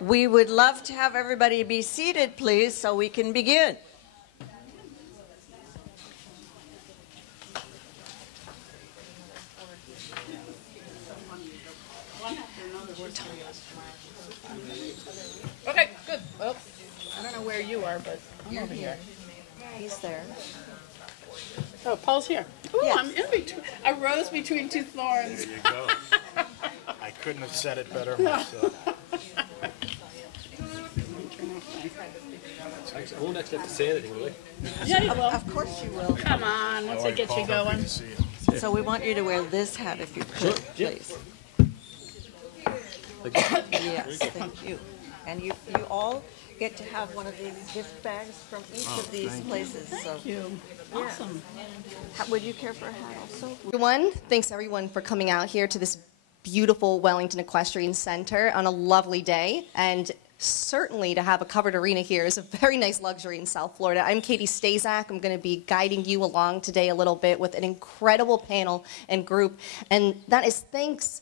We would love to have everybody be seated, please, so we can begin. Okay, good. Well, I don't know where you are, but I'm over here. He's there. Oh, Paul's here. Ooh, Yes. I'm in between. A rose between two thorns. There you go. I couldn't have said it better myself. I won't actually have to say anything, will I? Yeah, you will. Of course you will. Come on, once I get you going. So we want you to wear this hat if you could, please. Yes, thank you. And you all get to have one of these gift bags from each of these places. Thank you. Awesome. Would you care for a hat also? Everyone, thanks everyone for coming out here to this beautiful Wellington Equestrian Center on a lovely day. And certainly to have a covered arena here is a very nice luxury in South Florida. I'm Katie Stazak. I'm going to be guiding you along today a little bit with an incredible panel and group. And that is thanks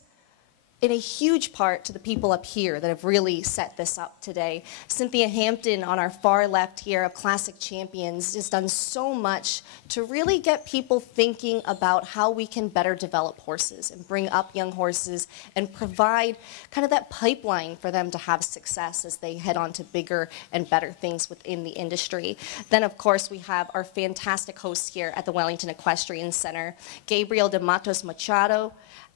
in a huge part to the people up here that have really set this up today. Cynthia Hampton on our far left here of Classic Champions has done so much to really get people thinking about how we can better develop horses and bring up young horses and provide kind of that pipeline for them to have success as they head on to bigger and better things within the industry. Then, of course, we have our fantastic hosts here at the Wellington Equestrian Center, Gabriel de Matos Machado.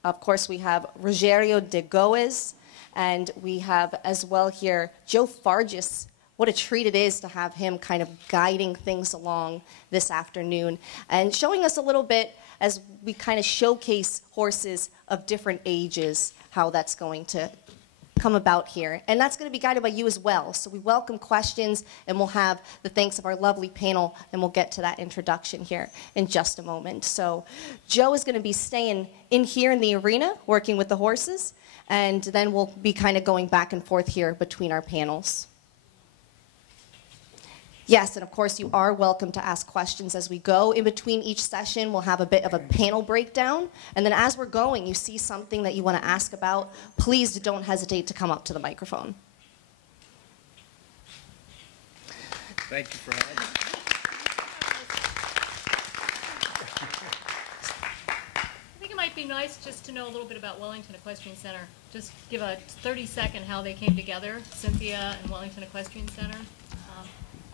Of course, we have Rogerio de Goes, and we have as well here Joe Fargis. What a treat it is to have him kind of guiding things along this afternoon and showing us a little bit as we kind of showcase horses of different ages, how that's going to come about here. And that's going to be guided by you as well. So we welcome questions, and we'll have the thanks of our lovely panel, and we'll get to that introduction here in just a moment. So Joe is going to be staying in here in the arena, working with the horses, and then we'll be kind of going back and forth here between our panels. Yes, and of course you are welcome to ask questions as we go. In between each session, we'll have a bit of a panel breakdown. And then as we're going, you see something that you want to ask about, please don't hesitate to come up to the microphone. Thank you for having me. I think it might be nice just to know a little bit about Wellington Equestrian Center. Just give a 30-second how they came together, Cynthia and Wellington Equestrian Center.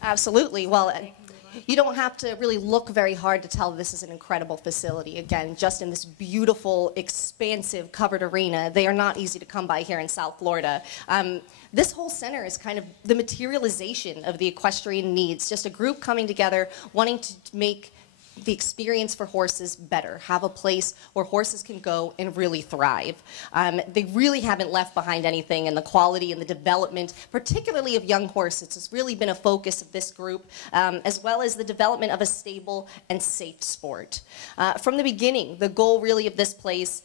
Absolutely. Well, you don't have to really look very hard to tell this is an incredible facility. Again, just in this beautiful, expansive, covered arena. They are not easy to come by here in South Florida. This whole center is kind of the materialization of the equestrian needs. Just a group coming together, wanting to make the experience for horses better, have a place where horses can go and really thrive. They really haven't left behind anything in the quality and the development, particularly of young horses. It's really been a focus of this group, as well as the development of a stable and safe sport. From the beginning, the goal really of this place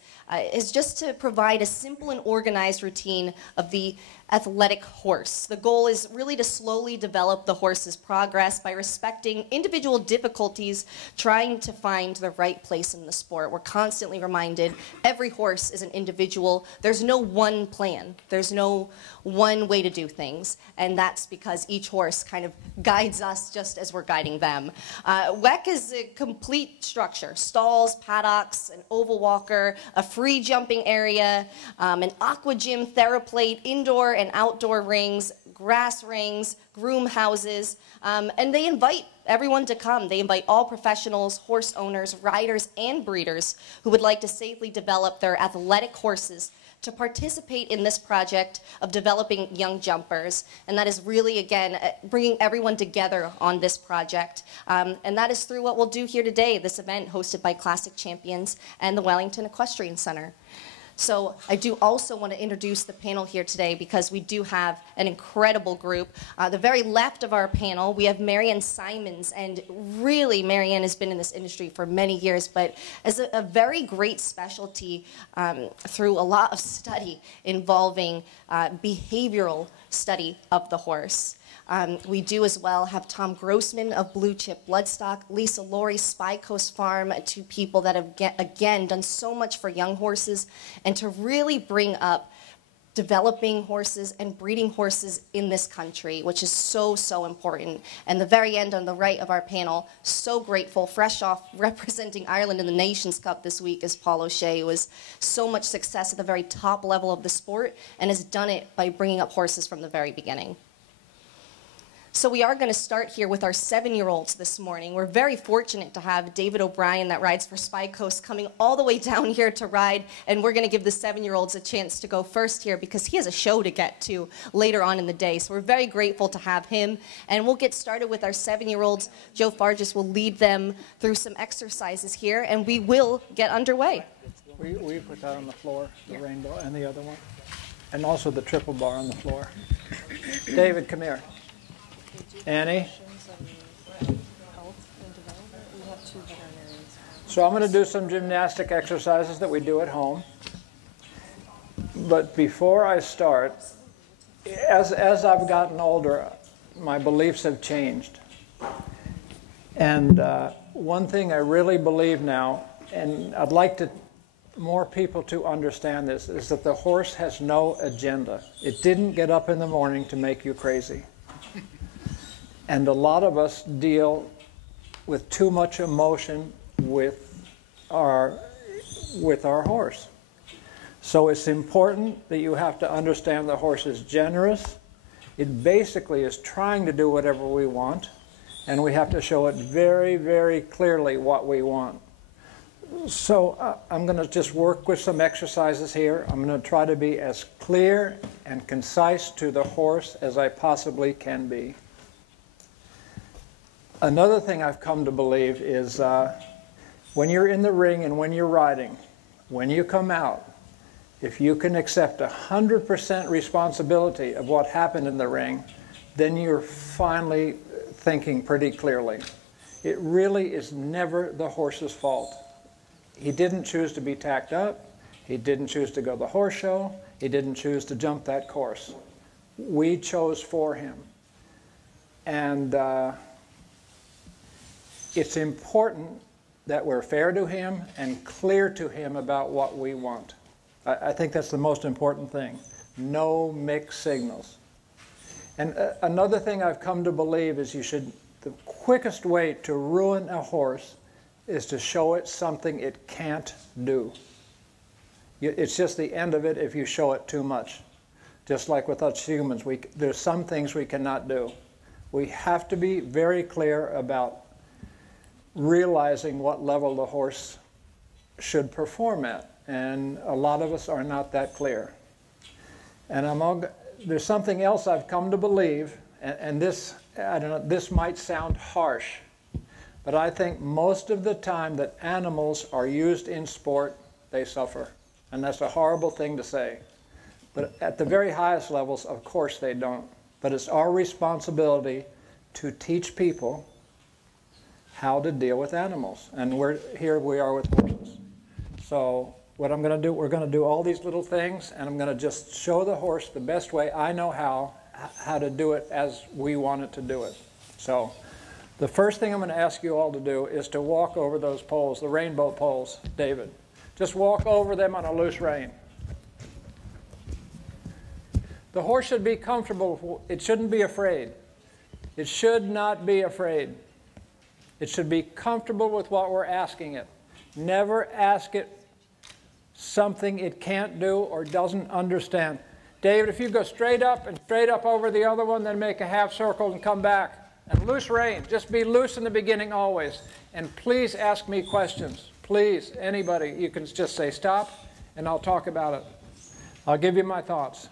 is just to provide a simple and organized routine of the athletic horse. The goal is really to slowly develop the horse's progress by respecting individual difficulties, trying to find the right place in the sport. We're constantly reminded every horse is an individual. There's no one plan. There's no one way to do things, and that's because each horse kind of guides us just as we're guiding them. WEC is a complete structure: stalls, paddocks, an oval walker, a free jumping area, an aqua gym, theraplate, indoor and outdoor rings, grass rings, groom houses, and they invite everyone to come. They invite all professionals, horse owners, riders, and breeders who would like to safely develop their athletic horses to participate in this project of developing young jumpers. And that is really, again, bringing everyone together on this project. And that is through what we'll do here today, this event hosted by Classic Champions and the Wellington Equestrian Center. So I do also want to introduce the panel here today because we do have an incredible group. The very left of our panel, we have Marianne Simons, and really Marianne has been in this industry for many years, but as a very great specialty through a lot of study involving behavioral study of the horse. We do as well have Tom Grossman of Blue Chip Bloodstock, Lisa Laurie, Spy Coast Farm, two people that have, again, done so much for young horses and to really bring up developing horses and breeding horses in this country, which is so, so important. And the very end on the right of our panel, so grateful, fresh off representing Ireland in the Nations Cup this week is Paul O'Shea, who has so much success at the very top level of the sport and has done it by bringing up horses from the very beginning. So we are going to start here with our 7-year-olds this morning. We're very fortunate to have David O'Brien that rides for Spy Coast coming all the way down here to ride, and we're going to give the 7-year-olds a chance to go first here because he has a show to get to later on in the day. So we're very grateful to have him, and we'll get started with our 7-year-olds. Joe Farges will lead them through some exercises here, and we will get underway. We put that on the floor, the rainbow, and the other one, and also the triple bar on the floor. David, come here. Annie? So I'm going to do some gymnastic exercises that we do at home. But before I start, as I've gotten older, my beliefs have changed. And one thing I really believe now, and I'd like more people to understand this, is that the horse has no agenda. It didn't get up in the morning to make you crazy. And a lot of us deal with too much emotion with our horse. So it's important that you have to understand the horse is generous. It basically is trying to do whatever we want, and we have to show it very, very clearly what we want. So I'm going to just work with some exercises here. I'm going to try to be as clear and concise to the horse as I possibly can be. Another thing I've come to believe is when you're in the ring and when you're riding, when you come out, if you can accept 100% responsibility of what happened in the ring, then you're finally thinking pretty clearly. It really is never the horse's fault. He didn't choose to be tacked up. He didn't choose to go to the horse show. He didn't choose to jump that course. We chose for him. And it's important that we're fair to him and clear to him about what we want. I think that's the most important thing. No mixed signals. And another thing I've come to believe is the quickest way to ruin a horse is to show it something it can't do. It's just the end of it if you show it too much. Just like with us humans, there's some things we cannot do. We have to be very clear about realizing what level the horse should perform at. And a lot of us are not that clear. And there's something else I've come to believe, and this, I don't know, this might sound harsh, but I think most of the time that animals are used in sport, they suffer. And that's a horrible thing to say. But at the very highest levels, of course they don't. But it's our responsibility to teach people how to deal with animals. And here we are with horses. So what I'm going to do, we're going to do all these little things, and I'm going to just show the horse the best way I know how to do it as we want it to do it. So the first thing I'm going to ask you all to do is to walk over those poles, the rainbow poles, David. Just walk over them on a loose rein. The horse should be comfortable. It shouldn't be afraid. It should not be afraid. It should be comfortable with what we're asking it. Never ask it something it can't do or doesn't understand. David, if you go straight up and straight up over the other one, then make a half circle and come back. And loose rein. Just be loose in the beginning always. And please ask me questions. Please, anybody. You can just say stop, and I'll talk about it. I'll give you my thoughts.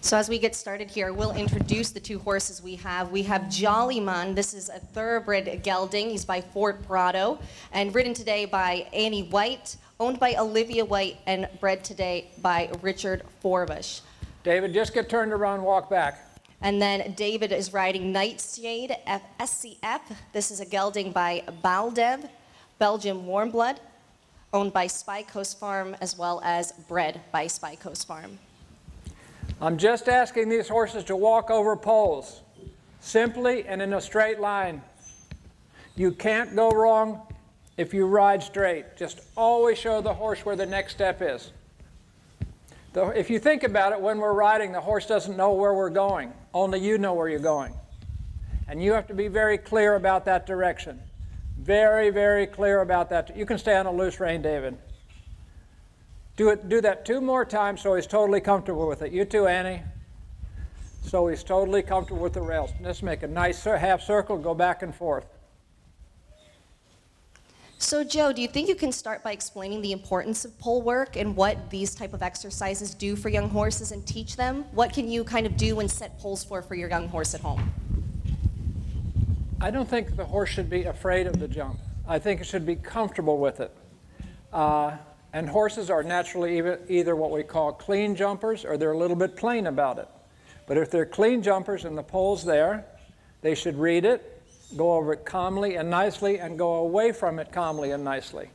So as we get started here, we'll introduce the two horses we have. We have Jollyman. This is a thoroughbred gelding. He's by Fort Prado and ridden today by Annie White, owned by Olivia White, and bred today by Richard Forbush. David, just get turned around, walk back. And then David is riding Nightshade SCF. This is a gelding by Baldev, Belgian Warmblood, owned by Spy Coast Farm, as well as bred by Spy Coast Farm. I'm just asking these horses to walk over poles, simply and in a straight line. You can't go wrong if you ride straight. Just always show the horse where the next step is. If you think about it, when we're riding, the horse doesn't know where we're going. Only you know where you're going. And you have to be very clear about that direction. Very, very clear about that. You can stay on a loose rein, David. Do that 2 more times so he's totally comfortable with it. You too, Annie. So he's totally comfortable with the rails. Just make a nice half circle, go back and forth. So Joe, do you think you can start by explaining the importance of pole work and what these type of exercises do for young horses and teach them? What can you kind of do and set poles for your young horse at home? I don't think the horse should be afraid of the jump. I think it should be comfortable with it. And horses are naturally either what we call clean jumpers or they're a little bit plain about it. But if they're clean jumpers and the pole's there, they should read it, go over it calmly and nicely, and go away from it calmly and nicely.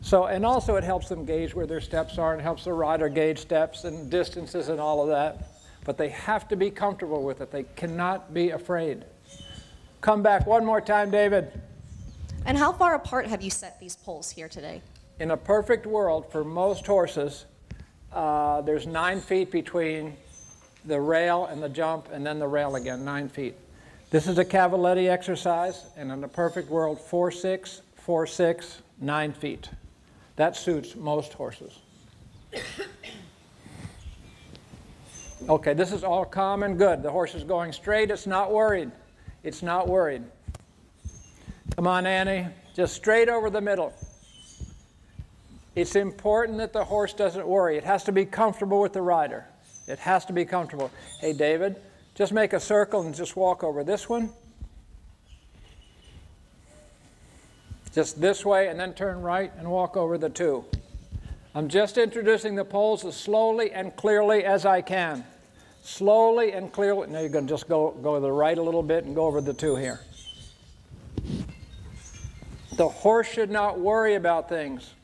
So, and also it helps them gauge where their steps are and helps the rider gauge steps and distances and all of that. But they have to be comfortable with it. They cannot be afraid. Come back one more time, David. And how far apart have you set these poles here today? In a perfect world, for most horses, there's 9 feet between the rail and the jump, and then the rail again, 9 feet. This is a Cavaletti exercise, and in a perfect world, 4-6, 4-6, 9 feet. That suits most horses. Okay, this is all calm and good. The horse is going straight. It's not worried. It's not worried. Come on, Annie. Just straight over the middle. It's important that the horse doesn't worry. It has to be comfortable with the rider. It has to be comfortable. Hey, David, just make a circle and just walk over this one. Just this way, and then turn right and walk over the 2. I'm just introducing the poles as slowly and clearly as I can. Slowly and clearly. Now you're going to just go to the right a little bit and go over the 2 here. The horse should not worry about things.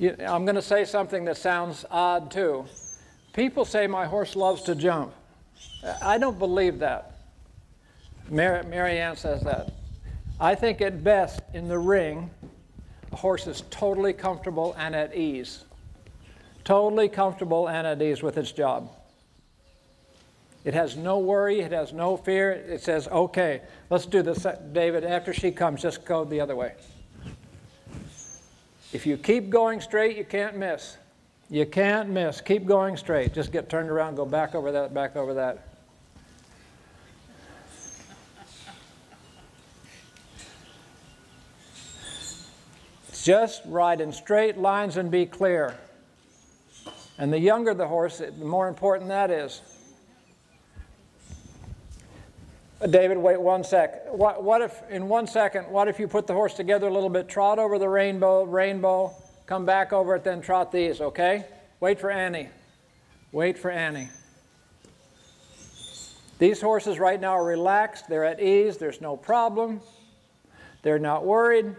I'm going to say something that sounds odd too. People say my horse loves to jump. I don't believe that. Mary Ann says that. I think at best in the ring, a horse is totally comfortable and at ease. Totally comfortable and at ease with its job. It has no worry, it has no fear. It says, okay, let's do this. David, after she comes, just go the other way. If you keep going straight, you can't miss. You can't miss. Keep going straight. Just get turned around, go back over that, back over that. Just ride in straight lines and be clear. And the younger the horse, the more important that is. David, wait 1 sec. What if, in 1 second, what if you put the horse together a little bit, trot over the rainbow, come back over it, then trot these, okay? Wait for Annie. Wait for Annie. These horses right now are relaxed, they're at ease, there's no problem, they're not worried.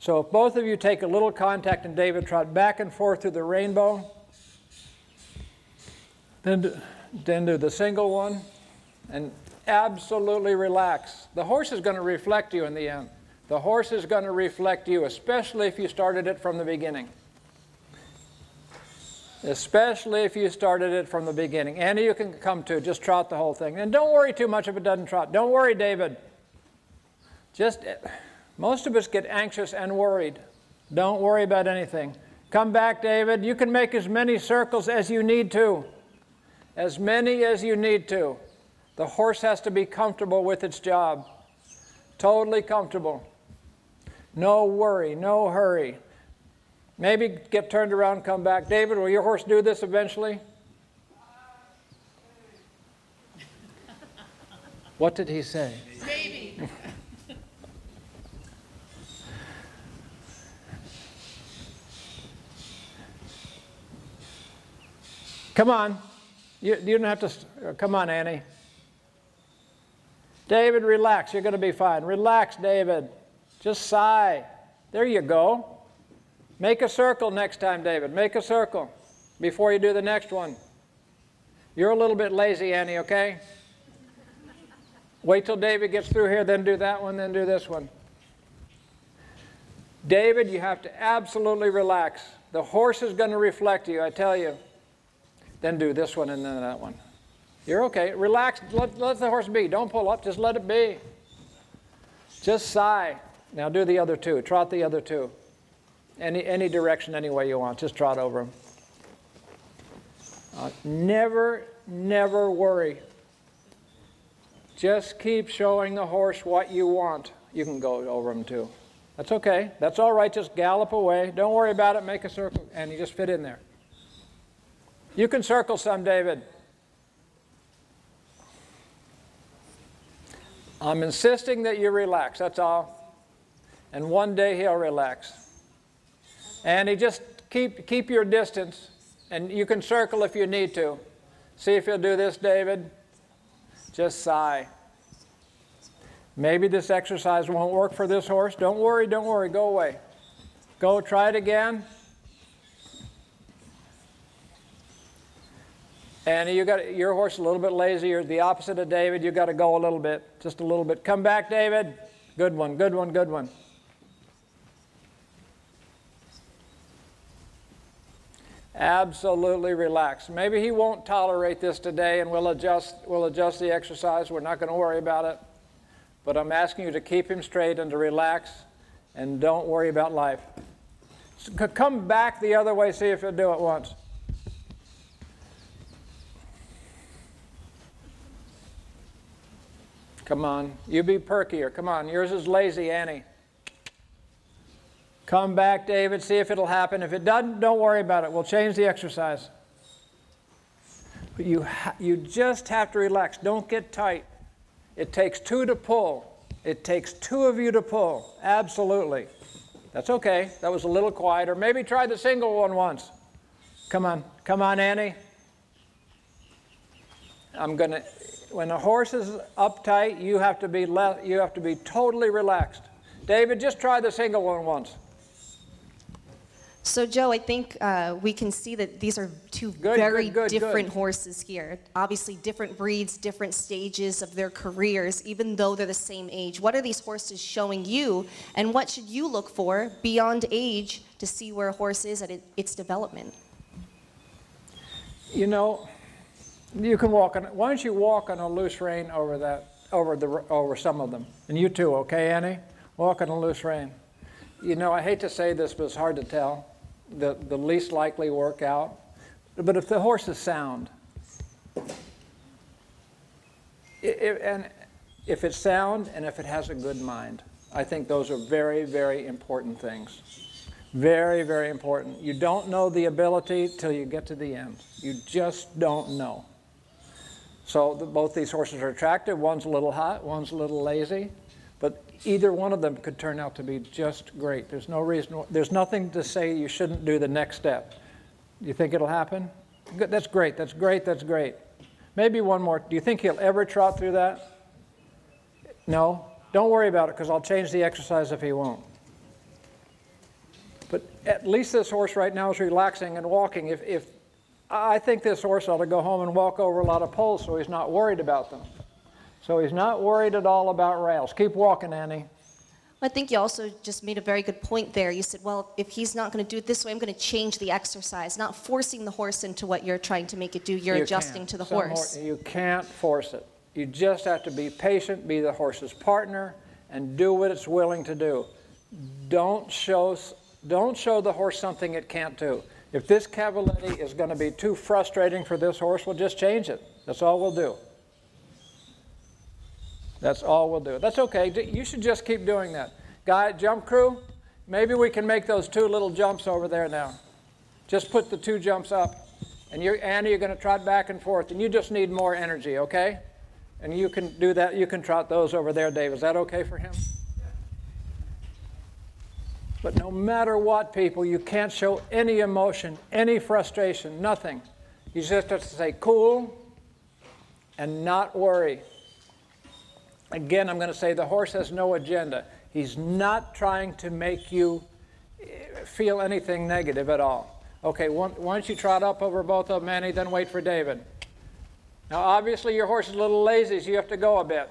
So if both of you take a little contact and David trot back and forth through the rainbow, then do the single one, and absolutely relax. The horse is going to reflect you in the end. The horse is going to reflect you, especially if you started it from the beginning. Especially if you started it from the beginning. Annie, you can come too. Just trot the whole thing. And don't worry too much if it doesn't trot. Don't worry, David. Most of us get anxious and worried. Don't worry about anything. Come back, David. You can make as many circles as you need to. As many as you need to. The horse has to be comfortable with its job. Totally comfortable. No worry, no hurry. Maybe get turned around, come back. David, will your horse do this eventually? What did he say? Maybe. Come on. You don't have to. Come on, Annie. David, relax. You're going to be fine. Relax, David. Just sigh. There you go. Make a circle next time, David. Make a circle before you do the next one. You're a little bit lazy, Annie, okay? Wait till David gets through here, then do that one, then do this one. David, you have to absolutely relax. The horse is going to reflect you, I tell you. Then do this one and then that one. You're okay. Relax. Let the horse be. Don't pull up. Just let it be. Just sigh. Now do the other two. Trot the other two. Any direction, any way you want. Just trot over them. Never worry. Just keep showing the horse what you want. You can go over them too. That's okay. That's all right. Just gallop away. Don't worry about it. Make a circle. And you just fit in there. You can circle some, David. I'm insisting that you relax. That's all. And one day he'll relax. And just keep your distance. And you can circle if you need to. See if you'll do this, David. Just sigh. Maybe this exercise won't work for this horse. Don't worry, don't worry. Go away. Go, try it again. And your horse is a little bit lazy. You're the opposite of David. You've got to go a little bit, just a little bit. Come back, David. Good one, good one, good one. Absolutely relax. Maybe he won't tolerate this today, and we'll adjust the exercise. We're not going to worry about it. But I'm asking you to keep him straight and to relax, and don't worry about life. So come back the other way, see if he'll do it once. Come on, you be perkier. Come on, yours is lazy, Annie. Come back, David, see if it'll happen. If it doesn't, don't worry about it. We'll change the exercise. But you just have to relax. Don't get tight. It takes two to pull. It takes two of you to pull. Absolutely. That's okay. That was a little quieter. Maybe try the single one once. Come on. Come on, Annie. When the horse is uptight, you have to be totally relaxed. David, just try the single one once. So, Joe, I think we can see that these are two very different horses here. Obviously, different breeds, different stages of their careers, even though they're the same age. What are these horses showing you, and what should you look for beyond age to see where a horse is at its development? You know, you can walk on. Why don't you walk on a loose rein over some of them, and you too, okay, Annie? Walk on a loose rein. You know, I hate to say this, but it's hard to tell. The least likely workout. But if the horse is sound, and if it's sound and if it has a good mind, I think those are very, very important things. Very, very important. You don't know the ability till you get to the end. You just don't know. So both these horses are attractive. One's a little hot, one's a little lazy. But either one of them could turn out to be just great. There's no reason, there's nothing to say you shouldn't do the next step. You think it'll happen? Good, that's great, that's great, that's great. Maybe one more. Do you think he'll ever trot through that? No? Don't worry about it, because I'll change the exercise if he won't. But at least this horse right now is relaxing and walking. If I think this horse ought to go home and walk over a lot of poles so he's not worried about them. So he's not worried at all about rails. Keep walking, Annie. I think you also just made a very good point there. You said, well, if he's not going to do it this way, I'm going to change the exercise, not forcing the horse into what you're trying to make it do. You're adjusting to the horse. You can't force it. You just have to be patient, be the horse's partner, and do what it's willing to do. Don't show the horse something it can't do. If this cavaletti is going to be too frustrating for this horse, we'll just change it. That's all we'll do. That's all we'll do. That's okay. You should just keep doing that. Guy, jump crew, maybe we can make those two little jumps over there now. Just put the two jumps up. And Annie, you're going to trot back and forth. And you just need more energy, okay? And you can do that. You can trot those over there, Dave. Is that okay for him? But no matter what, people, you can't show any emotion, any frustration, nothing. You just have to stay cool and not worry. Again, I'm going to say the horse has no agenda. He's not trying to make you feel anything negative at all. Okay, once you trot up over both of them, Annie, then wait for David. Now, obviously, your horse is a little lazy, so you have to go a bit.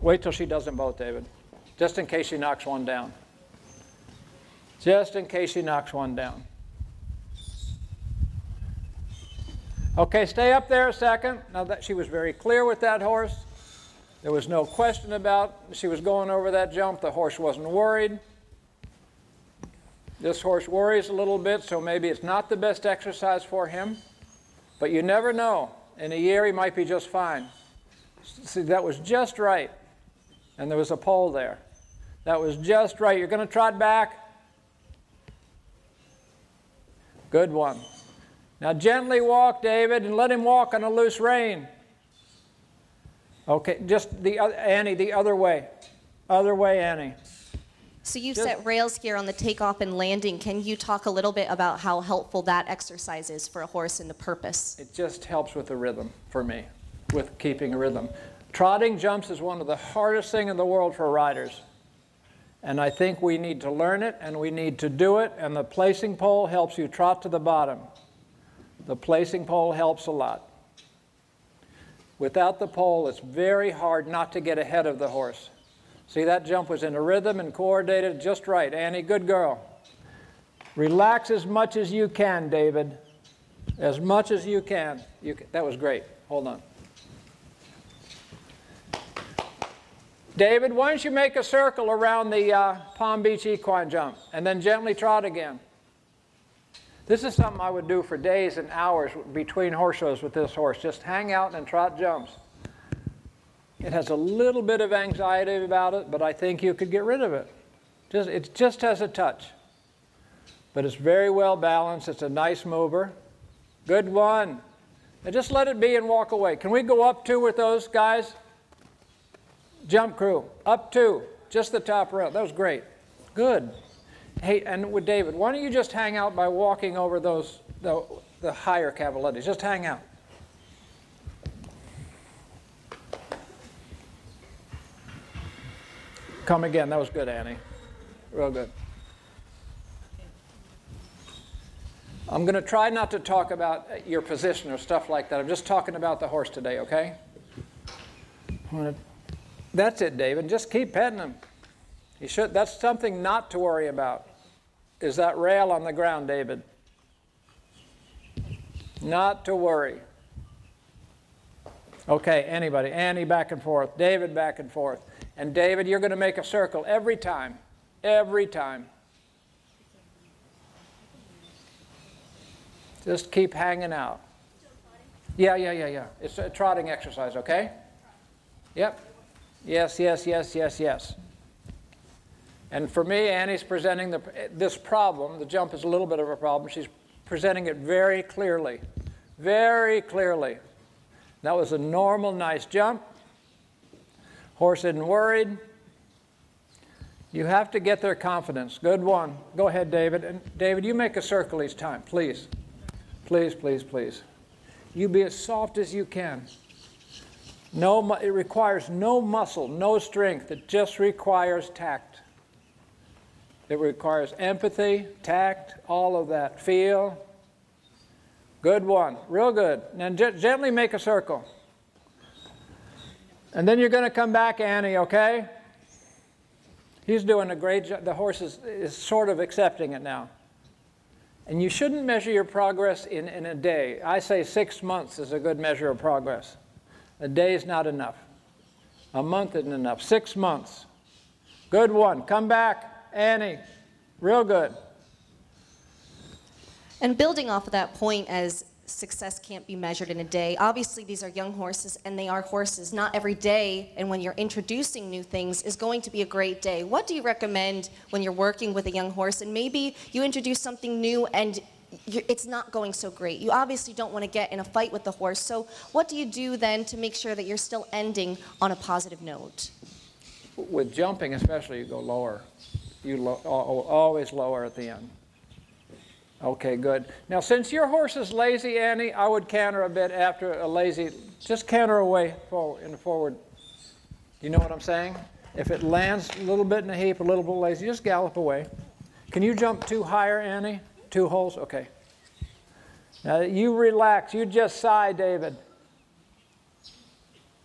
Wait till she does them both, David. Just in case she knocks one down. Just in case she knocks one down. Okay, stay up there a second. Now that she was very clear with that horse. There was no question about she was going over that jump. The horse wasn't worried. This horse worries a little bit, so maybe it's not the best exercise for him. But you never know. In a year, he might be just fine. See, that was just right. And there was a pole there. That was just right. You're going to trot back. Good one. Now gently walk, David, and let him walk on a loose rein. Okay, just Annie, the other way. Other way, Annie. So you've set rails here on the takeoff and landing. Can you talk a little bit about how helpful that exercise is for a horse and the purpose? It just helps with the rhythm for me, with keeping a rhythm. Trotting jumps is one of the hardest things in the world for riders. And I think we need to learn it, and we need to do it, and the placing pole helps you trot to the bottom. The placing pole helps a lot. Without the pole, it's very hard not to get ahead of the horse. See, that jump was in a rhythm and coordinated just right. Annie, good girl. Relax as much as you can, David. As much as you can. That was great. Hold on. David, why don't you make a circle around the Palm Beach equine jump and then gently trot again. This is something I would do for days and hours between horse shows with this horse. Just hang out and trot jumps. It has a little bit of anxiety about it, but I think you could get rid of it. It just has a touch. But it's very well balanced. It's a nice mover. Good one. Now just let it be and walk away. Can we go up 2 with those guys? Jump crew. Up 2. Just the top row. That was great. Good. Hey, and with David, why don't you just hang out by walking over those, the higher cavaletti. Just hang out. Come again. That was good, Annie. Real good. I'm going to try not to talk about your position or stuff like that. I'm just talking about the horse today, okay? That's it, David. Just keep petting him. You should. That's something not to worry about. Is that rail on the ground, David? Not to worry. Okay, anybody. Annie back and forth. David back and forth. And David, you're going to make a circle every time. Every time. Just keep hanging out. Yeah. It's a trotting exercise, okay? Yep. Yes. And for me, Annie's presenting this problem. The jump is a little bit of a problem. She's presenting it very clearly. Very clearly. That was a normal, nice jump. Horse isn't worried. You have to get their confidence. Good one. Go ahead, David. And David, you make a circle each time, please. Please. You be as soft as you can. No, it requires no muscle, no strength. It just requires tact. It requires empathy, tact, all of that. Feel. Good one. Real good. Now gently make a circle. And then you're going to come back, Annie, okay? He's doing a great job. The horse is sort of accepting it now. And you shouldn't measure your progress in a day. I say 6 months is a good measure of progress. A day is not enough. A month isn't enough. 6 months. Good one. Come back, Annie. Real good. And building off of that point, as success can't be measured in a day, obviously these are young horses and they are horses. Not every day, and when you're introducing new things, is going to be a great day. What do you recommend when you're working with a young horse and maybe you introduce something new and it's not going so great? You obviously don't want to get in a fight with the horse. So what do you do then to make sure that you're still ending on a positive note? With jumping especially, you go lower. Always lower at the end. Okay, good. Now, since your horse is lazy, Annie, I would canter a bit after a lazy. Just canter away forward. You know what I'm saying? If it lands a little bit in a heap, a little bit lazy, just gallop away. Can you jump 2 higher, Annie? 2 holes? Okay. Now, you relax. You just sigh, David.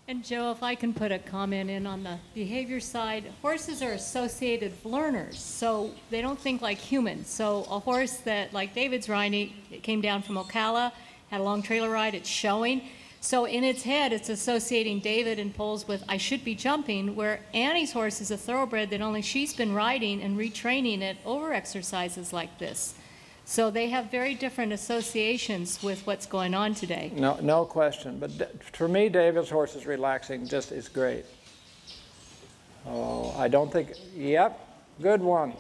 And Joe, if I can put a comment in on the behavior side, horses are associative learners, so they don't think like humans. So a horse that, like David's riding, it came down from Ocala, had a long trailer ride, it's showing. So in its head, it's associating David and poles with, I should be jumping, where Annie's horse is a thoroughbred that only she's been riding and retraining it over exercises like this. So they have very different associations with what's going on today. No question. But for me, David's horse is relaxing, just is great. Oh, I don't think, yep, good one.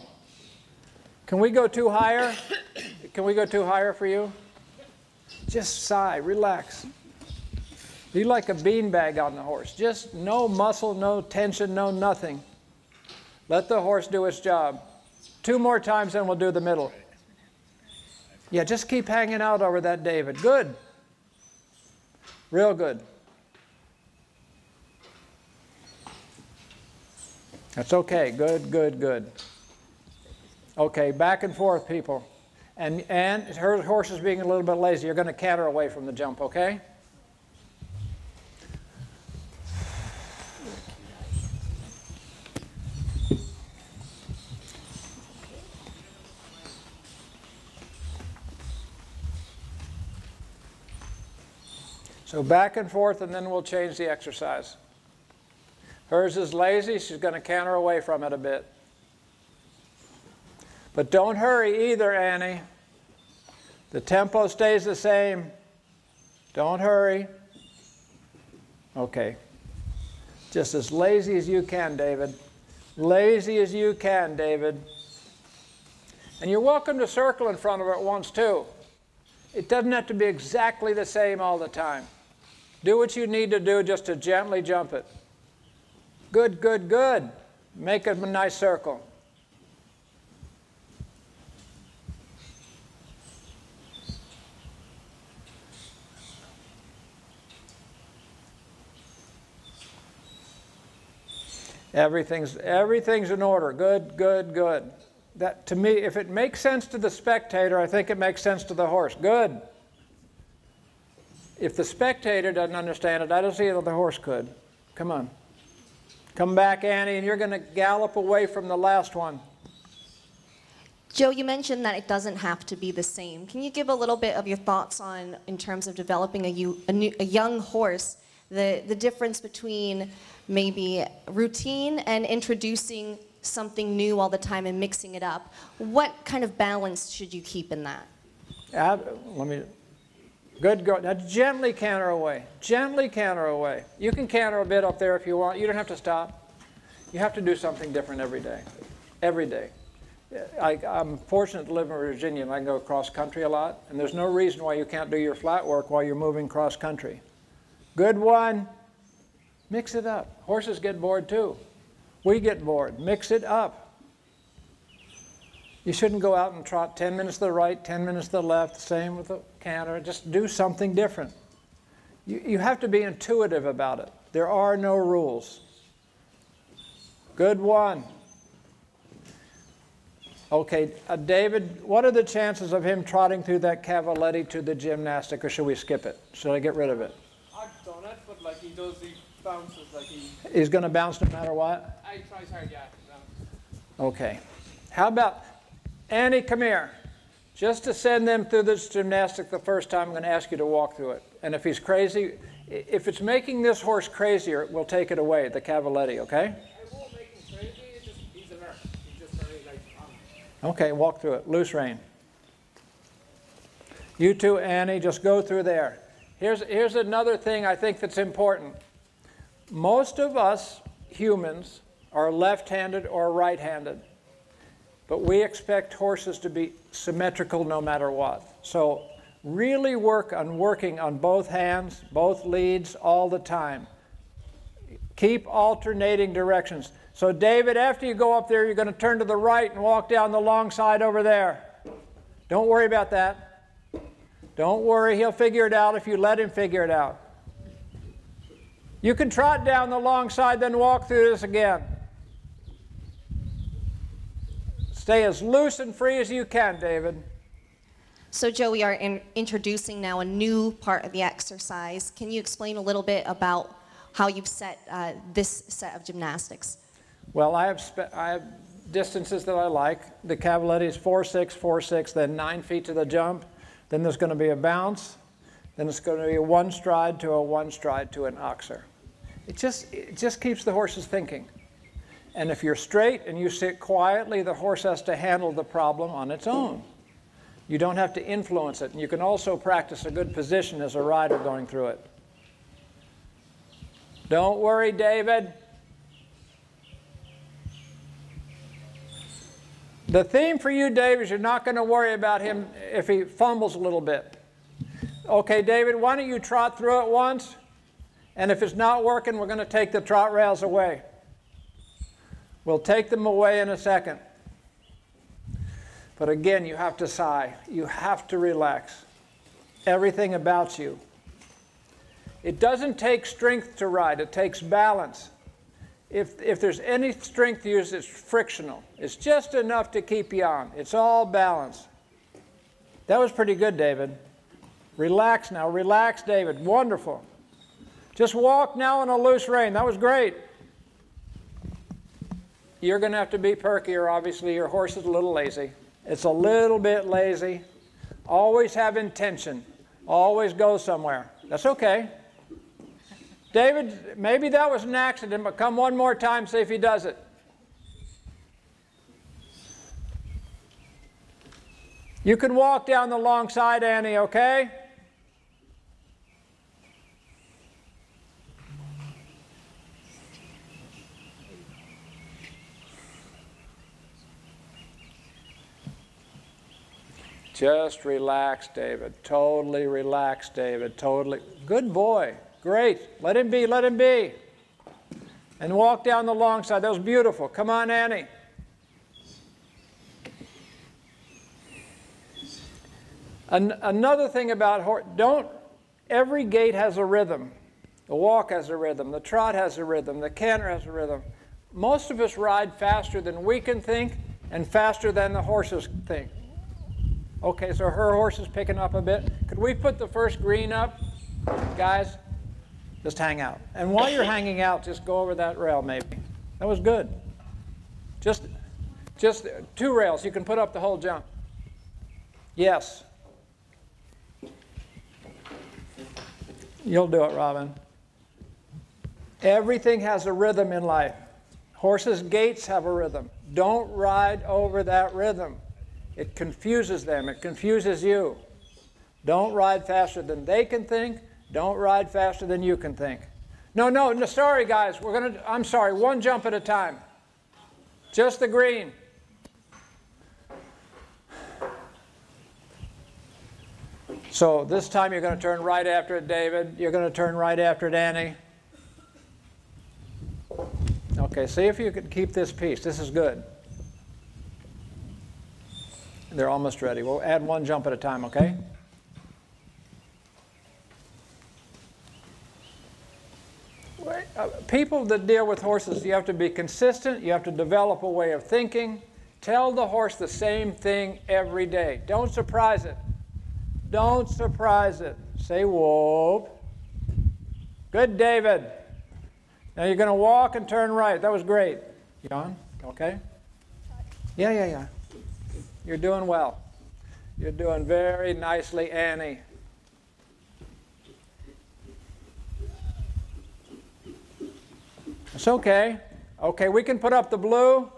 Can we go too higher? Can we go too higher for you? Just sigh, relax. Be like a beanbag on the horse. Just no muscle, no tension, no nothing. Let the horse do its job. 2 more times, then we'll do the middle. Yeah, just keep hanging out over that, David. Good. Real good. That's okay. Good, good, good. Okay, back and forth, people. And her horse is being a little bit lazy. You're going to canter away from the jump, okay? So back and forth, and then we'll change the exercise. Hers is lazy. She's going to canter away from it a bit. But don't hurry either, Annie. The tempo stays the same. Don't hurry. Okay. Just as lazy as you can, David. Lazy as you can, David. And you're welcome to circle in front of her at once, too. It doesn't have to be exactly the same all the time. Do what you need to do just to gently jump it. Good, good, good. Make a nice circle. Everything's in order. Good, good, good. That, to me, if it makes sense to the spectator, I think it makes sense to the horse. Good. If the spectator doesn't understand it, I don't see how the horse could. Come on. Come back, Annie, and you're going to gallop away from the last one. Joe, you mentioned that it doesn't have to be the same. Can you give a little bit of your thoughts on, in terms of developing a young horse, the difference between maybe routine and introducing something new all the time and mixing it up? What kind of balance should you keep in that? Good, go. Now gently canter away. Gently canter away. You can canter a bit up there if you want. You don't have to stop. You have to do something different every day. Every day. I'm fortunate to live in Virginia and I can go cross country a lot, and there's no reason why you can't do your flat work while you're moving cross country. Good one. Mix it up. Horses get bored too. We get bored. Mix it up. You shouldn't go out and trot 10 minutes to the right, 10 minutes to the left, same with the canter. Just do something different. You have to be intuitive about it. There are no rules. Good one. Okay, David, what are the chances of him trotting through that cavaletti to the gymnastic, or should we skip it? Should I get rid of it? I've done it, but like he bounces like he... He's going to bounce no matter what? I tries hard, yeah. Okay. How about... Annie, come here. Just to send them through this gymnastic the first time, I'm going to ask you to walk through it. And if he's crazy, if it's making this horse crazier, we'll take it away, the cavaletti, okay? I won't make him crazy, he's alert. He's just very, like, Okay, walk through it. Loose rein. You too, Annie, just go through there. Here's another thing I think that's important. Most of us humans are left-handed or right-handed. But we expect horses to be symmetrical no matter what. So really work on working on both hands, both leads, all the time. Keep alternating directions. So David, after you go up there, you're going to turn to the right and walk down the long side over there. Don't worry about that. Don't worry, he'll figure it out if you let him figure it out. You can trot down the long side, then walk through this again. Stay as loose and free as you can, David. So Joe, we are introducing now a new part of the exercise. Can you explain a little bit about how you've set this set of gymnastics. Well, I have distances that I like. The Cavaletti is 4-6, 4-6, then 9 feet to the jump. Then there's going to be a bounce. Then it's going to be a 1 stride to a 1 stride to an oxer. It just keeps the horses thinking. And if you're straight and you sit quietly, the horse has to handle the problem on its own. You don't have to influence it. And you can also practice a good position as a rider going through it. Don't worry, David. The theme for you, Dave, is you're not going to worry about him if he fumbles a little bit. Okay, David, why don't you trot through it once? And if it's not working, we're going to take the trot rails away. We'll take them away in a second. But again, you have to sigh. You have to relax. Everything about you. It doesn't take strength to ride. It takes balance. If there's any strength used, it's frictional. It's just enough to keep you on. It's all balance. That was pretty good, David. Relax now. Relax, David. Wonderful. Just walk now on a loose rein. That was great. You're going to have to be perkier, obviously. Your horse is a little lazy. It's a little bit lazy. Always have intention. Always go somewhere. That's okay. David, maybe that was an accident, but come one more time, see if he does it. You can walk down the long side, Annie, okay? Just relax, David. Totally relax, David. Totally. Good boy. Great. Let him be. Let him be. And walk down the long side. That was beautiful. Come on, Annie. Another thing about horse, every gait has a rhythm. The walk has a rhythm. The trot has a rhythm. The canter has a rhythm. Most of us ride faster than we can think and faster than the horses think. Okay, so her horse is picking up a bit. Could we put the first green up, guys? Just hang out. And while you're hanging out, just go over that rail maybe. That was good. Just 2 rails. You can put up the whole jump. Yes. You'll do it, Robin. Everything has a rhythm in life. Horses' gaits have a rhythm. Don't ride over that rhythm. It confuses them. It confuses you. Don't ride faster than they can think. Don't ride faster than you can think. No, sorry, guys. I'm sorry. 1 jump at a time. Just the green. So this time you're going to turn right after it, David. You're going to turn right after it, Annie. Okay, see if you can keep this piece. This is good. They're almost ready. We'll add 1 jump at a time, okay? People that deal with horses, you have to be consistent. You have to develop a way of thinking. Tell the horse the same thing every day. Don't surprise it. Don't surprise it. Say, whoop. Good, David. Now you're going to walk and turn right. That was great. You on? Okay? Yeah. You're doing well. You're doing very nicely, Annie. It's okay. Okay, we can put up the blue.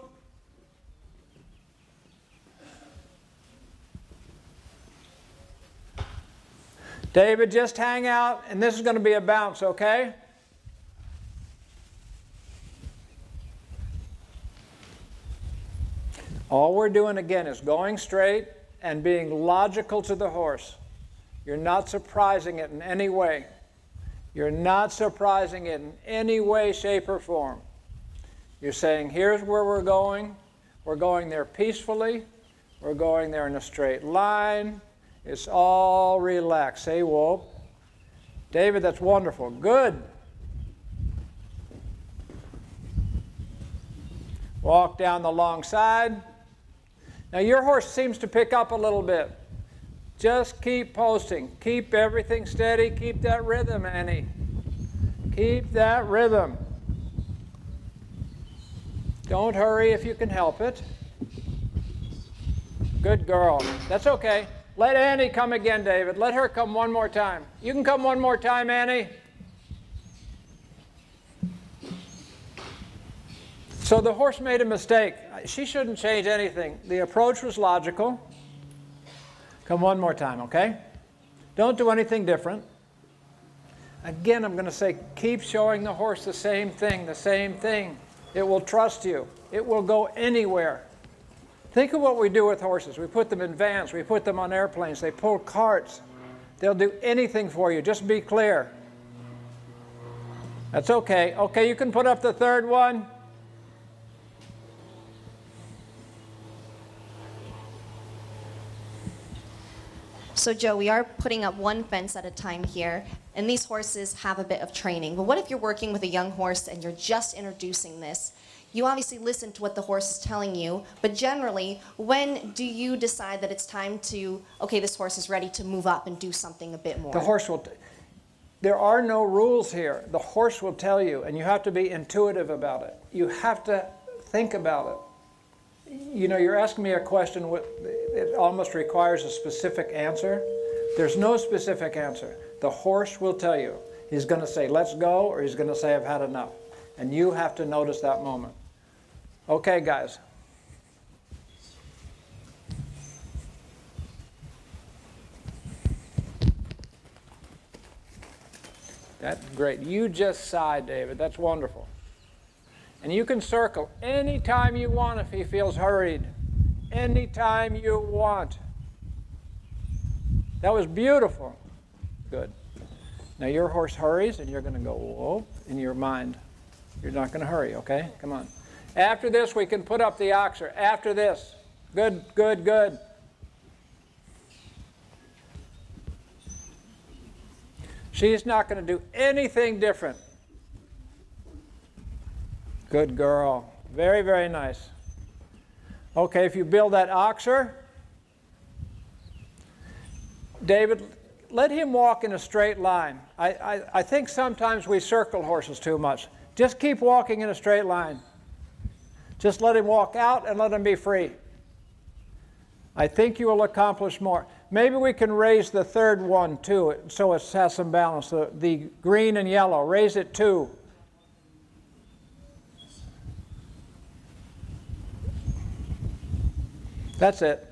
David, just hang out, and this is going to be a bounce, okay? All we're doing, again, is going straight and being logical to the horse. You're not surprising it in any way. You're not surprising it in any way, shape, or form. You're saying, here's where we're going. We're going there peacefully. We're going there in a straight line. It's all relaxed. Say, whoop. David, that's wonderful. Good. Walk down the long side. Now your horse seems to pick up a little bit. Just keep posting. Keep everything steady. Keep that rhythm, Annie. Keep that rhythm. Don't hurry if you can help it. Good girl. That's okay. Let Annie come again, David. Let her come one more time. You can come one more time, Annie. So the horse made a mistake. She shouldn't change anything. The approach was logical. Come one more time, okay? Don't do anything different. Again, I'm going to say, keep showing the horse the same thing, the same thing. It will trust you. It will go anywhere. Think of what we do with horses. We put them in vans. We put them on airplanes. They pull carts. They'll do anything for you. Just be clear. That's okay. Okay, you can put up the third one. So Joe, we are putting up one fence at a time here, and these horses have a bit of training. But what if you're working with a young horse and you're just introducing this? You obviously listen to what the horse is telling you, but generally, when do you decide that it's time to, okay, this horse is ready to move up and do something a bit more? The horse will, there are no rules here. The horse will tell you, and you have to be intuitive about it. You have to think about it. You know, you're asking me a question, it almost requires a specific answer. There's no specific answer. The horse will tell you. He's going to say, let's go, or he's going to say, I've had enough. And you have to notice that moment. Okay, guys. That's great. You just sighed, David. That's wonderful. And you can circle anytime you want if he feels hurried. Anytime you want. That was beautiful. Good. Now your horse hurries and you're going to go, whoa, in your mind. You're not going to hurry, okay? Come on. After this, we can put up the oxer. After this. Good, good, good. She's not going to do anything different. Good girl. Very, very nice. Okay, if you build that oxer, David, let him walk in a straight line. I think sometimes we circle horses too much. Just keep walking in a straight line. Just let him walk out and let him be free. I think you will accomplish more. Maybe we can raise the third one too, so it has some balance. The green and yellow, raise it too. That's it.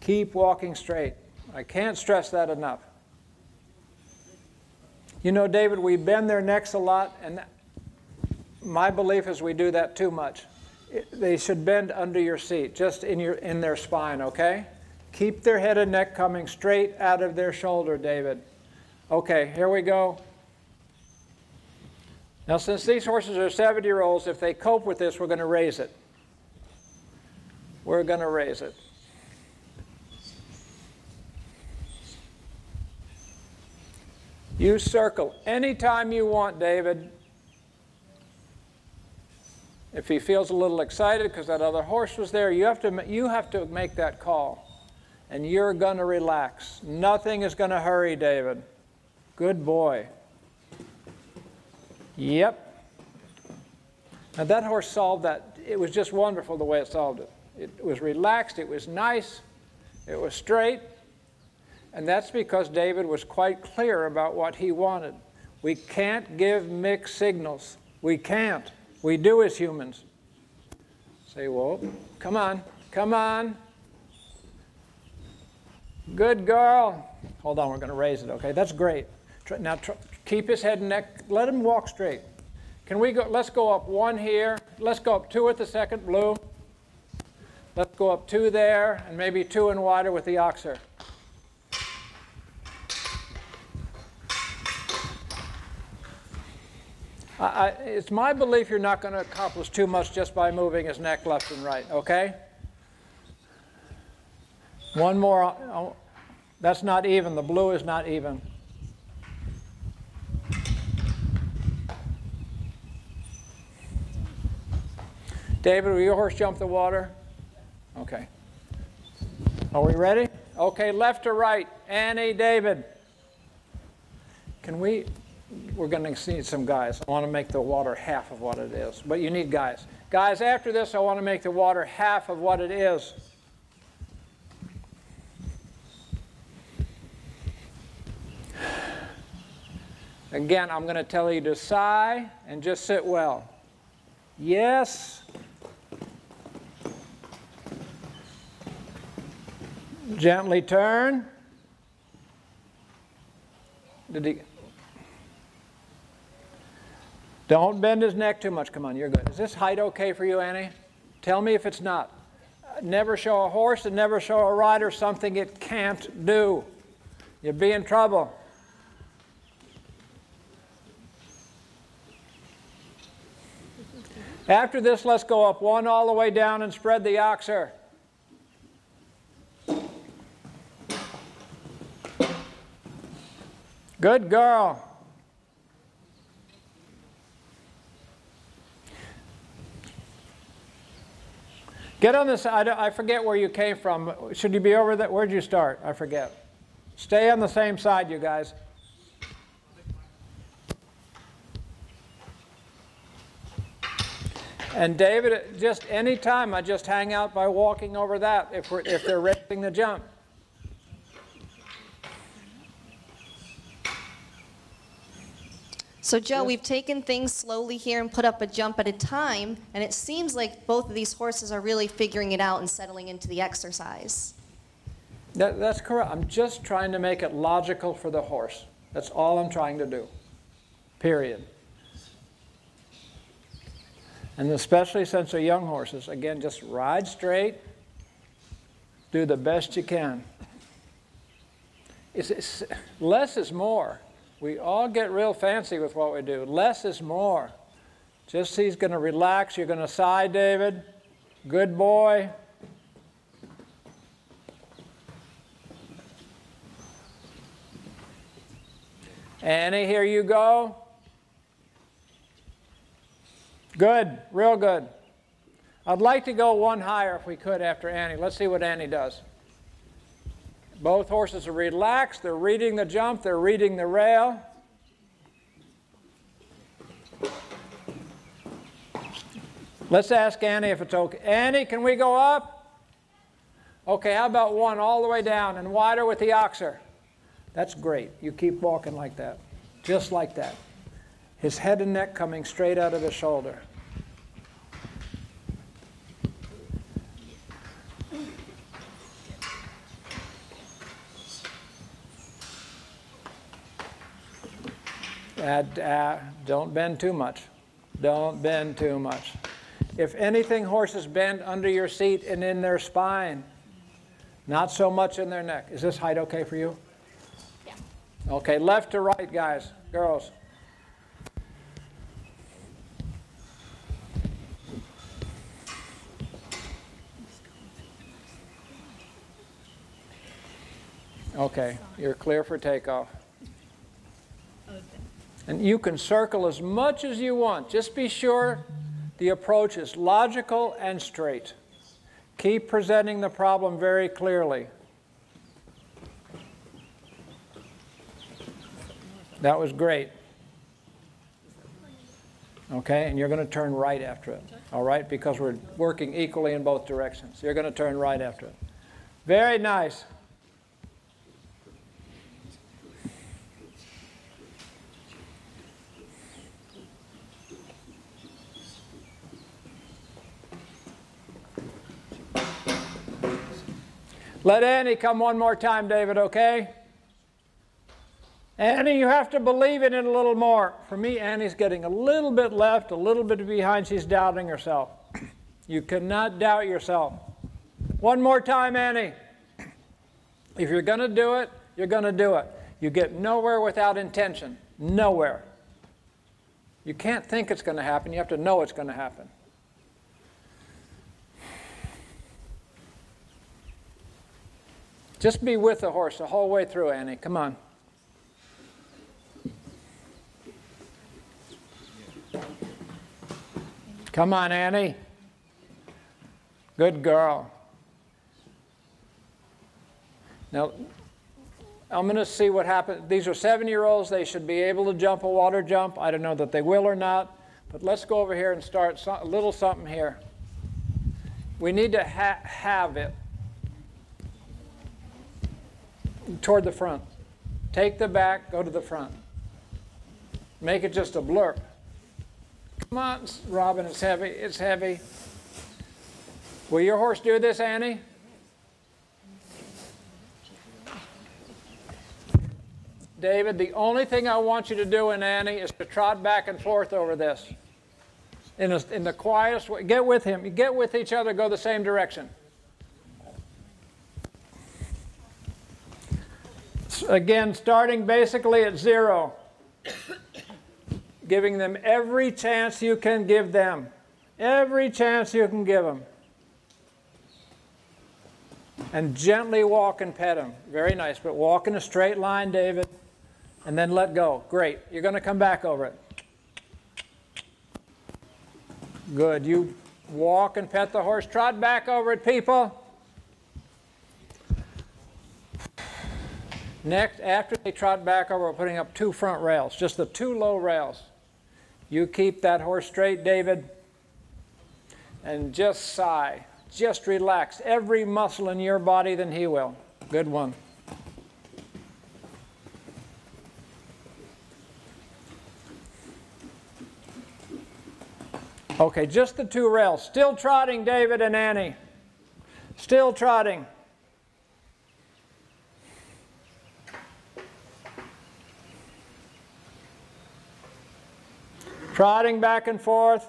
Keep walking straight. I can't stress that enough. You know, David, we bend their necks a lot, and my belief is we do that too much. They should bend under your seat, just in their spine, okay? Keep their head and neck coming straight out of their shoulder, David. Okay, here we go. Now, since these horses are 7-year-olds, if they cope with this, we're going to raise it. We're going to raise it. You circle anytime you want, David. If he feels a little excited because that other horse was there, you have to make that call. And you're going to relax. Nothing is going to hurry, David. Good boy. Yep. Now that horse solved that. It was just wonderful the way it solved it. It was relaxed, it was nice, it was straight. And that's because David was quite clear about what he wanted. We can't give mixed signals. We can't. We do as humans. Say, whoa, come on, come on. Good girl. Hold on, we're going to raise it, okay? That's great. Now keep his head and neck. Let him walk straight. Can we go? Let's go up 1 here. Let's go up 2 at the second, blue. Let's go up 2 there, and maybe 2 and wider with the oxer. It's my belief you're not going to accomplish too much just by moving his neck left and right, okay? 1 more. Oh, that's not even. The blue is not even. David, will your horse jump the water? Okay. Are we ready? Okay, left to right. Annie, David. Can we we're going to need some guys. I want to make the water half of what it is. But you need guys. Guys, after this, I want to make the water half of what it is. Again, I'm going to tell you to sigh and just sit well. Yes. Gently turn. Don't bend his neck too much. Come on, you're good. Is this height okay for you, Annie? Tell me if it's not. Never show a horse and never show a rider something it can't do. You'll be in trouble. After this, let's go up one all the way down and spread the oxer. Good girl. Get on this. I forget where you came from. Should you be over there? Where'd you start? I forget. Stay on the same side, you guys. And David, just any time, I just hang out by walking over that if they're racing the jump. So Joe, we've taken things slowly here and put up a jump at a time, and it seems like both of these horses are really figuring it out and settling into the exercise. That's correct. I'm just trying to make it logical for the horse. That's all I'm trying to do. Period. And especially since they're young horses, again, just ride straight, do the best you can. Less is more. We all get real fancy with what we do. Less is more. Just he's going to relax. You're going to sigh, David. Good boy. Annie, here you go. Good, real good. I'd like to go one higher if we could after Annie. Let's see what Annie does. Both horses are relaxed. They're reading the jump. They're reading the rail. Let's ask Annie if it's okay. Annie, can we go up? Okay, how about one all the way down and wider with the oxer? That's great. You keep walking like that, just like that. His head and neck coming straight out of his shoulder. Don't bend too much. Don't bend too much. If anything, horses bend under your seat and in their spine, not so much in their neck. Is this height okay for you? Yeah. Okay, left to right, guys, girls. Okay, you're clear for takeoff. And you can circle as much as you want. Just be sure the approach is logical and straight. Keep presenting the problem very clearly. That was great. Okay, and you're going to turn right after it. All right, because we're working equally in both directions. You're going to turn right after it. Very nice. Let Annie come one more time, David, okay? Annie, you have to believe in it a little more. For me, Annie's getting a little bit left, a little bit behind. She's doubting herself. You cannot doubt yourself. One more time, Annie. If you're going to do it, you're going to do it. You get nowhere without intention. Nowhere. You can't think it's going to happen. You have to know it's going to happen. Just be with the horse the whole way through, Annie. Come on. Come on, Annie. Good girl. Now, I'm going to see what happens. These are 7-year-olds. They should be able to jump a water jump. I don't know that they will or not. But let's go over here and start a little something here. We need to have it toward the front. Take the back, go to the front. Make it just a blurb. Come on, Robin, it's heavy, it's heavy. Will your horse do this, Annie? David, the only thing I want you to do in Annie is to trot back and forth over this. In the quietest way. Get with him. You get with each other, go the same direction. Again, starting basically at 0. Giving them every chance you can give them. Every chance you can give them. And gently walk and pet them. Very nice. But walk in a straight line, David. And then let go. Great. You're going to come back over it. Good. You walk and pet the horse. Trot back over it, people. Next, after they trot back over, we're putting up 2 front rails. Just the 2 low rails. You keep that horse straight, David. And just sigh. Just relax every muscle in your body, then he will. Good one. Okay, just the 2 rails. Still trotting, David and Annie. Still trotting. Trotting back and forth.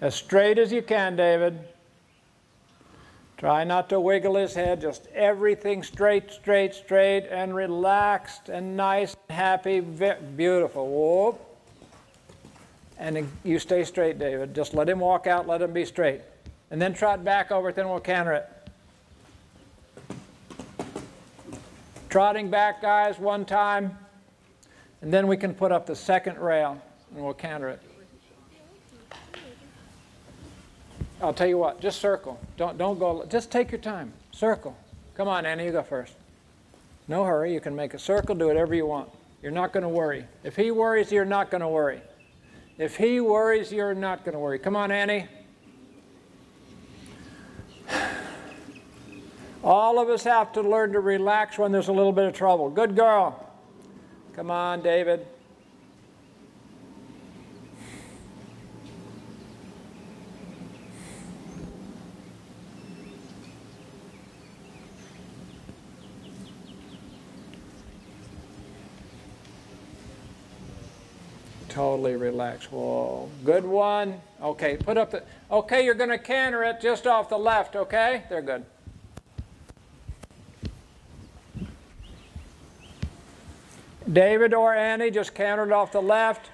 As straight as you can, David. Try not to wiggle his head. Just everything straight, straight, straight, and relaxed and nice and happy. Beautiful. Whoop. And you stay straight, David. Just let him walk out, let him be straight. And then trot back over it, then we'll canter it. Trotting back, guys, 1 time. And then we can put up the 2nd rail, and we'll canter it. I'll tell you what, just circle. Don't go, just take your time. Circle. Come on, Annie, you go first. No hurry, you can make a circle, do whatever you want. You're not going to worry. If he worries, you're not going to worry. If he worries, you're not going to worry. Come on, Annie. All of us have to learn to relax when there's a little bit of trouble. Good girl. Come on, David. Totally relax. Whoa. Good one. Okay, put up the... Okay, you're going to canter it just off the left, okay? They're good. David or Annie, just canter it off the left.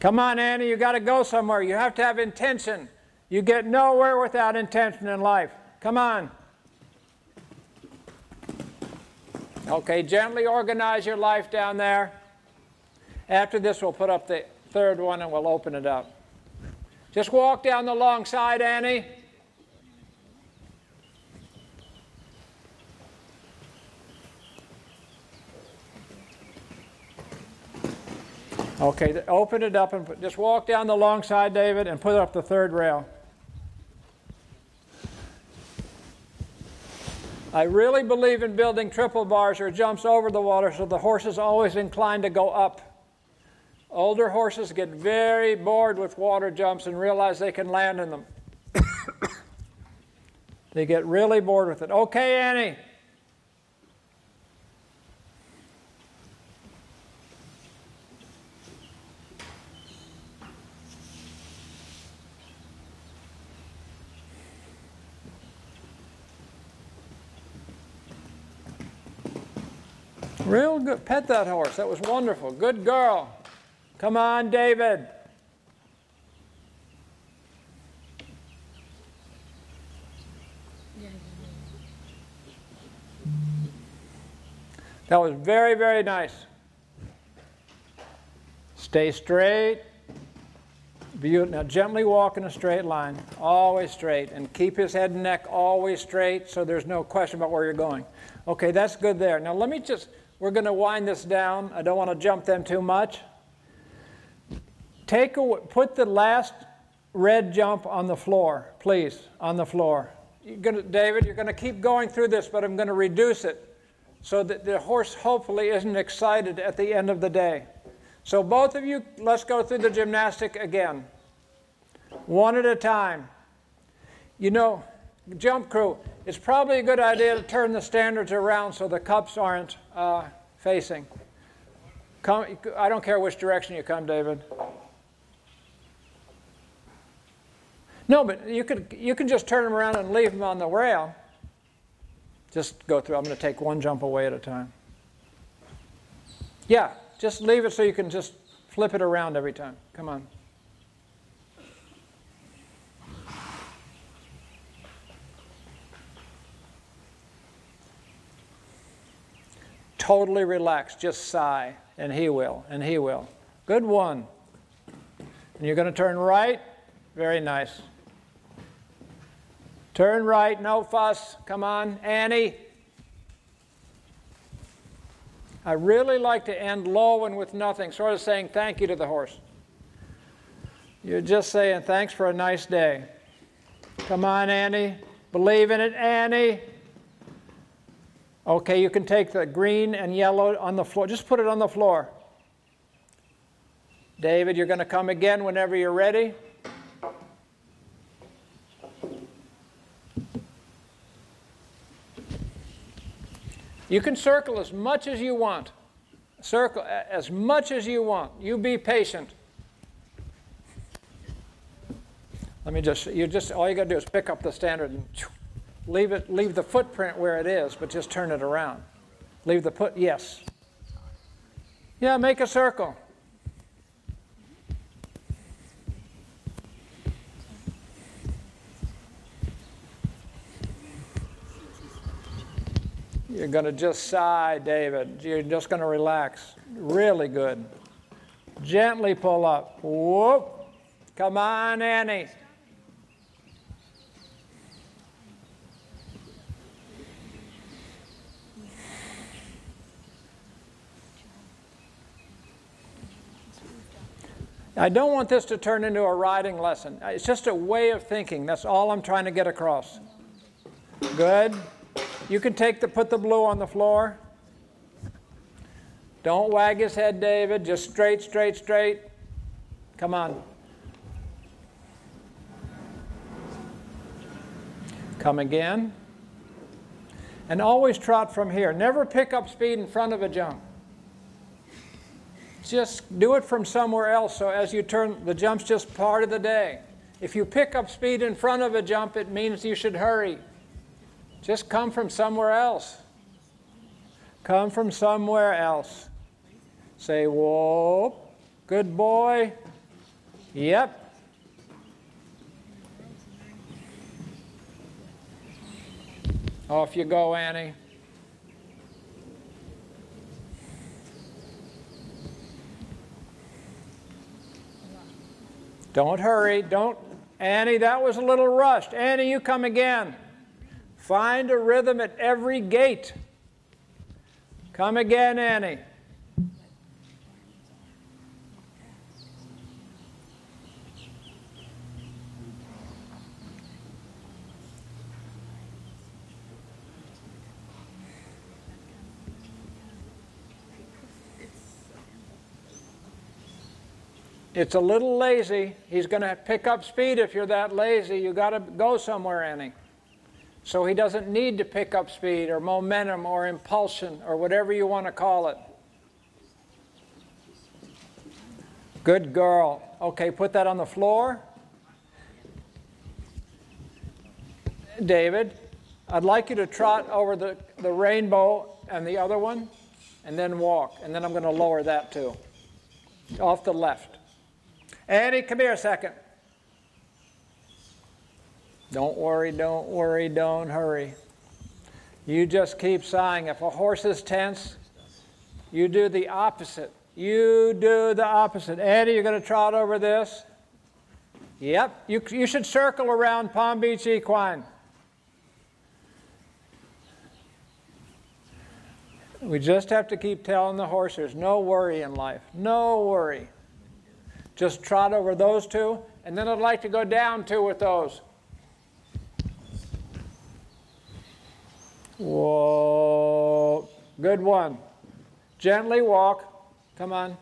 Come on, Annie, you got to go somewhere. You have to have intention. You get nowhere without intention in life. Come on. Okay, gently organize your life down there. After this, we'll put up the 3rd one and we'll open it up. Just walk down the long side, Annie. Okay, open it up and just walk down the long side, David, and put up the 3rd rail. I really believe in building triple bars or jumps over the water so the horse is always inclined to go up. Older horses get very bored with water jumps and realize they can land in them. They get really bored with it. Okay, Annie. Real good. Pet that horse. That was wonderful. Good girl. Come on, David. That was very, very nice. Stay straight. Now gently walk in a straight line, always straight, and keep his head and neck always straight so there's no question about where you're going. Okay, that's good there. Now let me we're going to wind this down. I don't want to jump them too much. Put the last red jump on the floor, please, on the floor. David, you're going to keep going through this, but I'm going to reduce it so that the horse hopefully isn't excited at the end of the day. So both of you, let's go through the gymnastic again. One at a time. You know, jump crew, it's probably a good idea to turn the standards around so the cups aren't facing. I don't care which direction you come, David. No, but you can just turn them around and leave them on the rail. Just go through. I'm going to take one jump away at a time. Yeah, just leave it so you can just flip it around every time. Come on. Totally relax. Just sigh. And he will. And he will. Good one. And you're going to turn right. Very nice. Turn right. No fuss. Come on. Annie. I really like to end low and with nothing, sort of saying thank you to the horse. You're just saying thanks for a nice day. Come on, Annie. Believe in it, Annie. Okay, you can take the green and yellow on the floor. Just put it on the floor. David, you're going to come again whenever you're ready. You can circle as much as you want. Circle as much as you want. You be patient. Let me all you got to do is pick up the standard and leave the footprint where it is, but just turn it around. Leave the yes. Yeah, make a circle. You're going to just sigh, David. You're just going to relax. Really good. Gently pull up. Whoop. Come on, Annie. I don't want this to turn into a riding lesson. It's just a way of thinking. That's all I'm trying to get across. Good. You can put the blue on the floor. Don't wag his head, David. Just straight, straight, straight. Come on. Come again. And always trot from here. Never pick up speed in front of a jump. Just do it from somewhere else, so as you turn, the jump's just part of the day. If you pick up speed in front of a jump, it means you should hurry. Just come from somewhere else. Come from somewhere else. Say, whoa, good boy. Yep. Off you go, Annie. Don't hurry. Don't. Annie, that was a little rushed. Annie, you come again. Find a rhythm at every gait. Come again, Annie. It's a little lazy. He's going to pick up speed if you're that lazy. You've got to go somewhere, Annie. So he doesn't need to pick up speed or momentum or impulsion or whatever you want to call it. Good girl. Okay, put that on the floor. David, I'd like you to trot over the rainbow and the other one, and then walk. And then I'm going to lower that too. Off the left. Annie, come here a second. Don't worry, don't worry, don't hurry. You just keep sighing. If a horse is tense, you do the opposite. You do the opposite. Eddie, you're going to trot over this. Yep, you should circle around Palm Beach Equine. We just have to keep telling the horse there's no worry in life. No worry. Just trot over those two, and then I'd like to go down two with those. Whoa, good one. Gently walk. Come on.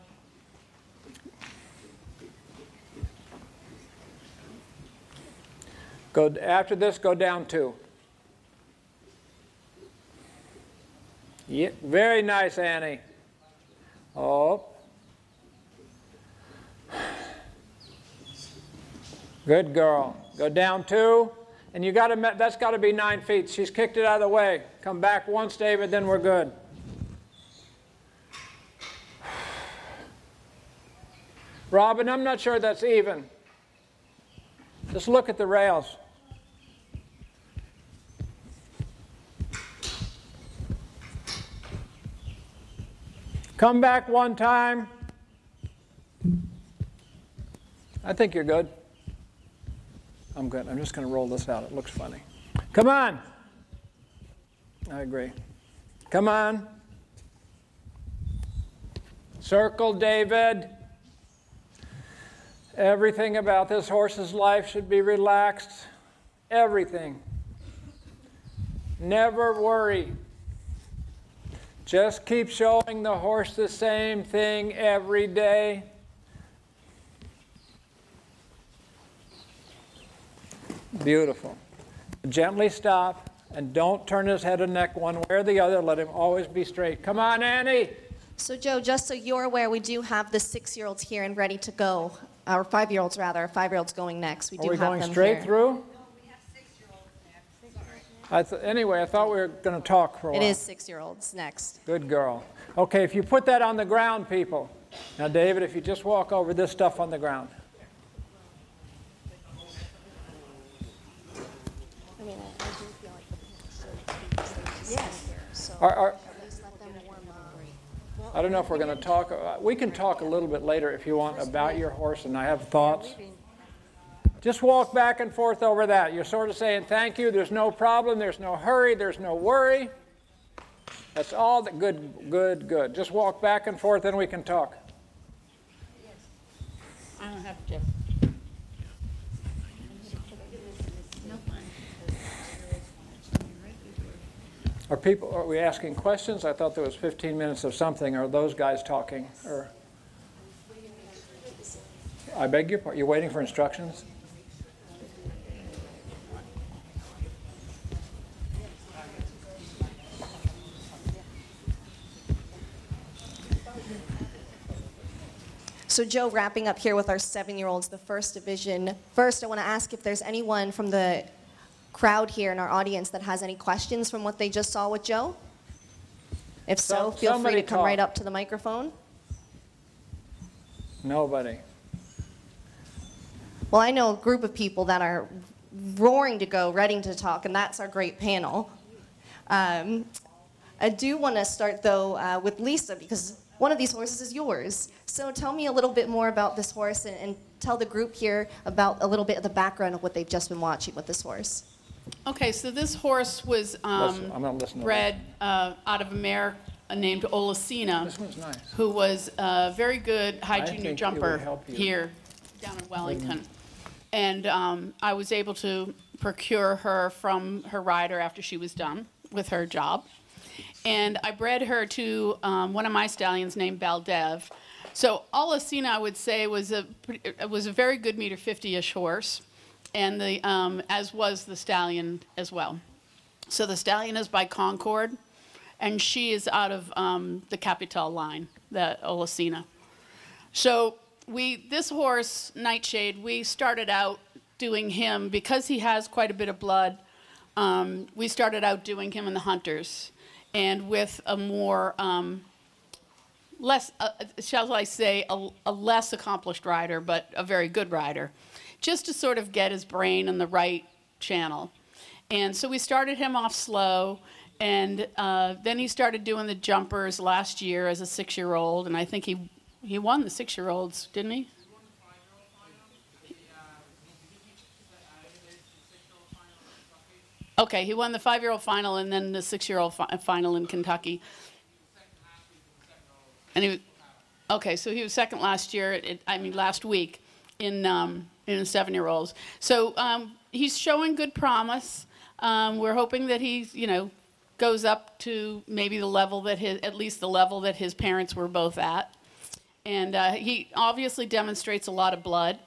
Go after this, go down two. Yeah, very nice, Annie. Oh. Good girl. Go down two. And you that's got to be 9 feet. She's kicked it out of the way. Come back once, David, then we're good. Robin, I'm not sure that's even. Just look at the rails. Come back one time. I think you're good. I'm good. I'm just going to roll this out. It looks funny. Come on. I agree. Come on. Circle, David. Everything about this horse's life should be relaxed. Everything. Never worry. Just keep showing the horse the same thing every day. Beautiful. Gently stop, and don't turn his head and neck one way or the other. Let him always be straight. Come on, Annie. So, Joe, just so you're aware, we do have the 6-year-olds here and ready to go. Or 5-year-olds, rather. 5-year-olds going next. We do have them here. Are we going straight through? Anyway, I thought we were going to talk for a while. It is 6-year-olds next. Good girl. Okay, if you put that on the ground, people. Now, David, if you just walk over this stuff on the ground. I mean, I do feel like the Yes. so Are, at least let them warm up. I don't know if we're going to talk. We can talk a little bit later if you want about your horse, and I have thoughts. Just walk back and forth over that. You're sort of saying, thank you, there's no problem, there's no hurry, there's no worry. That's all that good, good, good. Just walk back and forth, and we can talk. I don't have to. Are we asking questions? I thought there was 15 minutes of something. Are those guys talking? Or I beg your pardon. You're waiting for instructions? So, Joe, wrapping up here with our 7-year-olds, the first division. First, I want to ask if there's anyone from the crowd here in our audience that has any questions from what they just saw with Joe. If so, feel free to come right up to the microphone. Nobody. Well, I know a group of people that are roaring to go, ready to talk, and that's our great panel. I do want to start, though, with Lisa, because one of these horses is yours. So tell me a little bit more about this horse, and tell the group here about a little bit of the background of what they've just been watching with this horse. Okay, so this horse was bred out of a mare named Olasina, This one's nice. who was a very good high I junior think it jumper would help you. here down in Wellington. And I was able to procure her from her rider after she was done with her job. And I bred her to one of my stallions named Baldev. So Olasina, I would say, was a very good meter 50-ish horse, and as was the stallion as well. So the stallion is by Concord, and she is out of the Capital line, the Olasina. So this horse, Nightshade, we started out doing him because he has quite a bit of blood. We started out doing him in the Hunters, and with a more less, shall I say, a less accomplished rider, but a very good rider, just to sort of get his brain in the right channel. And so we started him off slow, and then he started doing the jumpers last year as a 6-year-old, and I think he He won the 6-year-olds, didn't he? Okay, he won the 5-year-old final and then the 6-year-old final in Kentucky. And he, okay, so he was second last year. Last week in the 7-year-olds. So he's showing good promise. We're hoping that he's, goes up to maybe the level that at least the level that his parents were both at. And he obviously demonstrates a lot of blood,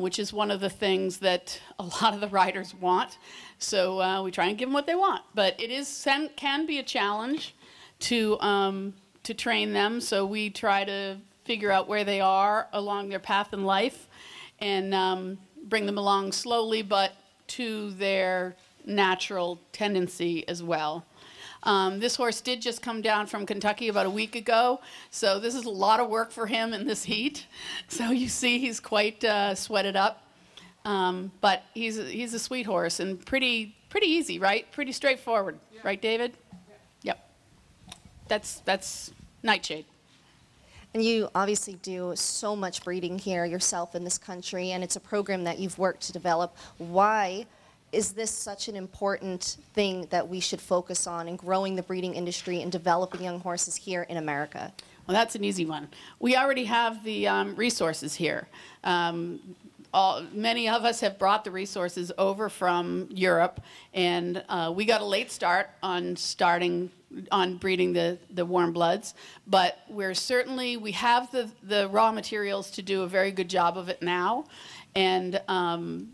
which is one of the things that a lot of the riders want. So we try and give them what they want. But it can be a challenge to train them. So we try to figure out where they are along their path in life and bring them along slowly, but to their natural tendency as well. This horse did just come down from Kentucky about a week ago, so this is a lot of work for him in this heat. So you see he's quite sweated up, but he's a sweet horse and pretty easy, right? Pretty straightforward, yeah. Right, David? Yeah. Yep. That's Nightshade. And you obviously do so much breeding here yourself in this country, and it's a program that you've worked to develop. Why is this such an important thing that we should focus on in growing the breeding industry and developing young horses here in America? Well, that's an easy one. We already have the resources here. Many of us have brought the resources over from Europe, and we got a late start on breeding the warm bloods, but we have the raw materials to do a very good job of it now. And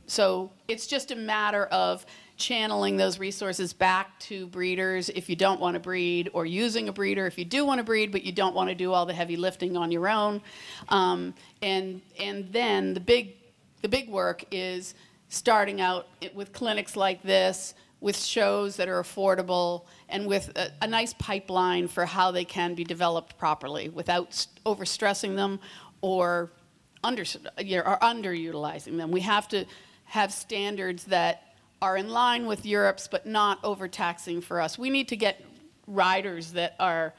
so it's just a matter of channeling those resources back to breeders if you don't want to breed, or using a breeder if you do want to breed but you don't want to do all the heavy lifting on your own. And then the big work is starting out with clinics like this, with shows that are affordable, and with a nice pipeline for how they can be developed properly without overstressing them or underutilizing them. We have to have standards that are in line with Europe's, but not overtaxing for us. We need to get riders that are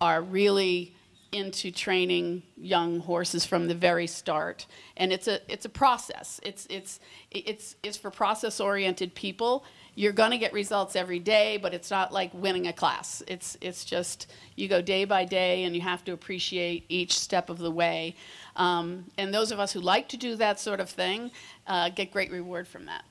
really into training young horses from the very start, and it's a process. It's for process-oriented people. You're going to get results every day, but it's not like winning a class. It's just you go day by day, and you have to appreciate each step of the way. And those of us who like to do that sort of thing get great reward from that.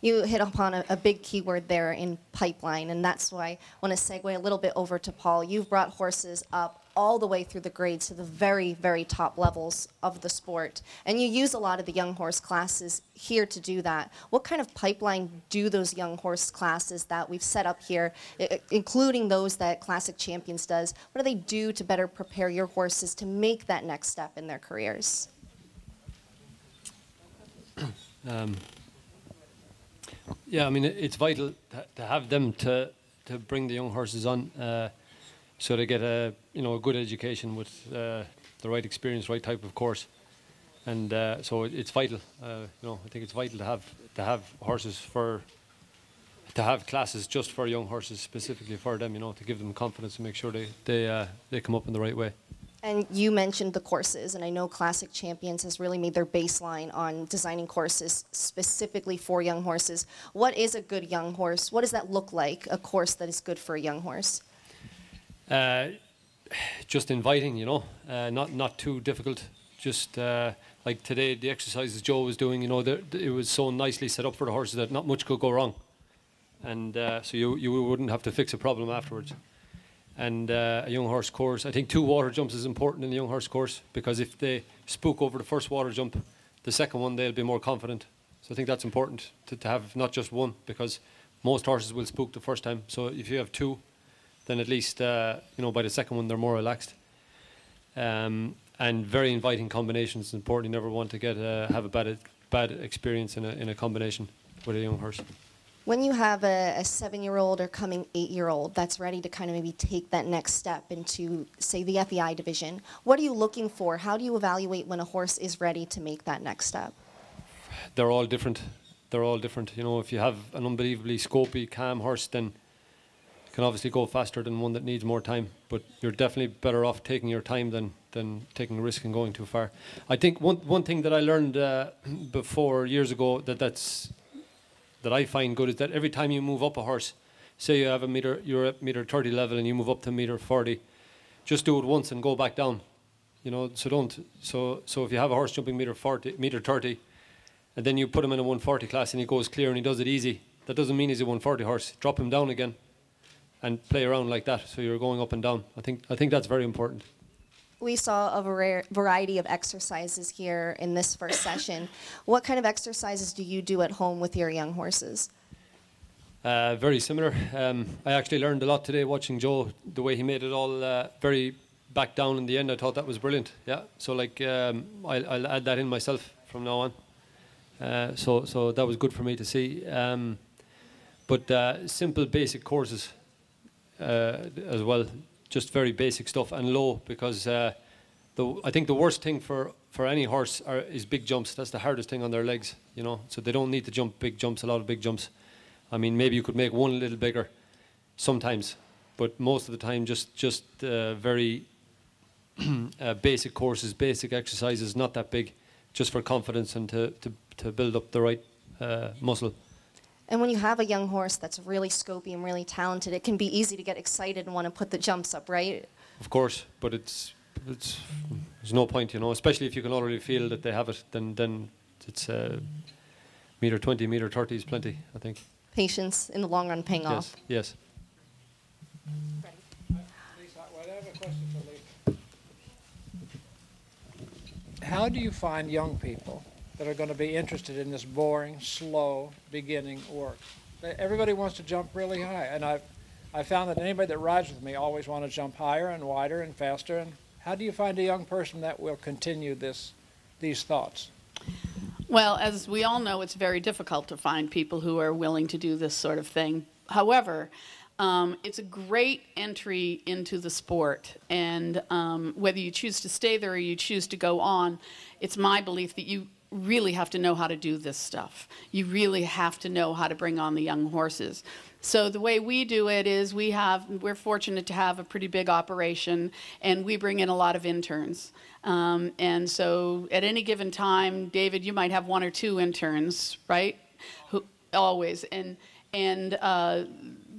You hit upon a big keyword there in pipeline, and that's why I want to segue a little bit over to Paul. You've brought horses up all the way through the grades to the very, very top levels of the sport, and you use a lot of the young horse classes here to do that. What kind of pipeline do those young horse classes that we've set up here, including those that Classic Champions does, what do they do to better prepare your horses to make that next step in their careers? Yeah, I mean, it's vital to have them to bring the young horses on, so they get a good education with the right experience, right type of course, and so it's vital. I think it's vital to have horses to have classes just for young horses, specifically for them. To give them confidence and make sure they come up in the right way. And you mentioned the courses, and I know Classic Champions has really made their baseline on designing courses specifically for young horses. What is a good young horse? What does that look like, a course that is good for a young horse? Just inviting, not too difficult. Just like today, the exercises Joe was doing, it was so nicely set up for the horses that not much could go wrong. And so you wouldn't have to fix a problem afterwards. And a young horse course, I think 2 water jumps is important in the young horse course, because if they spook over the first water jump, the second one they'll be more confident. So I think that's important to have not just one, because most horses will spook the first time. So if you have 2, then at least by the second one they're more relaxed. And very inviting combinations is important. You never want to have a bad experience in a combination with a young horse. When you have a 7-year-old or coming 8-year-old that's ready to kind of maybe take that next step into, say, the FEI division, what are you looking for? How do you evaluate when a horse is ready to make that next step? They're all different. If you have an unbelievably scopy, calm horse, then can obviously go faster than one that needs more time. But you're definitely better off taking your time than taking a risk and going too far. I think one thing that I learned before years ago that I find good is that every time you move up a horse, say you're at meter 30 level and you move up to meter 40, just do it once and go back down. You know, so if you have a horse jumping meter 30, and then you put him in a 140 class and he goes clear and he does it easy, that doesn't mean he's a 140 horse. Drop him down again and play around like that, so you're going up and down. I think that's very important. We saw a variety of exercises here in this first session. What kind of exercises do you do at home with your young horses? Very similar. I actually learned a lot today watching Joe, the way he made it all very back down in the end. I thought that was brilliant. Yeah, so like I'll add that in myself from now on. So that was good for me to see. But simple basic courses as well, just very basic stuff, and low, because I think the worst thing for any horse is big jumps. That's the hardest thing on their legs, you know. So they don't need to jump big jumps, a lot of big jumps. I mean, maybe you could make one a little bigger sometimes, but most of the time just very basic courses, basic exercises, not that big, just for confidence and to build up the right muscle. And when you have a young horse that's really scopy and really talented, it can be easy to get excited and want to put the jumps up, right? Of course, but there's no point, you know, especially if you can already feel that they have it, then it's meter 20, meter 30 is plenty, I think. Patience in the long run paying off. Yes. Lisa, well, I have a question for Lisa. How do you find young people that are going to be interested in this boring, slow, beginning work? Everybody wants to jump really high, and I found that anybody that rides with me always want to jump higher and wider and faster. And how do you find a young person that will continue these thoughts? Well, as we all know, it's very difficult to find people who are willing to do this sort of thing. However, it's a great entry into the sport, and whether you choose to stay there or you choose to go on, it's my belief that you really have to know how to do this stuff. You really have to know how to bring on the young horses. So the way we do it is we're fortunate to have a pretty big operation, and we bring in a lot of interns. And so at any given time, David, you might have 1 or 2 interns, right? Always. And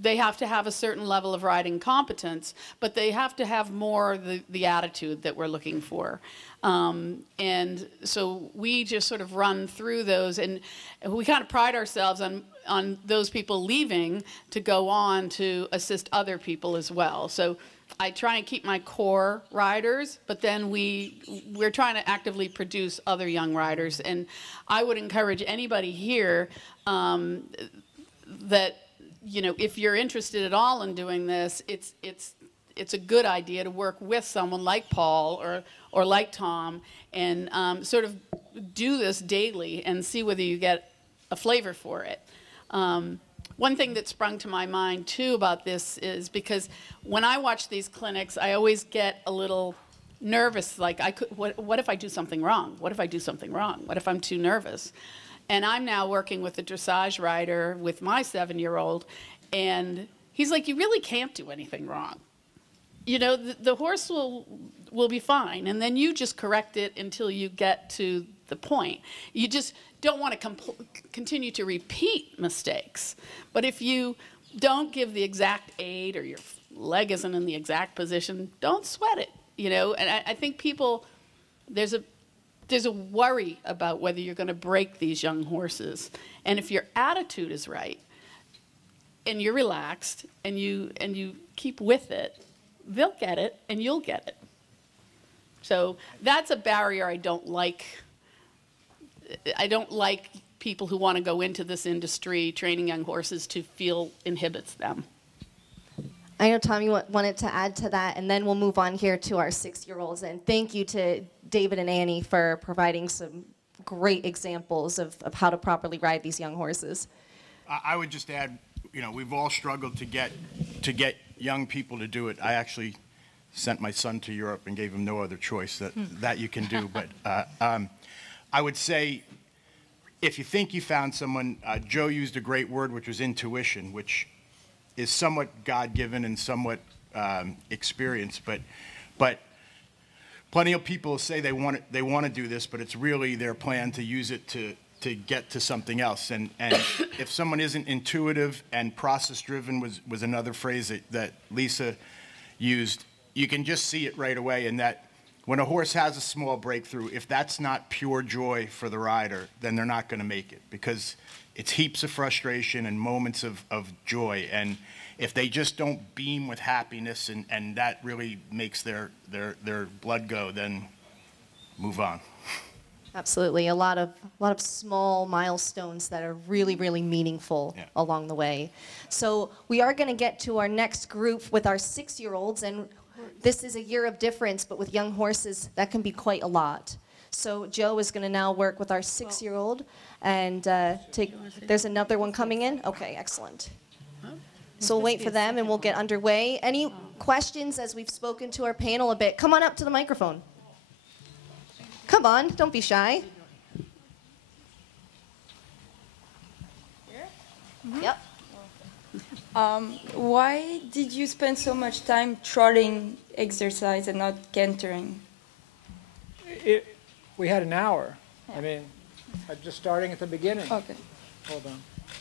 they have to have a certain level of riding competence, but they have to have more the attitude that we're looking for. And so we just sort of run through those, and we kind of pride ourselves on those people leaving to go on to assist other people as well. So I try and keep my core riders, but then we're trying to actively produce other young riders. And I would encourage anybody here that, you know, if you're interested at all in doing this, it's a good idea to work with someone like Paul or like Tom and sort of do this daily and see whether you get a flavor for it. One thing that sprung to my mind too about this is because when I watch these clinics, I always get a little nervous, like what if I do something wrong? What if I do something wrong? What if I'm too nervous? And I'm now working with a dressage rider with my 7-year-old, and he's like, you really can't do anything wrong. You know, the horse will be fine, and then you just correct it until you get to the point. You just don't want to continue to repeat mistakes. But if you don't give the exact aid or your leg isn't in the exact position, don't sweat it, you know. And I think people, there's a worry about whether you're going to break these young horses. And if your attitude is right and you're relaxed and you keep with it, they'll get it and you'll get it. So that's a barrier I don't like. I don't like people who want to go into this industry training young horses to feel inhibits them. I know, Tom, you wanted to add to that, and then we'll move on here to our 6-year-olds. And thank you to David and Annie for providing some great examples of how to properly ride these young horses. I would just add, you know, we've all struggled to get young people to do it. I actually sent my son to Europe and gave him no other choice that you can do. But I would say, if you think you found someone, Joe used a great word, which was intuition, which is somewhat God-given and somewhat experienced, but plenty of people say they want to do this, but it's really their plan to use it to get to something else. And if someone isn't intuitive and process-driven was another phrase that Lisa used, you can just see it right away in that when a horse has a small breakthrough, if that's not pure joy for the rider, then they're not going to make it, because it's heaps of frustration and moments of joy. And if they just don't beam with happiness and that really makes their blood go, then move on. Absolutely, a lot of small milestones that are really, really meaningful along the way. So we are going to get to our next group with our 6-year-olds, and this is a year of difference, but with young horses, that can be quite a lot. So Joe is going to now work with our 6-year-old, and there's another one coming in? Okay, excellent. So we'll wait for them, and we'll get underway. Any questions as we've spoken to our panel a bit? Come on up to the microphone. Come on, don't be shy. Yep. Why did you spend so much time trotting exercise and not cantering? We had an hour. I mean, just starting at the beginning. Okay. Hold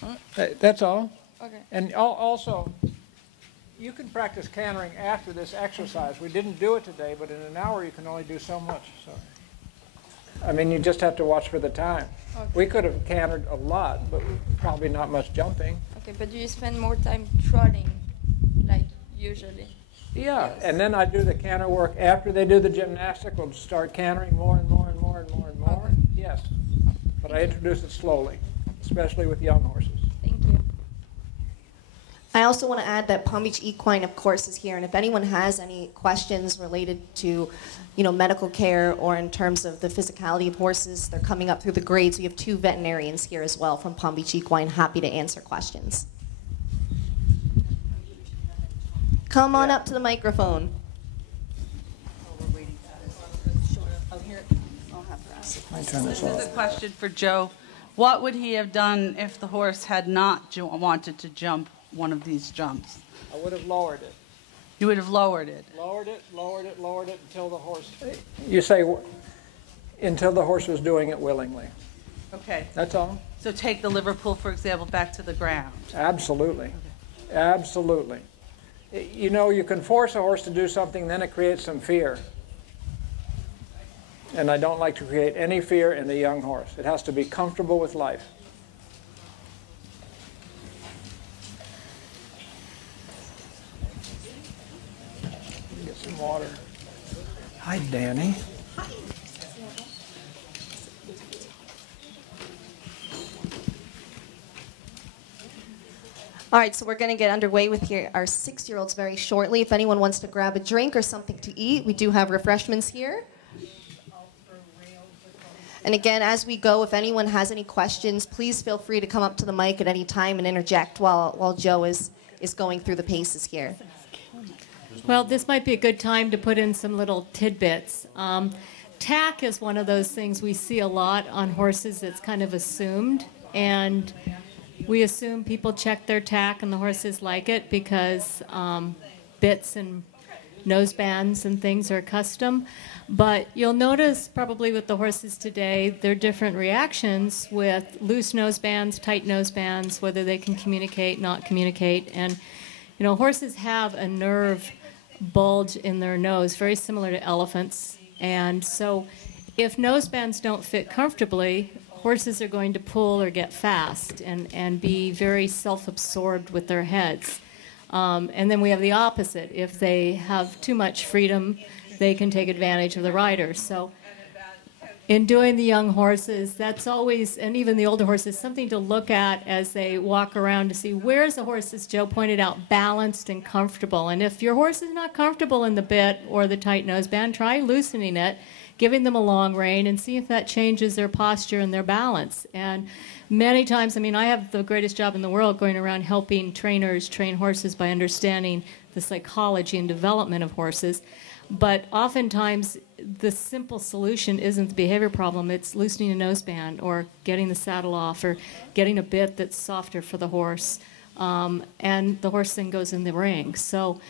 on. That's all. Okay. And also, you can practice cantering after this exercise. We didn't do it today, but in an hour you can only do so much. So, I mean, you just have to watch for the time. Okay. We could have cantered a lot, but probably not much jumping. Okay, but do you spend more time trotting, like usually? Yeah, Yes. and then I do the canter work after they do the gymnastic. We'll start cantering more and more and more and more and more. Okay. Yes, but I introduce it slowly, especially with young horses. Thank you. I also want to add that Palm Beach Equine, of course, is here, and if anyone has any questions related to, medical care or in terms of the physicality of horses, they're coming up through the grades. We have 2 veterinarians here as well from Palm Beach Equine, happy to answer questions. Come on up to the microphone. This is a question for Joe. What would he have done if the horse had not wanted to jump one of these jumps? I would have lowered it. You would have lowered it. Lowered it, lowered it, lowered it until the horse. You say until the horse was doing it willingly. Okay. That's all. So take the Liverpool, for example, back to the ground. Absolutely. Absolutely. You can force a horse to do something, then it creates some fear. And I don't like to create any fear in a young horse. It has to be comfortable with life. Get some water. Hi, Danny. All right, so we're going to get underway with our 6-year-olds very shortly. If anyone wants to grab a drink or something to eat, we do have refreshments here. And again, as we go, if anyone has any questions, please feel free to come up to the mic at any time and interject while Joe is going through the paces here. Well, this might be a good time to put in some little tidbits. Tack is one of those things we see a lot on horses that's kind of assumed, and we assume people check their tack and the horses like it because bits and nosebands and things are custom. But you'll notice probably with the horses today, there are different reactions with loose nosebands, tight nosebands, whether they can communicate, not communicate. And, horses have a nerve bulge in their nose, very similar to elephants. And so if nosebands don't fit comfortably, horses are going to pull or get fast and be very self-absorbed with their heads. And then we have the opposite. If they have too much freedom, they can take advantage of the rider. So in doing the young horses, that's always, and even the older horses, something to look at as they walk around to see where's the horse, as Joe pointed out, balanced and comfortable. And if your horse is not comfortable in the bit or the tight noseband, try loosening it, giving them a long rein, and see if that changes their posture and their balance. And many times, I have the greatest job in the world going around helping trainers train horses by understanding the psychology and development of horses. But oftentimes, the simple solution isn't the behavior problem. It's loosening a noseband or getting the saddle off or getting a bit that's softer for the horse. and the horse then goes in the ring. So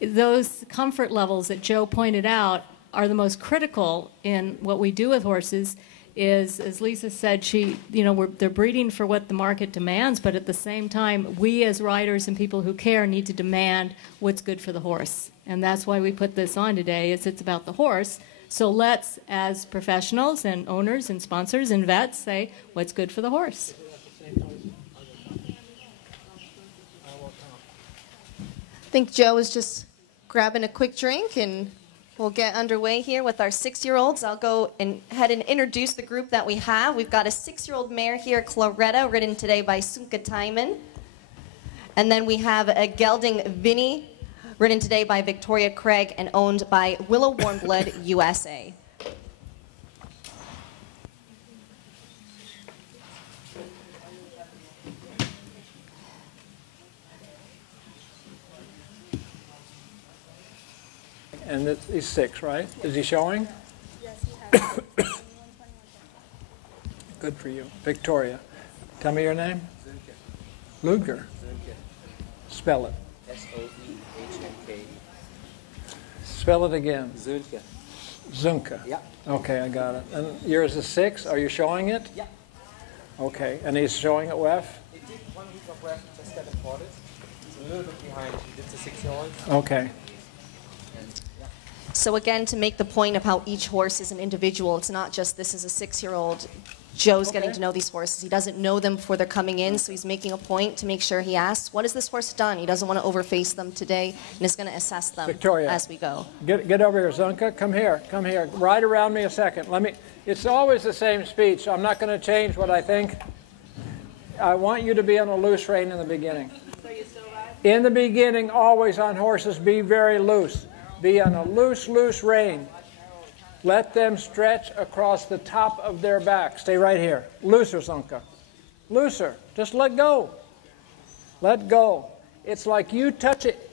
those comfort levels that Joe pointed out are the most critical in what we do with horses. Is, as Lisa said, they're breeding for what the market demands, but at the same time, we as riders and people who care need to demand what's good for the horse. And that's why we put this on today, is it's about the horse. So let's, as professionals and owners and sponsors and vets, say what's good for the horse. I think Joe is just grabbing a quick drink, and we'll get underway here with our 6-year-olds. I'll go ahead and introduce the group that we have. We've got a 6-year-old mare here, Claretta, ridden today by Sunka Taiman. And then we have a gelding Vinny, ridden today by Victoria Craig and owned by Willow Warmblood USA. And he's 6, right? Is he showing? Yes, he has. Good for you. Victoria. Tell me your name. Luger. Spell it. S-O-E-H-N-K. Spell it again. Zunke. Zunke. Yeah. Okay, I got it. And yours is 6. Are you showing it? Yeah. Okay. And he's showing it WEF? He did 1 week of WEF, just got imported. It's a little bit behind. He did the 6-year-old. Okay. So again, to make the point of how each horse is an individual, it's not just this is a 6-year-old. Joe's getting to know these horses. He doesn't know them before they're coming in, so he's making a point to make sure he asks, what has this horse done? He doesn't want to overface them today, and is going to assess them Victoria, as we go. Get over here, Zunka. Come here. Come here. Ride around me a second. It's always the same speech. I'm not going to change what I think. I want you to be on a loose rein in the beginning. In the beginning, always on horses, be very loose. Be on a loose rein. Let them stretch across the top of their back. Stay right here. Looser, Zunka. Looser. Just let go. Let go. It's like you touch it.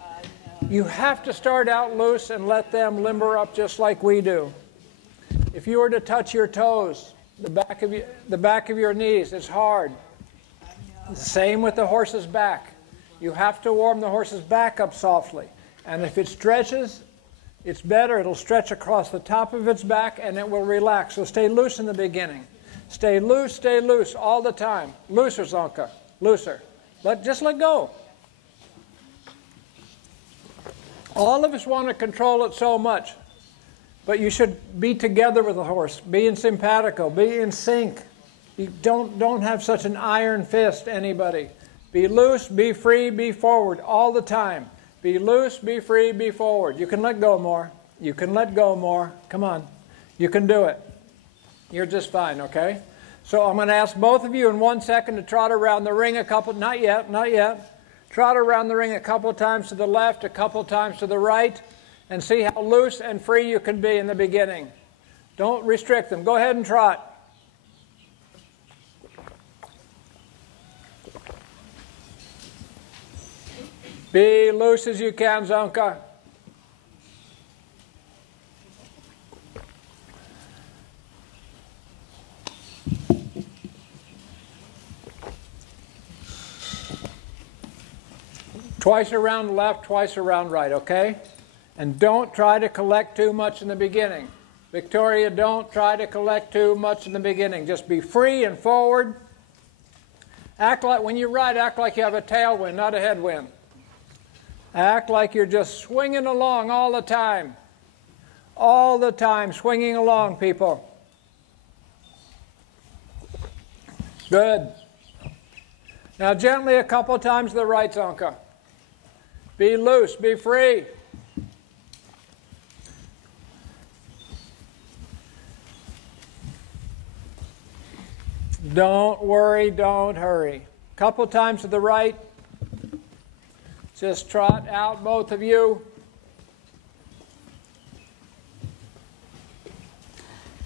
You have to start out loose and let them limber up just like we do. If you were to touch your toes, the back of your knees, it's hard. Same with the horse's back. You have to warm the horse's back up softly. And if it stretches, it's better. It'll stretch across the top of its back and it will relax. So stay loose in the beginning. Stay loose all the time. Looser, Zonka. Looser. Just let go. All of us want to control it so much. But you should be together with the horse. Be in simpatico. Be in sync. Don't have such an iron fist, anybody. Be loose, be free, be forward all the time. Be loose, be free, be forward. You can let go more. You can let go more. Come on. You can do it. You're just fine, okay? So I'm going to ask both of you in 1 second to trot around the ring a couple, not yet. Trot around the ring a couple times to the left, a couple times to the right, and see how loose and free you can be in the beginning. Don't restrict them. Go ahead and trot. Be loose as you can, Zonka. Twice around left, twice around right, okay? And don't try to collect too much in the beginning. Victoria, don't try to collect too much in the beginning. Just be free and forward. When you ride, act like you have a tailwind, not a headwind. Act like you're just swinging along all the time. All the time, swinging along, people. Good. Now gently a couple times to the right, Zonka. Be loose, be free. Don't worry, don't hurry. Couple times to the right. Just trot out, both of you.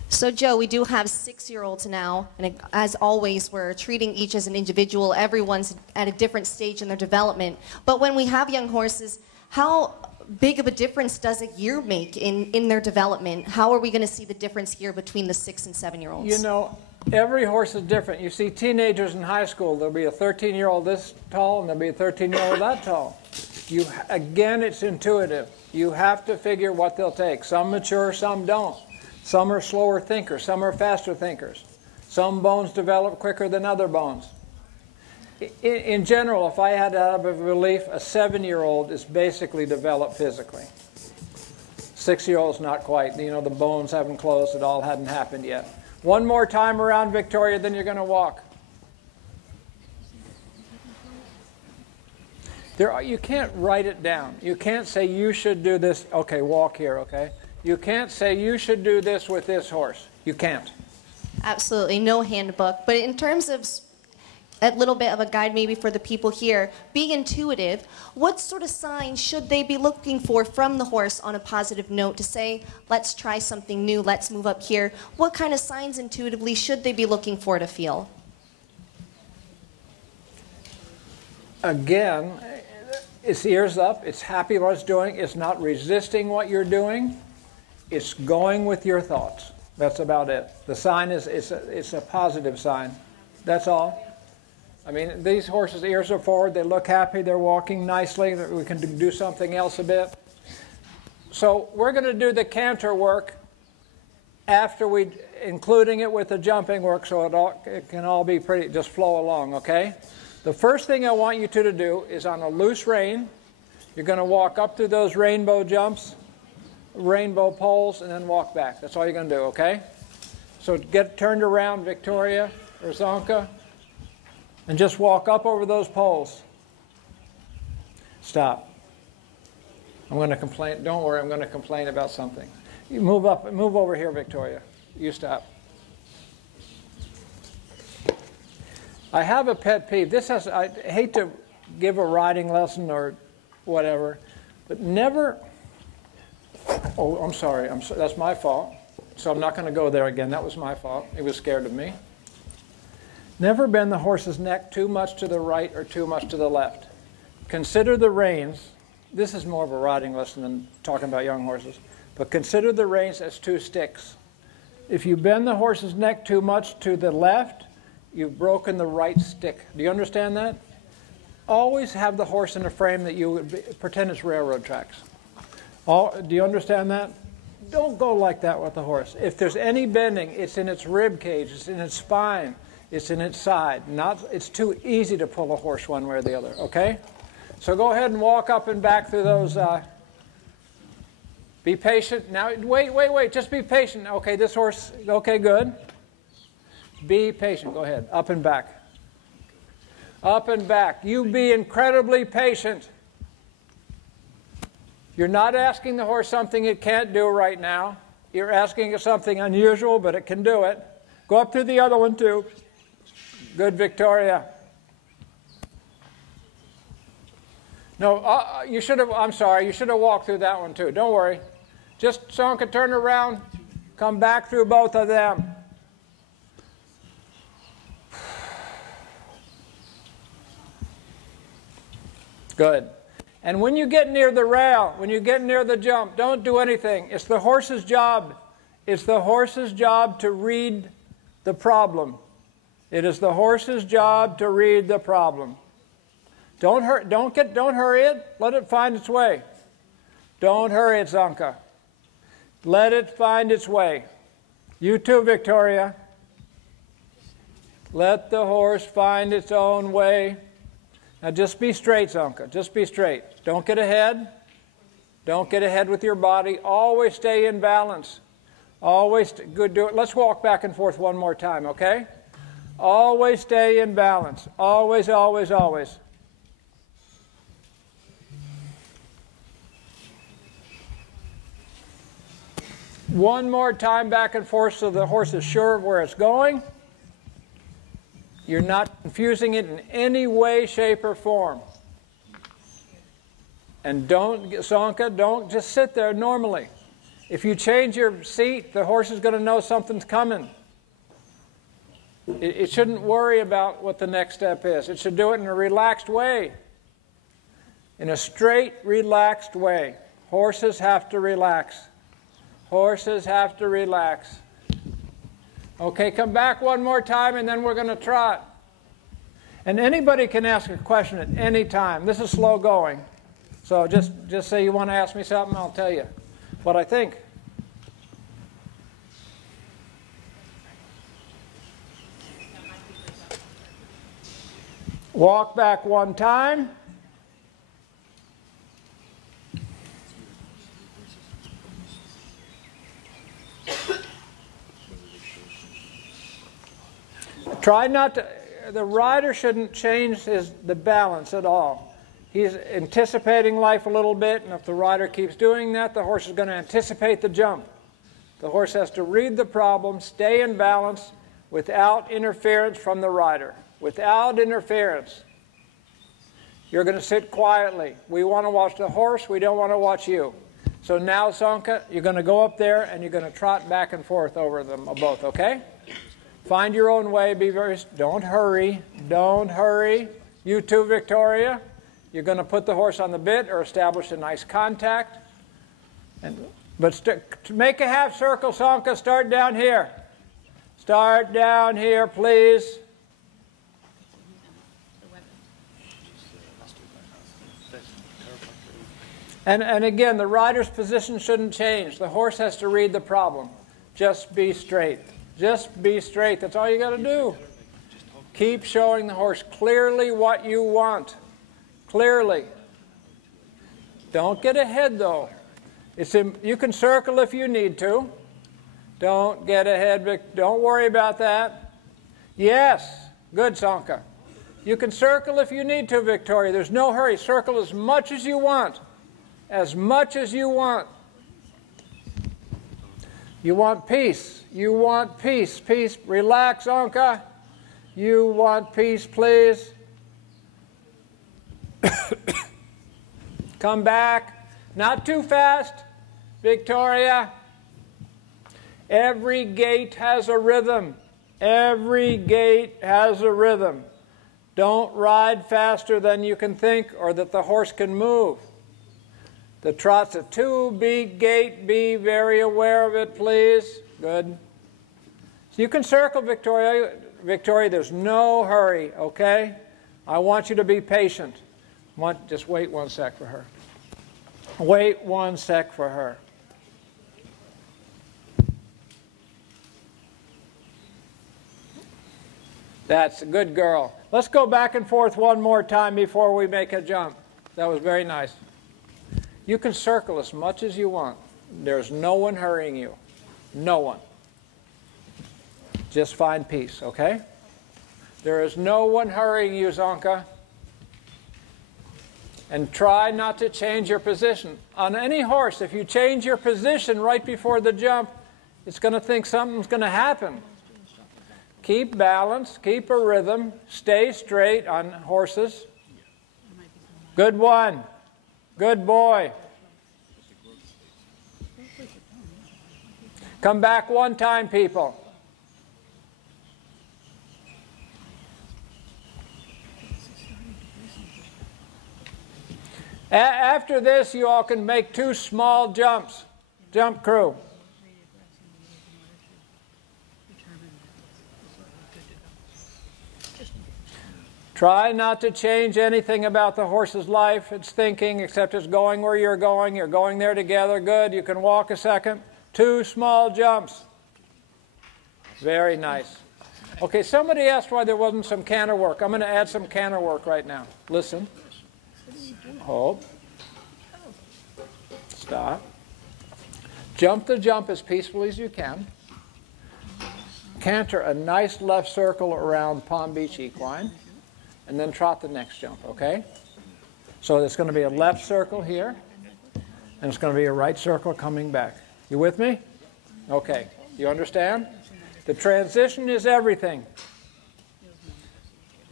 So, Joe, we do have 6-year-olds now, and as always, we're treating each as an individual. Everyone's at a different stage in their development. But when we have young horses, how big of a difference does a year make in their development? How are we going to see the difference here between the 6- and 7-year-olds? You know, Every horse is different. You see teenagers in high school, there'll be a 13-year-old this tall and there'll be a 13-year-old that tall. Again, it's intuitive. You have to figure what they'll take. Some mature, some don't. Some are slower thinkers, some are faster thinkers. Some bones develop quicker than other bones. In general, if I had to have a belief, a 7-year-old is basically developed physically. 6-year-old's not quite. You know, the bones haven't closed. It all hadn't happened yet. One more time around, Victoria, then you're going to walk. You can't write it down. You can't say you should do this. Okay, walk here, okay? You can't say you should do this with this horse. You can't. Absolutely, no handbook. But in terms of a little bit of a guide maybe for the people here, being intuitive, what sort of signs should they be looking for from the horse on a positive note to say, let's try something new, let's move up here? What kind of signs intuitively should they be looking for to feel? Again, it's ears up, it's happy what it's doing, it's not resisting what you're doing, it's going with your thoughts. That's about it. The sign is, it's a positive sign. That's all. I mean, these horses' ears are forward, they look happy, they're walking nicely, we can do something else a bit. So we're going to do the canter work after including it with the jumping work, so it can all be pretty, just flow along, okay? The first thing I want you two to do is on a loose rein, you're going to walk up through those rainbow jumps, rainbow poles, and then walk back. That's all you're going to do, okay? So get turned around, Victoria or Zonka. And just walk up over those poles. Stop. I'm going to complain. Don't worry, I'm going to complain about something. You move up, move over here, Victoria. You stop. I have a pet peeve. I hate to give a riding lesson or whatever, but never. Oh, I'm sorry. That's my fault. So I'm not going to go there again. That was my fault. He was scared of me. Never bend the horse's neck too much to the right or too much to the left. Consider the reins. This is more of a riding lesson than talking about young horses. But consider the reins as two sticks. If you bend the horse's neck too much to the left, you've broken the right stick. Do you understand that? Always have the horse in a frame that you would pretend it's railroad tracks. Do you understand that? Don't go like that with the horse. If there's any bending, it's in its rib cage, it's in its spine. It's in its side. It's too easy to pull a horse one way or the other, okay? So go ahead and walk up and back through those. Be patient. Now, wait. Just be patient. Okay, this horse, okay, good. Be patient. Go ahead. Up and back. Up and back. You be incredibly patient. You're not asking the horse something it can't do right now. You're asking it something unusual, but it can do it. Go up through the other one, too. Good, Victoria. No, you should have, I'm sorry, you should have walked through that one too. Don't worry. Just Zonka, turn around, come back through both of them. Good. And when you get near the rail, when you get near the jump, don't do anything. It's the horse's job. It's the horse's job to read the problem. It is the horse's job to read the problem. Don't hurry it. Let it find its way. Don't hurry it, Zonka. Let it find its way. You too, Victoria. Let the horse find its own way. Now just be straight, Zonka. Just be straight. Don't get ahead. Don't get ahead with your body. Always stay in balance. Always good. Do it. Let's walk back and forth one more time, okay? Always stay in balance. Always, always, always. One more time back and forth so the horse is sure of where it's going. You're not confusing it in any way, shape, or form. And don't, Zonka, don't just sit there normally. If you change your seat, the horse is going to know something's coming. It shouldn't worry about what the next step is. It should do it in a relaxed way. In a straight, relaxed way. Horses have to relax. Horses have to relax. Okay, come back one more time, and then we're going to trot. And anybody can ask a question at any time. This is slow going. So just say you want to ask me something, I'll tell you what I think. Walk back one time. Try not to, the rider shouldn't change the balance at all. He's anticipating life a little bit, and if the rider keeps doing that, the horse is going to anticipate the jump. The horse has to read the problem, stay in balance without interference from the rider. Without interference. You're going to sit quietly. We want to watch the horse, we don't want to watch you. So now, Zonka, you're going to go up there and you're going to trot back and forth over them both, okay? Find your own way, don't hurry, don't hurry. You too, Victoria. You're going to put the horse on the bit or establish a nice contact. But to make a half circle, Zonka, start down here. Start down here, please. And again, the rider's position shouldn't change. The horse has to read the problem. Just be straight. Just be straight. That's all you got to do. Keep showing the horse clearly what you want. Clearly. Don't get ahead, though. You can circle if you need to. Don't get ahead. Don't worry about that. Yes. Good, Zonka. You can circle if you need to, Victoria. There's no hurry. Circle as much as you want. As much as you want. You want peace. You want peace. Peace. Relax, Zonka. You want peace, please. Come back. Not too fast, Victoria. Every gait has a rhythm. Every gait has a rhythm. Don't ride faster than you can think or that the horse can move. The trot's a 2-beat gait. Be very aware of it, please. Good. So you can circle, Victoria. Victoria, there's no hurry, okay? I want you to be patient. Just wait 1 sec for her. Wait 1 sec for her. That's a good girl. Let's go back and forth one more time before we make a jump. That was very nice. You can circle as much as you want. There's no one hurrying you. No one. Just find peace, okay? There is no one hurrying you, Zonka. And try not to change your position. On any horse, if you change your position right before the jump, it's going to think something's going to happen. Keep balance, keep a rhythm, stay straight on horses. Good one. Good boy. Come back one time, people. After this, you all can make 2 small jumps. Jump crew. Try not to change anything about the horse's life, its thinking, except it's going where you're going there together. Good, you can walk a second. 2 small jumps. Very nice. Okay, somebody asked why there wasn't some canter work. I'm going to add some canter work right now. Listen. Hold. Stop. Jump the jump as peacefully as you can. Canter a nice left circle around Palm Beach Equine. And then trot the next jump, okay? So there's going to be a left circle here, and it's going to be a right circle coming back. You with me? Okay. You understand? The transition is everything.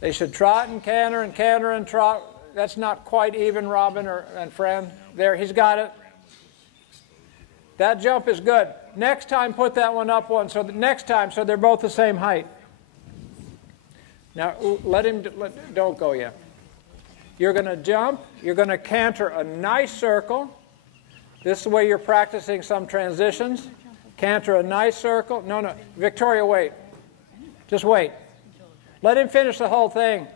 They should trot and canter and trot. That's not quite even, Robin and friend. There, he's got it. That jump is good. Next time, put that one up one. So next time, so they're both the same height. Now, don't go yet. You're going to jump. You're going to canter a nice circle. This is the way you're practicing some transitions. Canter a nice circle. No, no. Victoria, wait. Just wait. Let him finish the whole thing.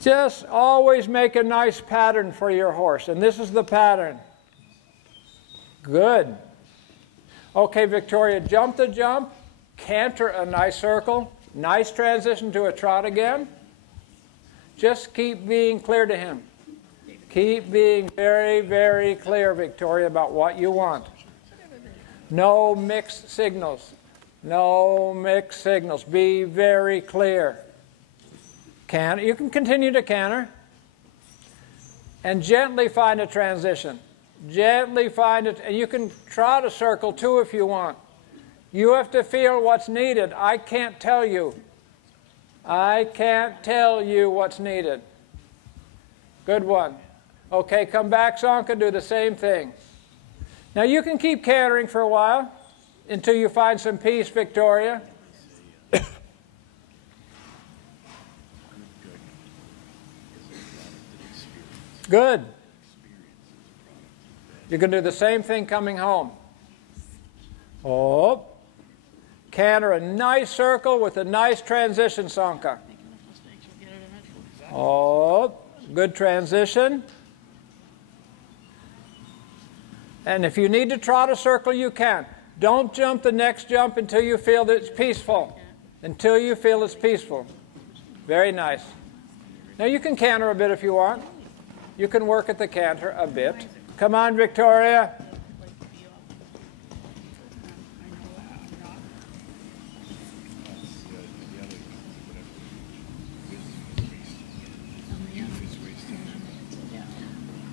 Just always make a nice pattern for your horse. And this is the pattern. Good. Okay, Victoria, jump the jump. Canter a nice circle. Nice transition to a trot again. Just keep being clear to him. Keep being very, very clear, Victoria, about what you want. No mixed signals. No mixed signals. Be very clear. You can continue to canter. And gently find a transition. Gently find it. And you can trot a circle too if you want. You have to feel what's needed. I can't tell you. I can't tell you what's needed. Good one. Okay, come back, Sonka, do the same thing. Now you can keep cantering for a while until you find some peace, Victoria. Good. You can do the same thing coming home. Oh. Canter a nice circle with a nice transition, Sonka. Oh, good transition. And if you need to trot a circle, you can. Don't jump the next jump until you feel that it's peaceful. Until you feel it's peaceful. Very nice. Now you can canter a bit if you want. You can work at the canter a bit. Come on, Victoria.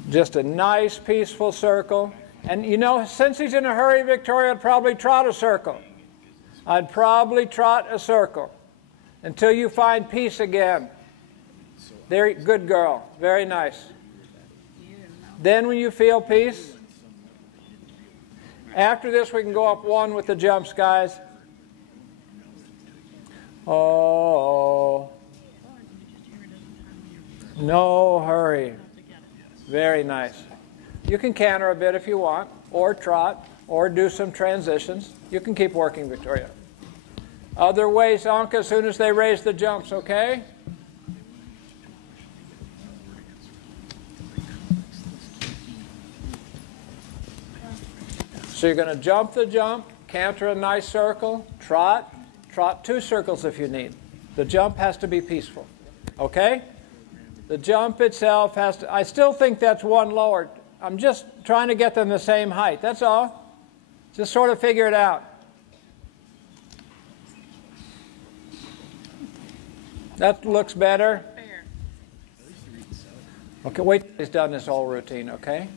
Just a nice, peaceful circle. And you know, since he's in a hurry, Victoria, I'd probably trot a circle. I'd probably trot a circle until you find peace again. There, good girl. Very nice. Then when you feel peace, after this we can go up one with the jumps, guys. Oh. No hurry. Very nice. You can canter a bit if you want, or trot, or do some transitions. You can keep working, Victoria. Other ways, Anka, as soon as they raise the jumps, okay? So you're going to jump the jump, canter a nice circle, trot 2 circles if you need. The jump has to be peaceful, okay? The jump itself has to, I still think that's one lower. I'm just trying to get them the same height, that's all. Just sort of figure it out. That looks better. Okay, wait till he's done this whole routine, okay?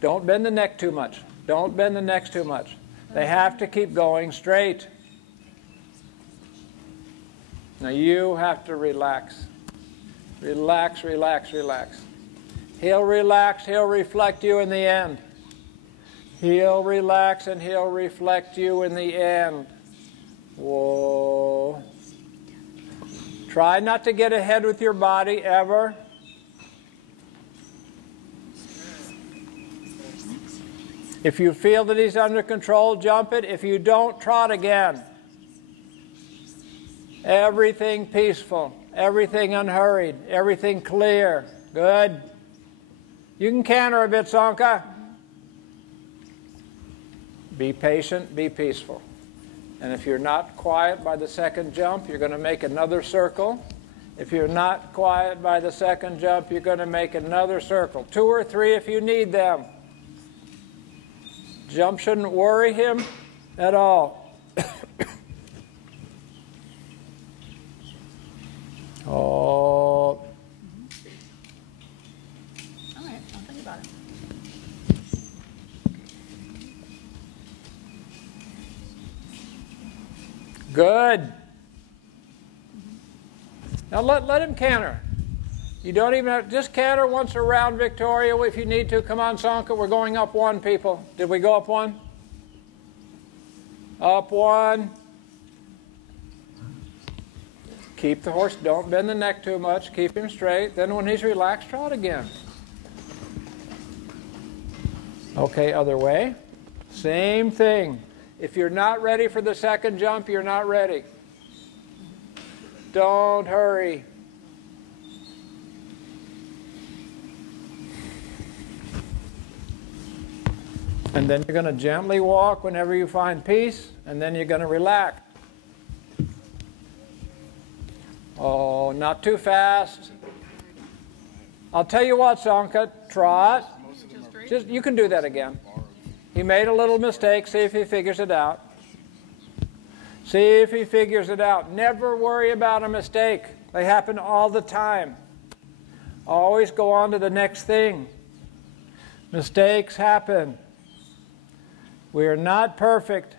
Don't bend the neck too much. Don't bend the necks too much. They have to keep going straight. Now you have to relax. Relax, relax, relax. He'll relax, he'll reflect you in the end. He'll relax and he'll reflect you in the end. Whoa. Try not to get ahead with your body ever. If you feel that he's under control, jump it. If you don't, trot again. Everything peaceful, everything unhurried, everything clear. Good. You can canter a bit, Sonka. Be patient, be peaceful. And if you're not quiet by the second jump, you're going to make another circle. If you're not quiet by the second jump, you're going to make another circle. 2 or 3 if you need them. Jump shouldn't worry him at all. Oh. All right, I'll think about it. Good. Now let him canter. You don't even have, just canter once around, Victoria, if you need to. Come on, Sonka, we're going up 1, people. Did we go up 1? Up 1. Keep the horse, don't bend the neck too much. Keep him straight. Then when he's relaxed, trot again. Okay, other way. Same thing. If you're not ready for the second jump, you're not ready. Don't hurry. And then you're going to gently walk whenever you find peace, and then you're going to relax. Oh, not too fast. I'll tell you what, Sanka, trot. You can do that again. He made a little mistake. See if he figures it out. See if he figures it out. Never worry about a mistake. They happen all the time. Always go on to the next thing. Mistakes happen. We are not perfect.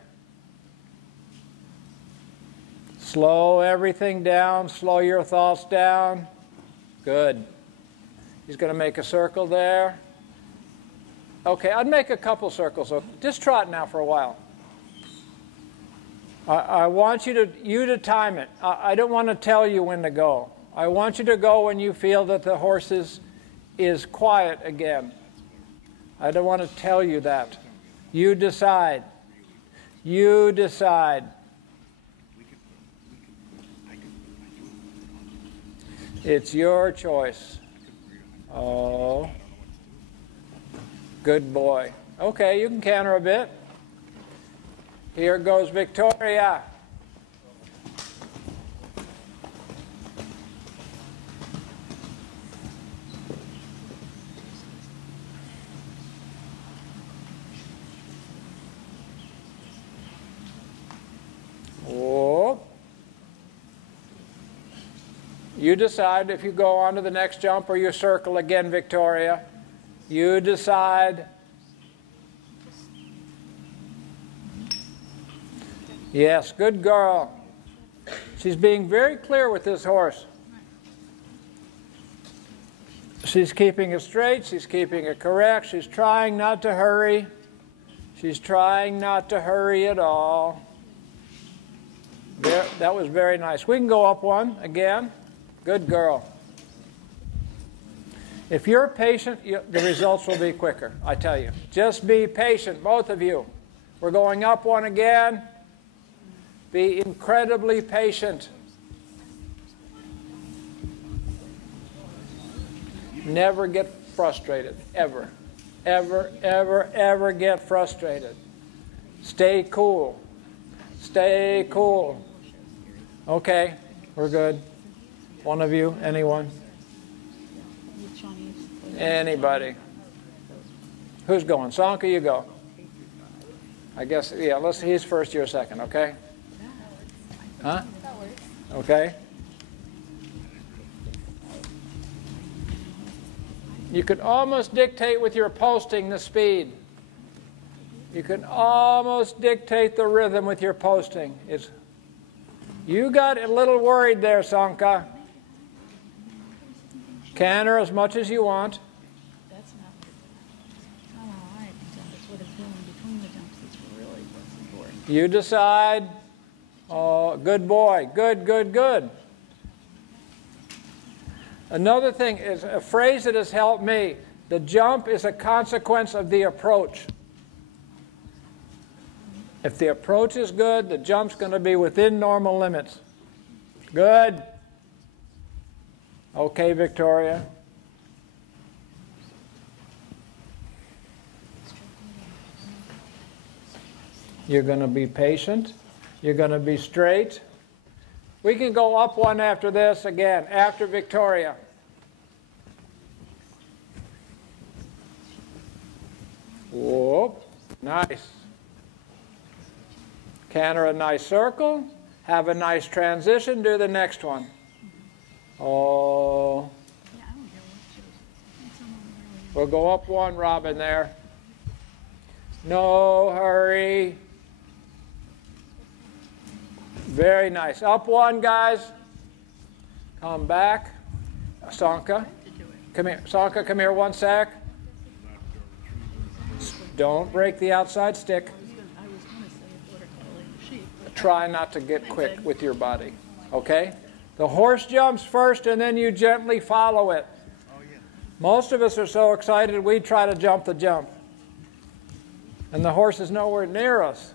Slow everything down. Slow your thoughts down. Good. He's going to make a circle there. Okay, I'd make a couple circles. So just trot now for a while. I want you to time it. I don't want to tell you when to go. I want you to go when you feel that the horse is quiet again. I don't want to tell you that. You decide. You decide. It's your choice. Oh. Good boy. Okay, you can canter a bit. Here goes Victoria. Oh. You decide if you go on to the next jump or you circle again, Victoria. You decide. Yes, good girl. She's being very clear with this horse. She's keeping it straight. She's keeping it correct. She's trying not to hurry. She's trying not to hurry at all. There, that was very nice. We can go up one again. Good girl. If you're patient, the results will be quicker, I tell you. Just be patient, both of you. We're going up one again. Be incredibly patient. Never get frustrated, ever. Ever, ever, ever get frustrated. Stay cool. Stay cool. Okay, we're good. One of you, anyone? Anybody? Who's going? Sanka, you go. I guess, yeah, he's first, you're second, okay? Huh? Okay. You could almost dictate with your posting the speed. You can almost dictate the rhythm with your posting. You got a little worried there, Sanka. Canter as much as you want. That's not all right. It's what it's doing between the jumps that's really what's important. You decide. Oh, good boy. Good, good, good. Another thing is a phrase that has helped me. The jump is a consequence of the approach. If the approach is good, the jump's going to be within normal limits. Good. Okay, Victoria. You're going to be patient. You're going to be straight. We can go up one after this again, after Victoria. Whoop. Nice. Canter a nice circle. Have a nice transition. Do the next one. Oh. We'll go up one, Robin, there. No hurry. Very nice. Up one, guys. Come back. Sanka. Come here. Sanka, come here 1 sec. Don't break the outside stick. Try not to get quick with your body. Okay? The horse jumps first and then you gently follow it. Most of us are so excited we try to jump the jump. And the horse is nowhere near us.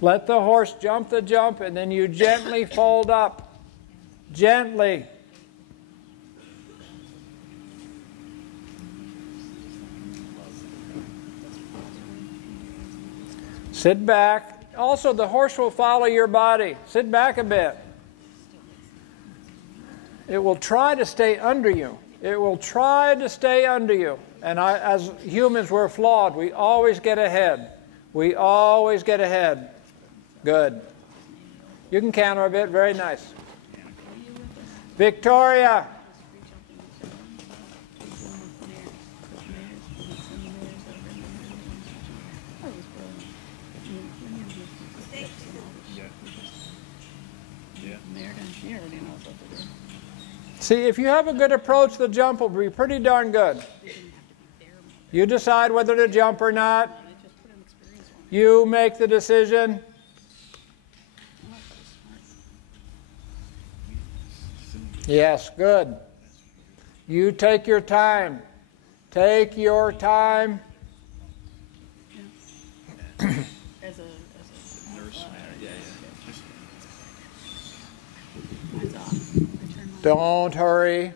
Let the horse jump the jump, and then you gently fold up. Gently. Sit back. Also, the horse will follow your body. Sit back a bit. It will try to stay under you. It will try to stay under you. And as humans, we're flawed. We always get ahead. We always get ahead. Good. You can canter a bit. Very nice. Victoria. See, if you have a good approach, the jump will be pretty darn good. You decide whether to jump or not. You make the decision. Yes, good. You take your time. Take your time. Don't hurry.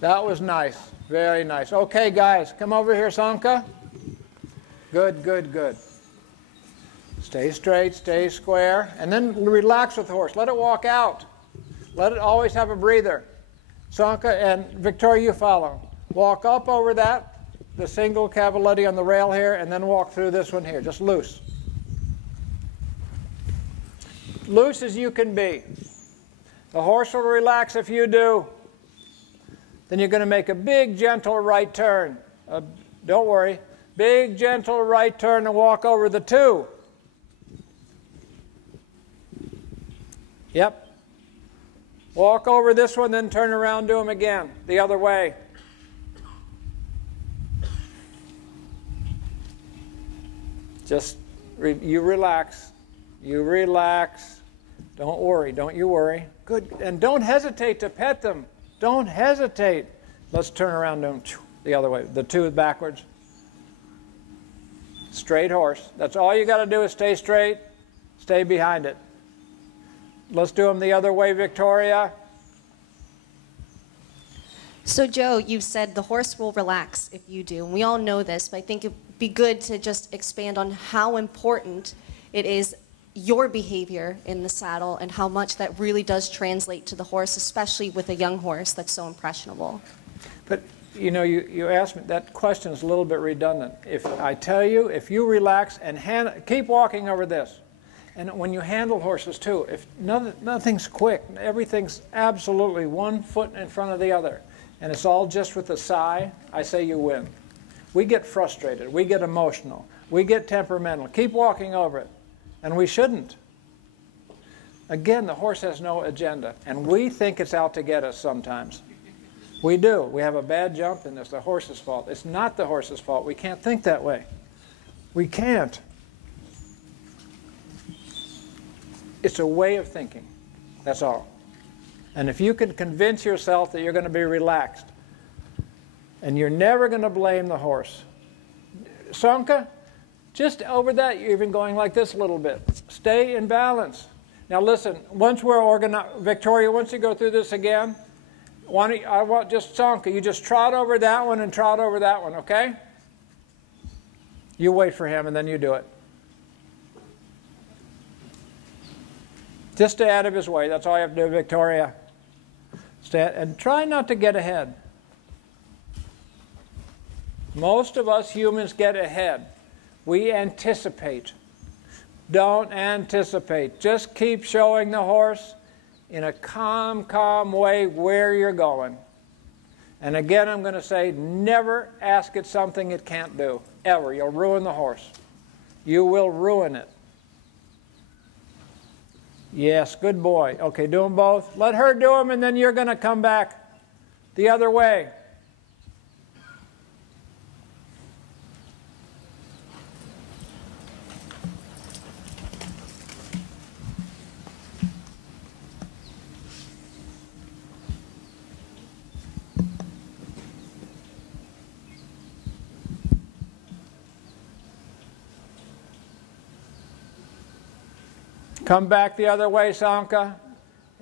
That was nice. Very nice. Okay, guys, come over here, Sanka. Good, good, good. Stay straight, stay square, and then relax with the horse. Let it walk out. Let it always have a breather. Sanka and Victoria, you follow. Walk up over that, the single cavaletti on the rail here, and then walk through this one here, just loose. Loose as you can be. The horse will relax if you do. Then you're going to make a big, gentle right turn. Don't worry. Big, gentle right turn and walk over the two. Yep. Walk over this one, then turn around, do them again, the other way. Just, you relax. You relax. Don't worry. Don't you worry. Good. And don't hesitate to pet them. Don't hesitate. Let's turn around them the other way. The two backwards. Straight horse. That's all you got to do is stay straight. Stay behind it. Let's do them the other way, Victoria. So, Joe, you said the horse will relax if you do. And we all know this, but I think it'd be good to just expand on how important it is your behavior in the saddle and how much that really does translate to the horse, especially with a young horse that's so impressionable. But, you know, you asked me, that question is a little bit redundant. If I tell you, if you relax and keep walking over this, and when you handle horses too, if nothing's quick, everything's absolutely 1 foot in front of the other, and it's all just with a sigh, I say you win. We get frustrated, we get emotional, we get temperamental. Keep walking over it. And we shouldn't. Again, the horse has no agenda, and we think it's out to get us sometimes. We do. We have a bad jump, and it's the horse's fault. It's not the horse's fault. We can't think that way. We can't. It's a way of thinking. That's all. And if you can convince yourself that you're going to be relaxed, and you're never going to blame the horse. Sanka? Just over that, you're even going like this a little bit. Stay in balance. Now listen, once we're organized, Victoria, once you go through this again, I want just Sanka, you just trot over that one and trot over that one, okay? You wait for him and then you do it. Just stay out of his way, that's all you have to do, Victoria. And try not to get ahead. Most of us humans get ahead. We anticipate. Don't anticipate. Just keep showing the horse in a calm, calm way where you're going. And again, I'm going to say, never ask it something it can't do. Ever. You'll ruin the horse. You will ruin it. Yes, good boy. Okay, do them both. Let her do them, and then you're going to come back the other way. Come back the other way, Sanka.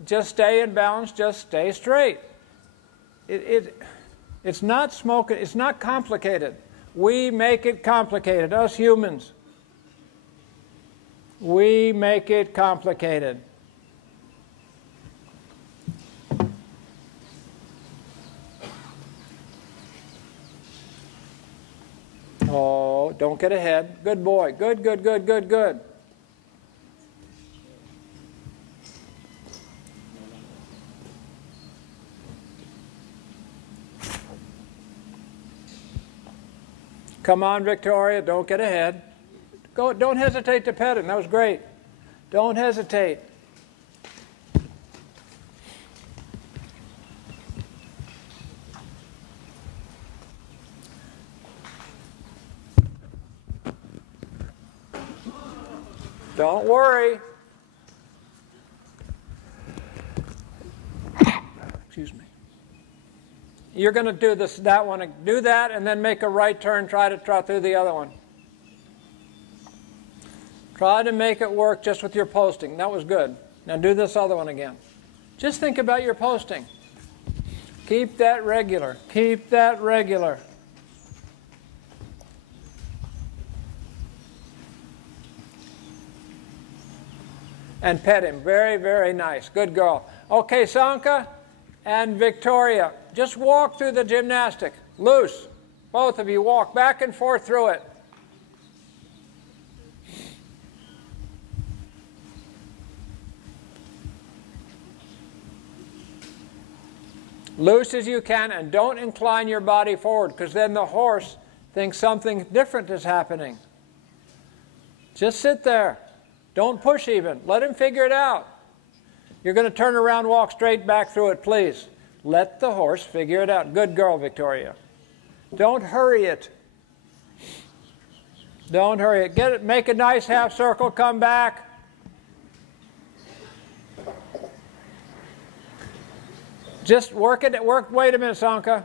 Just stay in balance. Just stay straight. It's not smoking. It's not complicated. We make it complicated, us humans. We make it complicated. Oh, don't get ahead. Good boy. Good, good, good, good, good. Come on, Victoria. Don't get ahead. Go. Don't hesitate to pet him. That was great. Don't hesitate. Don't worry. Excuse me. You're going to do that one. Do that and then make a right turn. Try to trot through the other one. Try to make it work just with your posting. That was good. Now do this other one again. Just think about your posting. Keep that regular. Keep that regular. And pet him. Very, very nice. Good girl. Okay, Sanka and Victoria, just walk through the gymnastic. Loose. Both of you walk back and forth through it. Loose as you can, and don't incline your body forward, because then the horse thinks something different is happening. Just sit there. Don't push even. Let him figure it out. You're going to turn around, walk straight back through it, please. Let the horse figure it out. Good girl, Victoria. Don't hurry it. Don't hurry it. Get it. Make a nice half circle. Come back. Just work it. Wait a minute, Sanka.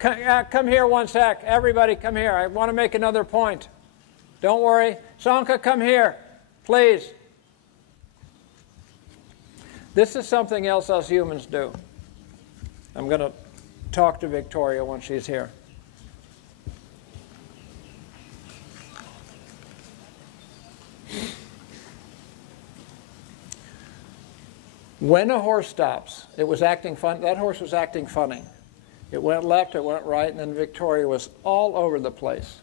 Come here one sec. Everybody come here. I want to make another point. Don't worry. Sanka, come here, please. This is something else us humans do. I'm going to talk to Victoria when she's here. When a horse stops, it was acting fun. That horse was acting funny. It went left, it went right, and then Victoria was all over the place.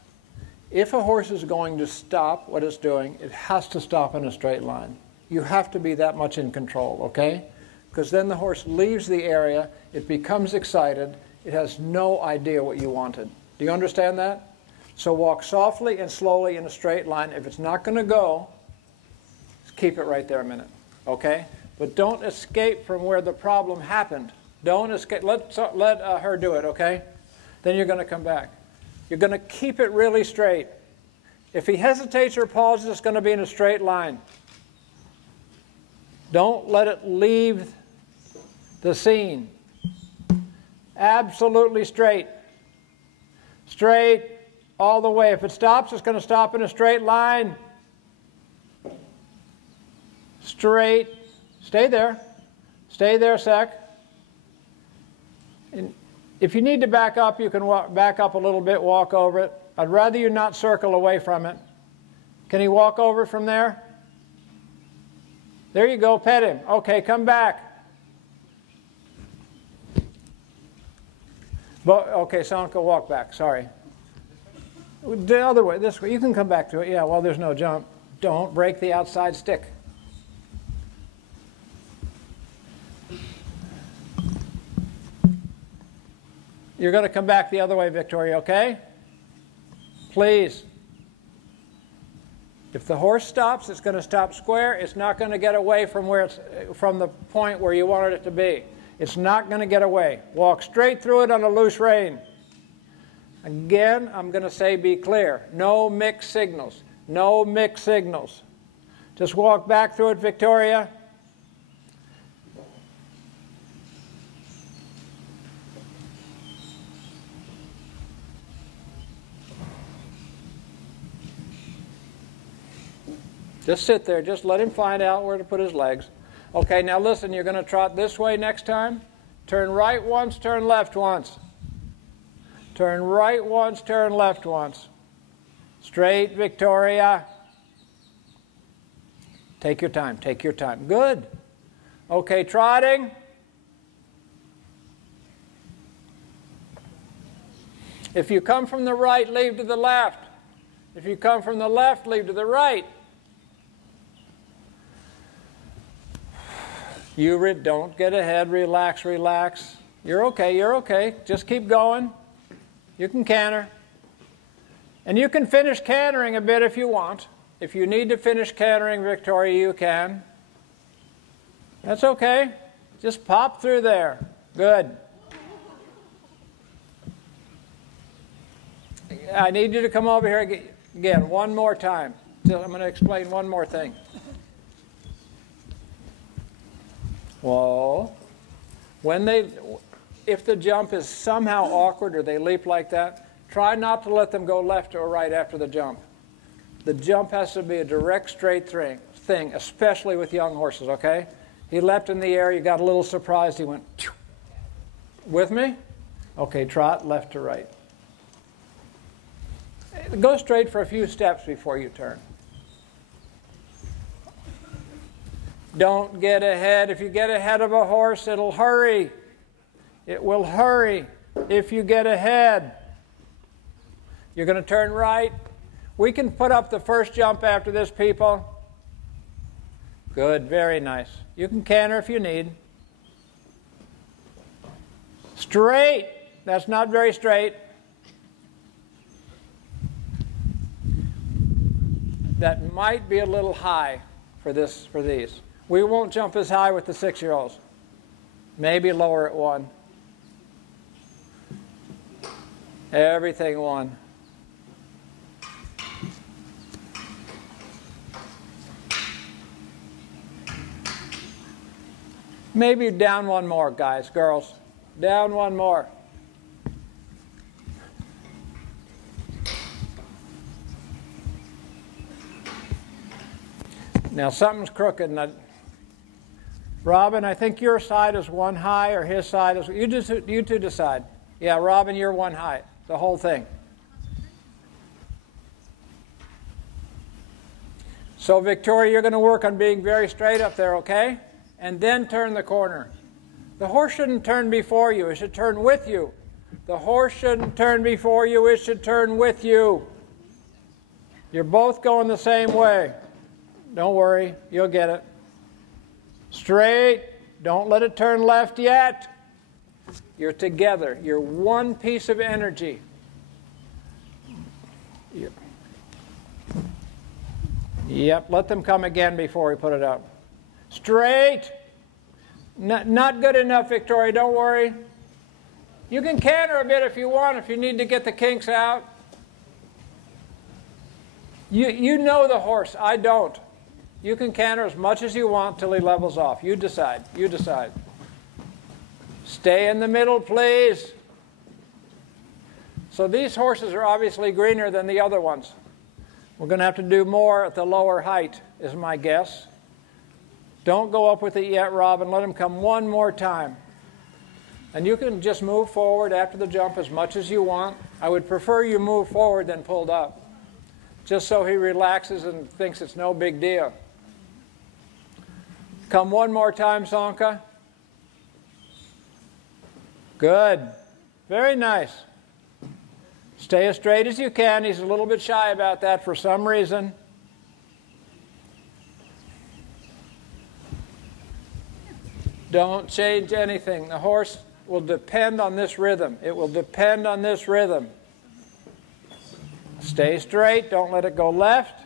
If a horse is going to stop what it's doing, it has to stop in a straight line. You have to be that much in control, okay? Because then the horse leaves the area, it becomes excited, it has no idea what you wanted. Do you understand that? So walk softly and slowly in a straight line. If it's not going to go, just keep it right there a minute, okay? But don't escape from where the problem happened. Don't escape. Let her do it, okay? Then you're going to come back. You're going to keep it really straight. If he hesitates or pauses, it's going to be in a straight line. Don't let it leave the scene. Absolutely straight. Straight all the way. If it stops, it's going to stop in a straight line. Straight. Stay there. Stay there a sec. And if you need to back up, you can back up a little bit, walk over it. I'd rather you not circle away from it. Can he walk over from there? There you go, pet him. Okay, come back. Okay, Sanka, walk back, sorry. The other way, this way. You can come back to it. Yeah, well, there's no jump. Don't break the outside stick. You're going to come back the other way, Victoria, okay? Please. If the horse stops, it's going to stop square. It's not going to get away from the point where you wanted it to be. It's not going to get away. Walk straight through it on a loose rein. Again, I'm going to say be clear. No mixed signals. No mixed signals. Just walk back through it, Victoria. Just sit there. Just let him find out where to put his legs. Okay, now listen, you're going to trot this way next time. Turn right once, turn left once. Turn right once, turn left once. Straight, Victoria. Take your time, take your time. Good. Okay, trotting. If you come from the right, leave to the left. If you come from the left, leave to the right. You don't get ahead. Relax, relax. You're okay, you're okay. Just keep going. You can canter. And you can finish cantering a bit if you want. If you need to finish cantering, Victoria, you can. That's okay. Just pop through there. Good. I need you to come over here again one more time. I'm going to explain one more thing. Whoa. If the jump is somehow awkward or they leap like that, try not to let them go left or right after the jump. The jump has to be a direct, straight thing, especially with young horses, okay? He leapt in the air, you got a little surprised, he went, phew. With me? Okay, trot left to right. Go straight for a few steps before you turn. Don't get ahead. If you get ahead of a horse, it'll hurry. It will hurry if you get ahead. You're going to turn right. We can put up the first jump after this, people. Good, very nice. You can canter if you need. Straight. That's not very straight. That might be a little high for these. We won't jump as high with the 6-year-olds. Maybe lower at 1. Everything 1. Maybe down 1 more, guys, girls. Down 1 more. Now something's crooked. Robin, I think your side is 1 high or his side is... You two decide. Yeah, Robin, you're 1 high. The whole thing. So Victoria, you're going to work on being very straight up there, okay? And then turn the corner. The horse shouldn't turn before you. It should turn with you. The horse shouldn't turn before you. It should turn with you. You're both going the same way. Don't worry. You'll get it. Straight. Don't let it turn left yet. You're together. You're one piece of energy. Yep. Let them come again before we put it up. Straight. Not good enough, Victoria. Don't worry. You can canter a bit if you want, if you need to get the kinks out. You know the horse. I don't. You can canter as much as you want till he levels off. You decide. You decide. Stay in the middle, please. So these horses are obviously greener than the other ones. We're going to have to do more at the lower height, is my guess. Don't go up with it yet, Robin. Let him come 1 more time. And you can just move forward after the jump as much as you want. I would prefer you move forward than pulled up, just so he relaxes and thinks it's no big deal. Come 1 more time, Sonka. Good. Very nice. Stay as straight as you can. He's a little bit shy about that for some reason. Don't change anything. The horse will depend on this rhythm. It will depend on this rhythm. Stay straight. Don't let it go left.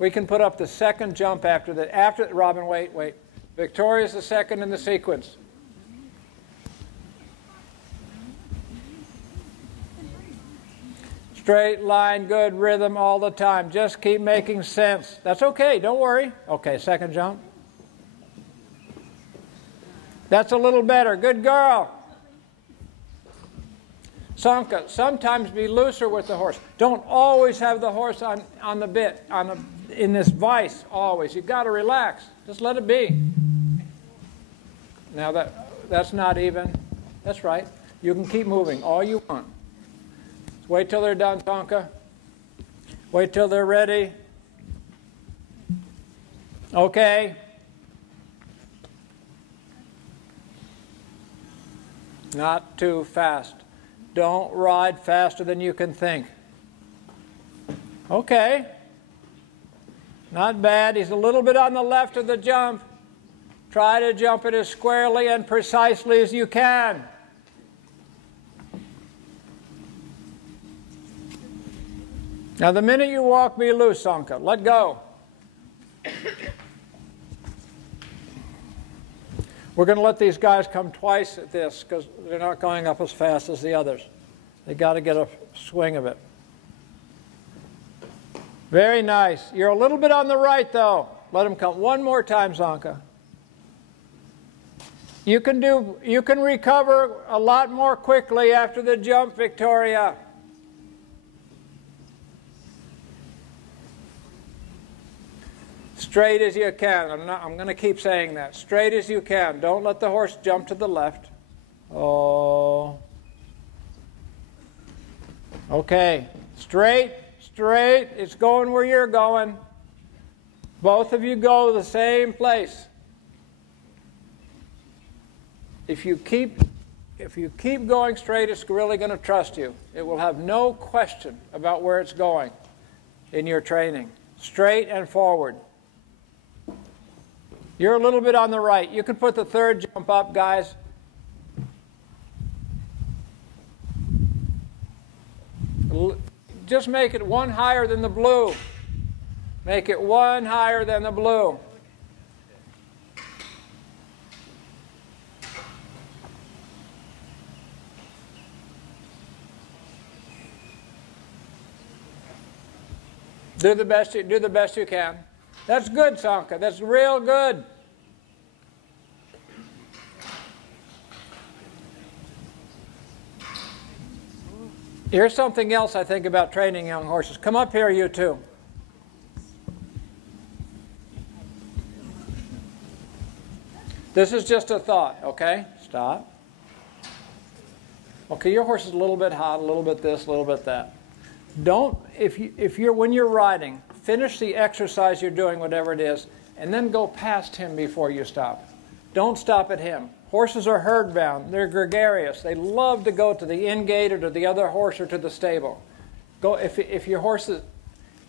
We can put up the second jump after that. Robin, wait. Victoria's the second in the sequence. Straight line, good rhythm all the time. Just keep making sense. That's okay. Don't worry. Okay, second jump. That's a little better. Good girl. Sonka, sometimes be looser with the horse. Don't always have the horse on the bit, in this vice always. You've got to relax. Just let it be. Now that's not even. That's right. You can keep moving all you want. Just wait till they're done, Tonka. Wait till they're ready. Okay. Not too fast. Don't ride faster than you can think. Okay. Not bad. He's a little bit on the left of the jump. Try to jump it as squarely and precisely as you can. Now, the minute you walk me loose, Sanka, let go. We're going to let these guys come twice at this because they're not going up as fast as the others. They got to get a swing of it. Very nice. You're a little bit on the right, though. Let them come. One more time, Sanka. You can recover a lot more quickly after the jump, Victoria. Straight as you can. I'm going to keep saying that. Straight as you can. Don't let the horse jump to the left. Oh. Okay. Straight, straight. It's going where you're going. Both of you go the same place. If you keep going straight, it's really going to trust you. It will have no question about where it's going in your training. Straight and forward. You're a little bit on the right. You can put the third jump up, guys. Just make it one higher than the blue. Make it one higher than the blue. Do the best you can. That's good, Sanka. That's real good. Here's something else I think about training young horses. Come up here, you two. This is just a thought, okay? Stop. Okay, your horse is a little bit hot, a little bit this, a little bit that. Don't, when you're riding, finish the exercise you're doing, whatever it is, and then go past him before you stop. Don't stop at him. Horses are herd bound. They're gregarious. They love to go to the in gate or to the other horse or to the stable. Go if your horse is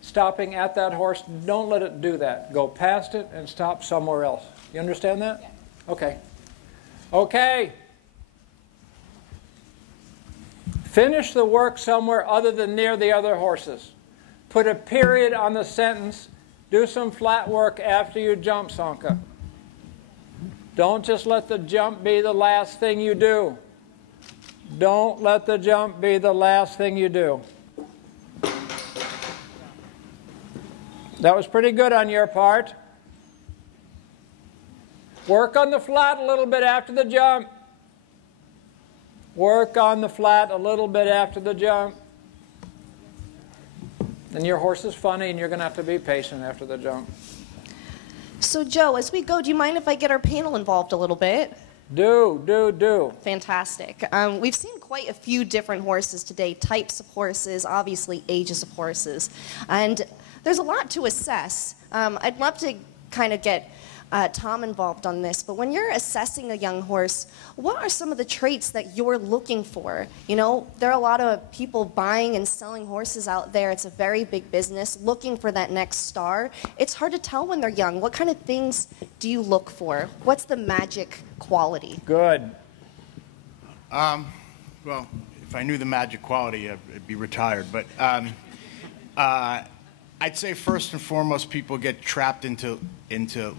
stopping at that horse, don't let it do that. Go past it and stop somewhere else. You understand that? Yeah. Okay. Okay. Finish the work somewhere other than near the other horses. Put a period on the sentence. Do some flat work after you jump, Sanka. Don't just let the jump be the last thing you do. Don't let the jump be the last thing you do. That was pretty good on your part. Work on the flat a little bit after the jump. Work on the flat a little bit after the jump. And your horse is funny, and you're going to have to be patient after the jump. So, Joe, as we go, do you mind if I get our panel involved a little bit? Do. Fantastic. We've seen quite a few different horses today, types of horses, obviously ages of horses. And there's a lot to assess. I'd love to kind of get Tom involved on this, but when you're assessing a young horse, what are some of the traits that you're looking for? You know, there are a lot of people buying and selling horses out there. It's a very big business, looking for that next star. It's hard to tell when they're young. What kind of things do you look for? What's the magic quality? Good. Well, if I knew the magic quality, I'd be retired. But I'd say first and foremost, people get trapped into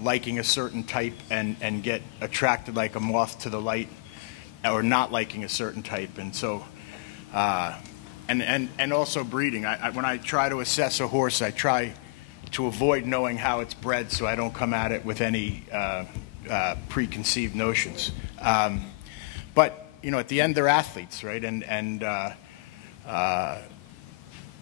liking a certain type and get attracted like a moth to the light, or not liking a certain type. And so, and also breeding. When I try to assess a horse, I try to avoid knowing how it's bred, so I don't come at it with any preconceived notions. But you know, at the end, they're athletes, right? And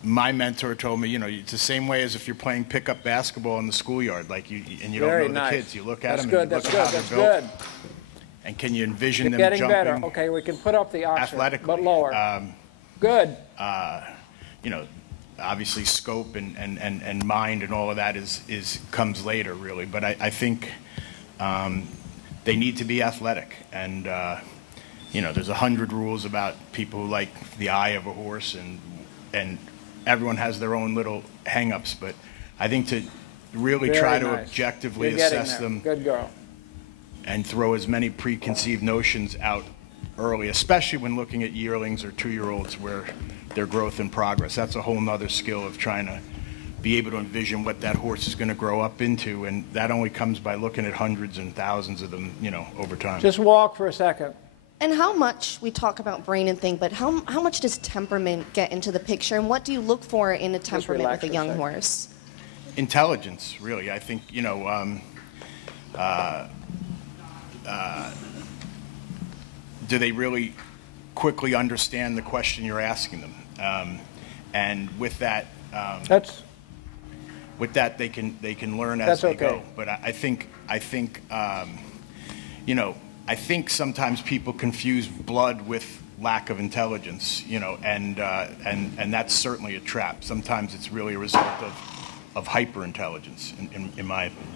my mentor told me, you know, it's the same way as if you're playing pickup basketball in the schoolyard, like and you Very don't know nice. the kids. You look at That's them good, and you look that's at how good, they're that's built. good. And can you envision them Getting jumping better. Okay, we can put up the oxer, athletically? but lower. Good. You know, obviously scope and mind and all of that comes later, really. But I think they need to be athletic. And, you know, there's 100 rules about people who like the eye of a horse, and everyone has their own little hang-ups. But I think to really Very try to nice. objectively You're getting assess there. them Good girl. and throw as many preconceived notions out early, especially when looking at yearlings or 2-year-olds where their growth and progress. That's a whole nother skill of trying to be able to envision what that horse is going to grow up into, and that only comes by looking at hundreds and thousands of them, you know, over time. Just walk for a second. And how much, we talk about brain and thing, but how much does temperament get into the picture, and what do you look for in a temperament relax with a for a young second. horse? Intelligence, really. I think, you know, do they really quickly understand the question you're asking them? And with that, they can learn as That's they okay. go. But I think you know, I think sometimes people confuse blood with lack of intelligence, you know, and that's certainly a trap. Sometimes it's really a result of hyper-intelligence, in my opinion.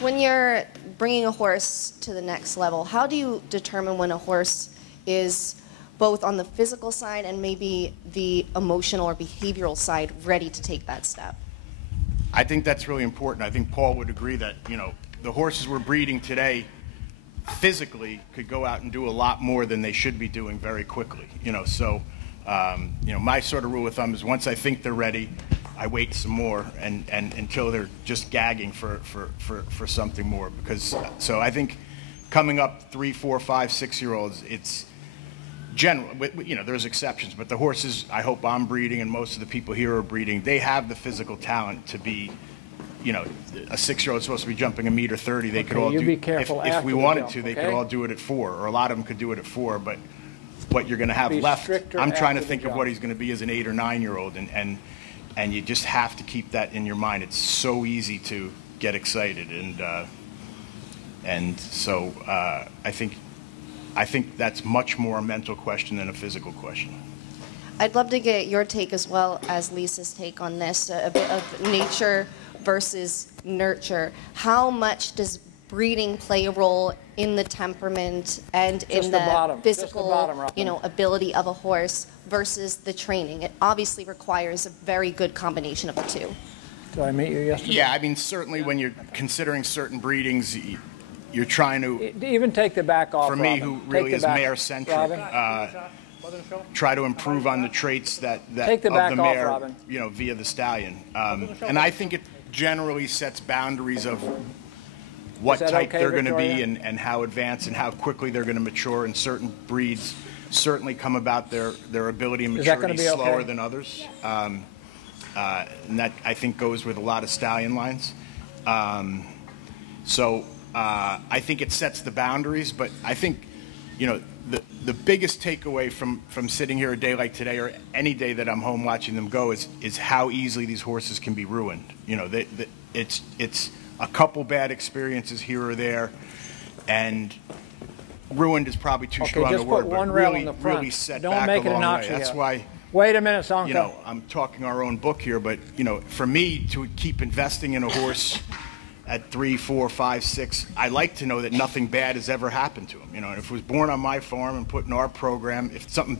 When you're bringing a horse to the next level, how do you determine when a horse is both on the physical side and maybe the emotional or behavioral side ready to take that step? I think that's really important. I think Paul would agree that, you know, the horses we're breeding today physically could go out and do a lot more than they should be doing very quickly, you know. So, you know, my sort of rule of thumb is once I think they're ready, I wait some more and until they're just gagging for something more. Because so I think coming up 3, 4, 5, 6-year-olds, it's general. You know, there's exceptions, but the horses I hope I'm breeding and most of the people here are breeding, they have the physical talent to be. You know, a 6-year-old supposed to be jumping 1.30 m. They could all you do. be careful if after we the wanted jump, to, they okay? could all do it at 4, or a lot of them could do it at 4. But what you're going to have Be left, stricter I'm trying to after the think of jump. what he's going to be as an 8 or 9-year-old, and you just have to keep that in your mind. It's so easy to get excited, and so I think that's much more a mental question than a physical question. I'd love to get your take as well as Lisa's take on this, a bit of nature versus nurture. How much does breeding play a role in the temperament and in Just the bottom, just the physical, bottom, Robin. you know, ability of a horse versus the training? It obviously requires a very good combination of the two. Did I meet you yesterday? Yeah, I mean, certainly when you're considering certain breedings, you're trying to. Even take the back off, For me, Robin. who Take really the is back- mare-centric, Robin. try to improve on the traits that Take the of back the off, mare, Robin. you know, via the stallion. And I think it generally sets boundaries of what Is that type okay, they're going to be Victoria? and how advanced and how quickly they're going to mature. And certain breeds certainly come about their ability and Is that gonna maturity be okay? slower than others. And that, I think, goes with a lot of stallion lines. So I think it sets the boundaries, but I think, you know, the biggest takeaway from sitting here a day like today or any day that I'm home watching them go is how easily these horses can be ruined. You know, it's a couple bad experiences here or there, and ruined is probably too strong just a word, put but one rail really, in the front. really set Don't back make a it an long way. oxyhel. That's why. Wait a minute, Sanka. You know, I'm talking our own book here, but, you know, for me to keep investing in a horse at 3, 4, 5, 6, I like to know that nothing bad has ever happened to him. You know, and if it was born on my farm and put in our program, if something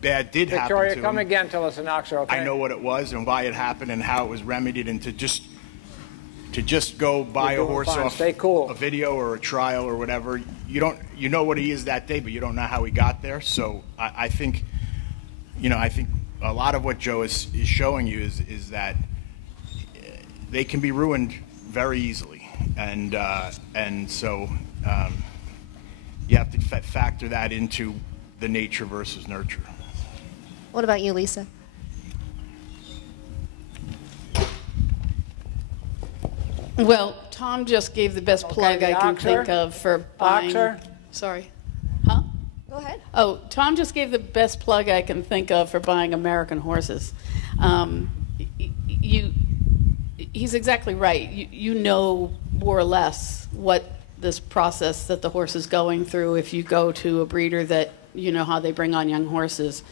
bad did happen Victoria, to come him, again, tell us an oxer, okay? I know what it was and why it happened and how it was remedied, and to just go buy You're a doing horse fine. off Stay cool. a video or a trial or whatever, you know what he is that day, but you don't know how he got there. So I think, you know, I think a lot of what Joe is showing you is that they can be ruined very easily, and so you have to factor that into the nature versus nurture. What about you, Lisa? Well, Tom just gave the best plug the I can oxer? think of for buying. Oxer? Sorry. Huh? Go ahead. Oh, Tom just gave the best plug I can think of for buying American horses. He's exactly right. You know more or less what this process that the horse is going through if you go to a breeder that you know how they bring on young horses.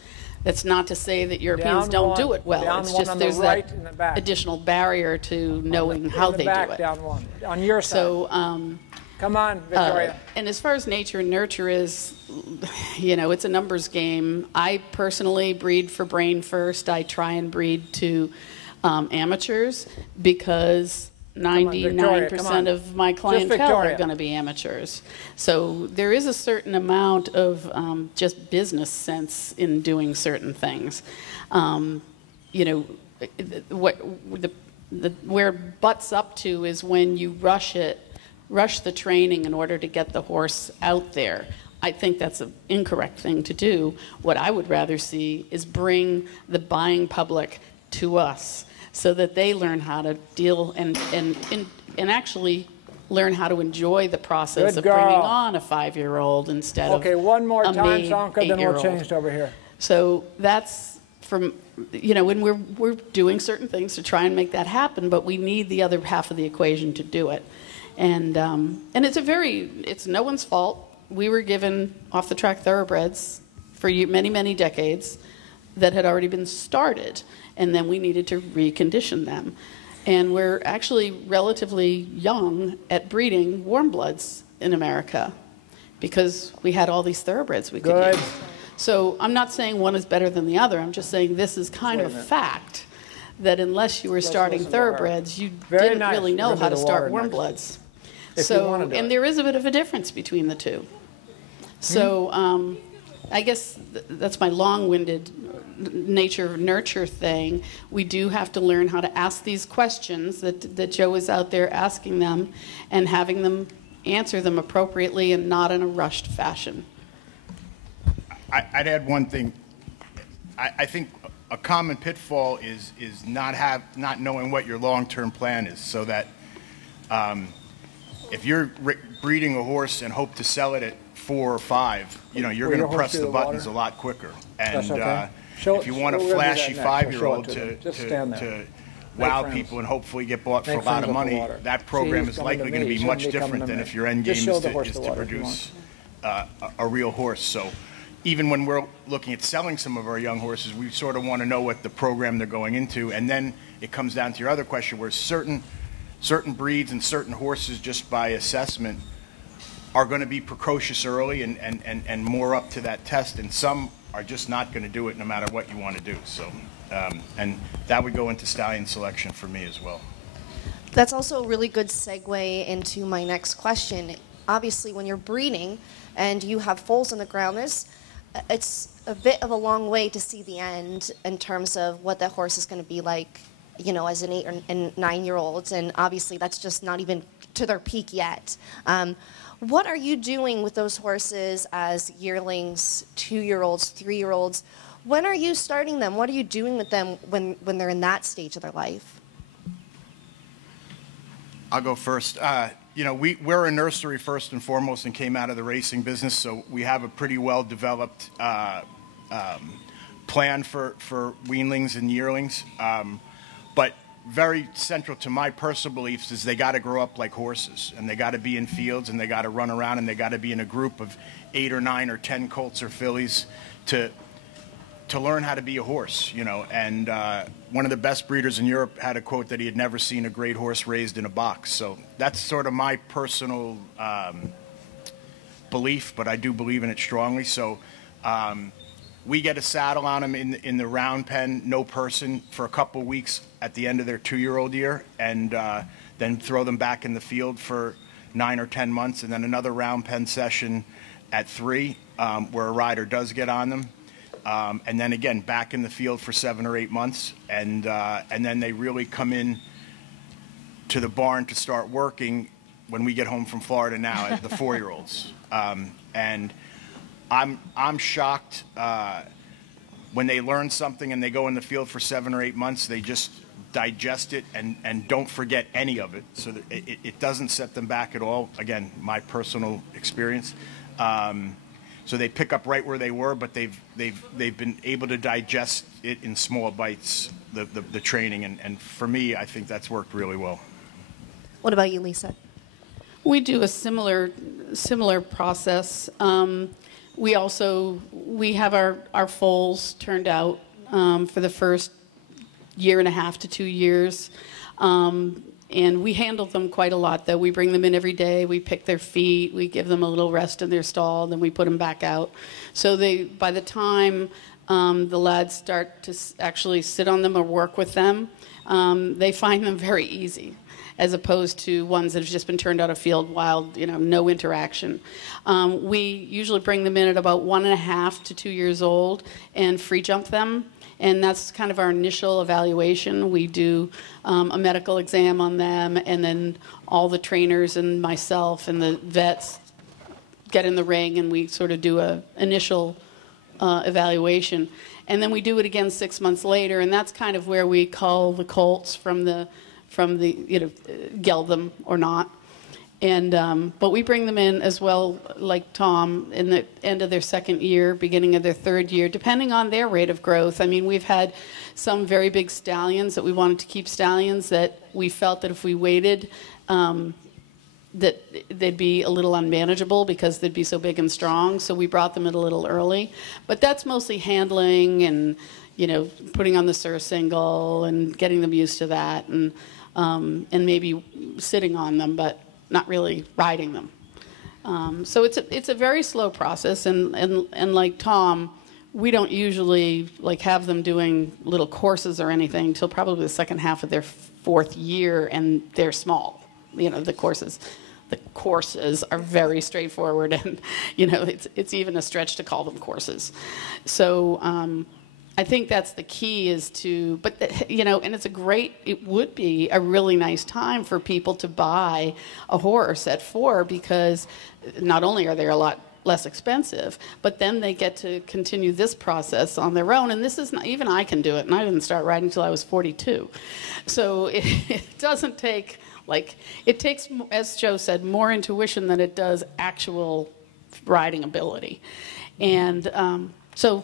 That's not to say that Europeans don't do it well. It's just there's that additional barrier to knowing how they do it. Down one. On your side. So, come on, Victoria. and as far as nature and nurture is, it's a numbers game. I personally breed for brain first. I try and breed to amateurs because 99% of my clientele are going to be amateurs. So there is a certain amount of just business sense in doing certain things. Where it butts up to is when you rush the training in order to get the horse out there. I think that's an incorrect thing to do. What I would rather see is bring the buying public to us, so that they learn how to deal and actually learn how to enjoy the process of bringing on a 5-year-old instead of one more time, Sanka, then we'll 8-year-old. change over here. So that's from, when we're doing certain things to try and make that happen, but we need the other half of the equation to do it. And it's no one's fault. We were given off-the-track thoroughbreds for many, many decades that had already been started, and then we needed to recondition them. And we're actually relatively young at breeding warm bloods in America because we had all these thoroughbreds we could use. So I'm not saying one is better than the other. I'm just saying this is kind of a fact that unless you were starting thoroughbreds, you didn't really know how to start warm bloods. So, and there is a bit of a difference between the two. So I guess that's my long-winded nature-nurture thing. We do have to learn how to ask these questions that Joe is out there asking them and having them answer them appropriately and not in a rushed fashion. I'd add one thing. I think a common pitfall is not knowing what your long-term plan is, so that if you're breeding a horse and hope to sell it at 4 or 5, you're going to press the buttons a lot quicker. And if you want a flashy 5-year-old to wow people and hopefully get bought for a lot of money, that program is likely going to be much different than if your end game is to produce a real horse. So even when we're looking at selling some of our young horses, we sort of want to know what the program they're going into. And then it comes down to your other question, where certain breeds and certain horses, just by assessment, are going to be precocious early and more up to that test, and some are just not going to do it no matter what you want to do. So, and that would go into stallion selection for me as well. That's also a really good segue into my next question. Obviously, when you're breeding and you have foals on the ground, it's a bit of a long way to see the end in terms of what that horse is going to be like, as an 8 and 9-year-old, and obviously that's just not even to their peak yet. What are you doing with those horses as yearlings, 2-year-olds, 3-year-olds? When are you starting them? What are you doing with them when they're in that stage of their life? I'll go first. We're a nursery first and foremost and came out of the racing business, so we have a pretty well-developed plan for weanlings and yearlings. But very central to my personal beliefs is they got to grow up like horses, and they got to be in fields, and they got to run around, and they got to be in a group of 8 or 9 or 10 colts or fillies to learn how to be a horse, And one of the best breeders in Europe had a quote that he had never seen a great horse raised in a box. So that's sort of my personal belief, but I do believe in it strongly. So we get a saddle on them in the round pen, no person, for a couple weeks at the end of their 2-year-old year, and then throw them back in the field for 9 or 10 months, and then another round pen session at 3, where a rider does get on them. And then again, back in the field for 7 or 8 months, and then they really come in to the barn to start working when we get home from Florida now at the 4-year-olds. And I'm shocked when they learn something and they go in the field for 7 or 8 months, they just digest it and don't forget any of it, so that it doesn't set them back at all. Again, my personal experience. so they pick up right where they were, but they've been able to digest it in small bites, the training, and for me, I think that's worked really well. What about you, Lisa? We do a similar process. We have our foals turned out for the first year and a half to 2 years. And we handle them quite a lot, though. We bring them in every day. We pick their feet. We give them a little rest in their stall. Then we put them back out. So by the time the lads start to actually sit on them or work with them, they find them very easy, as opposed to ones that have just been turned out of field wild, no interaction. We usually bring them in at about 1.5 to 2 years old and free jump them. And that's kind of our initial evaluation. We do a medical exam on them, and then all the trainers and myself and the vets get in the ring, and we sort of do a initial evaluation. And then we do it again 6 months later, and that's kind of where we cull the colts from the geld them or not. And but we bring them in as well, like Tom, in the end of their second year, beginning of their third year, depending on their rate of growth. I mean, we've had some very big stallions that we wanted to keep stallions that we felt that if we waited, that they'd be a little unmanageable because they'd be so big and strong. So we brought them in a little early. But that's mostly handling and, putting on the surcingle and getting them used to that, and maybe sitting on them, but not really riding them. So it's a very slow process, and like Tom, we don't usually have them doing little courses or anything till probably the second half of their fourth year, and they're small. The courses are very straightforward, and it's even a stretch to call them courses. So I think that's the key and it would be a really nice time for people to buy a horse at 4, because not only are they a lot less expensive, but then they get to continue this process on their own. And this is not, even I can do it, and I didn't start riding until I was 42. So it doesn't take, it takes, as Joe said, more intuition than it does actual riding ability. And so